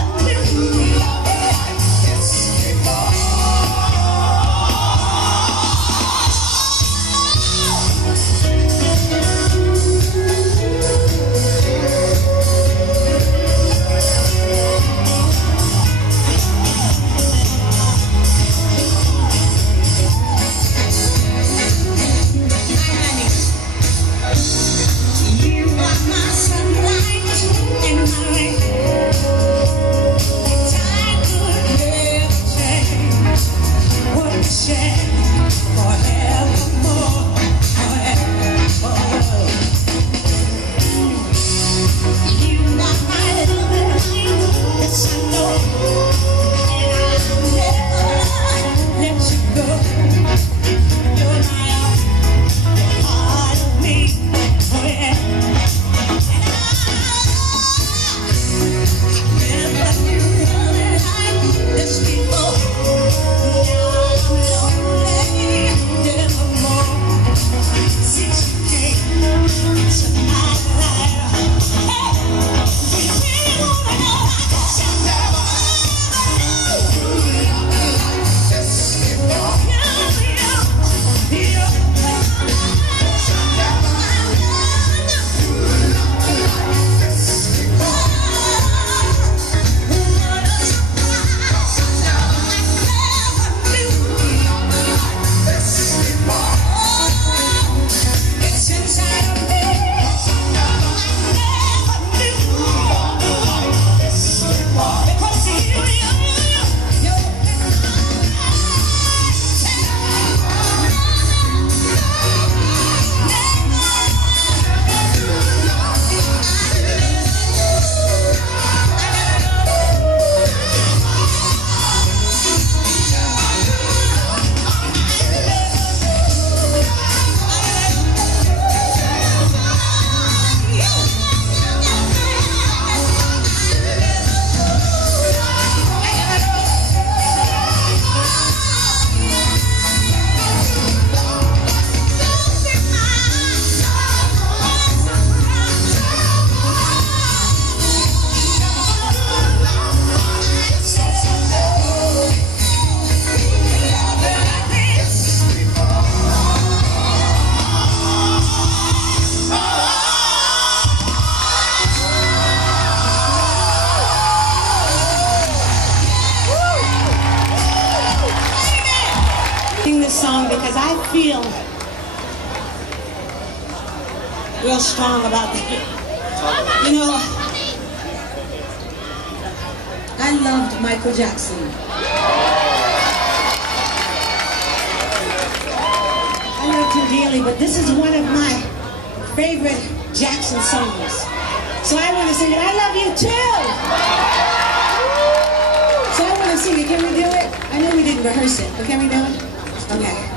guys, I feel real strong about that. You know, I loved Michael Jackson. I loved him dearly, but this is one of my favorite Jackson songs. So I want to sing it. I love you too. So I want to sing it. Can we do it? I know we didn't rehearse it, but can we do it? Okay.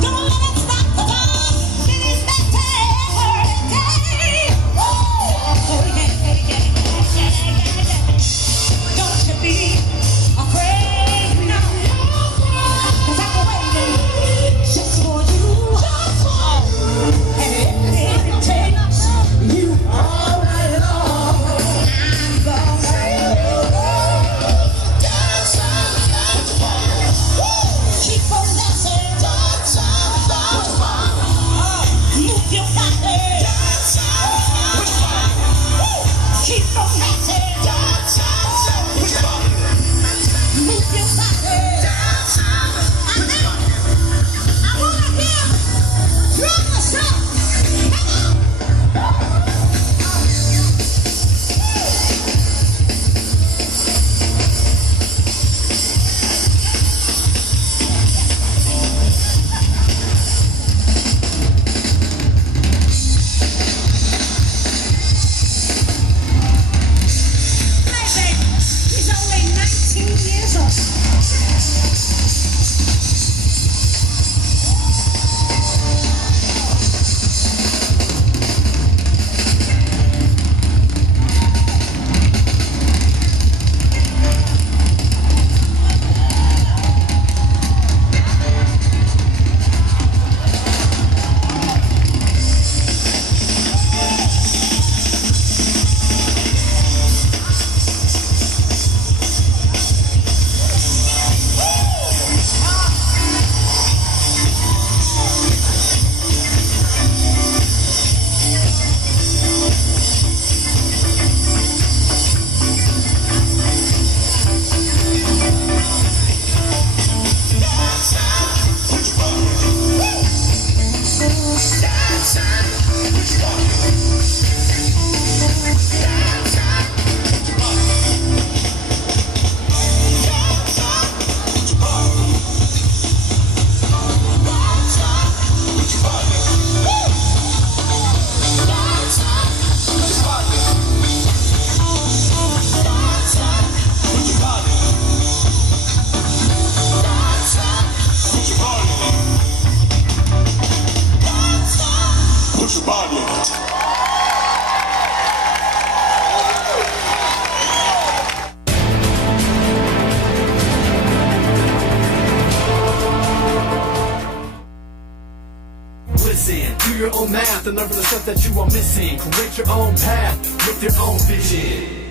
Don't let it stop the math and learn from the stuff that you are missing. Create your own path with your own vision.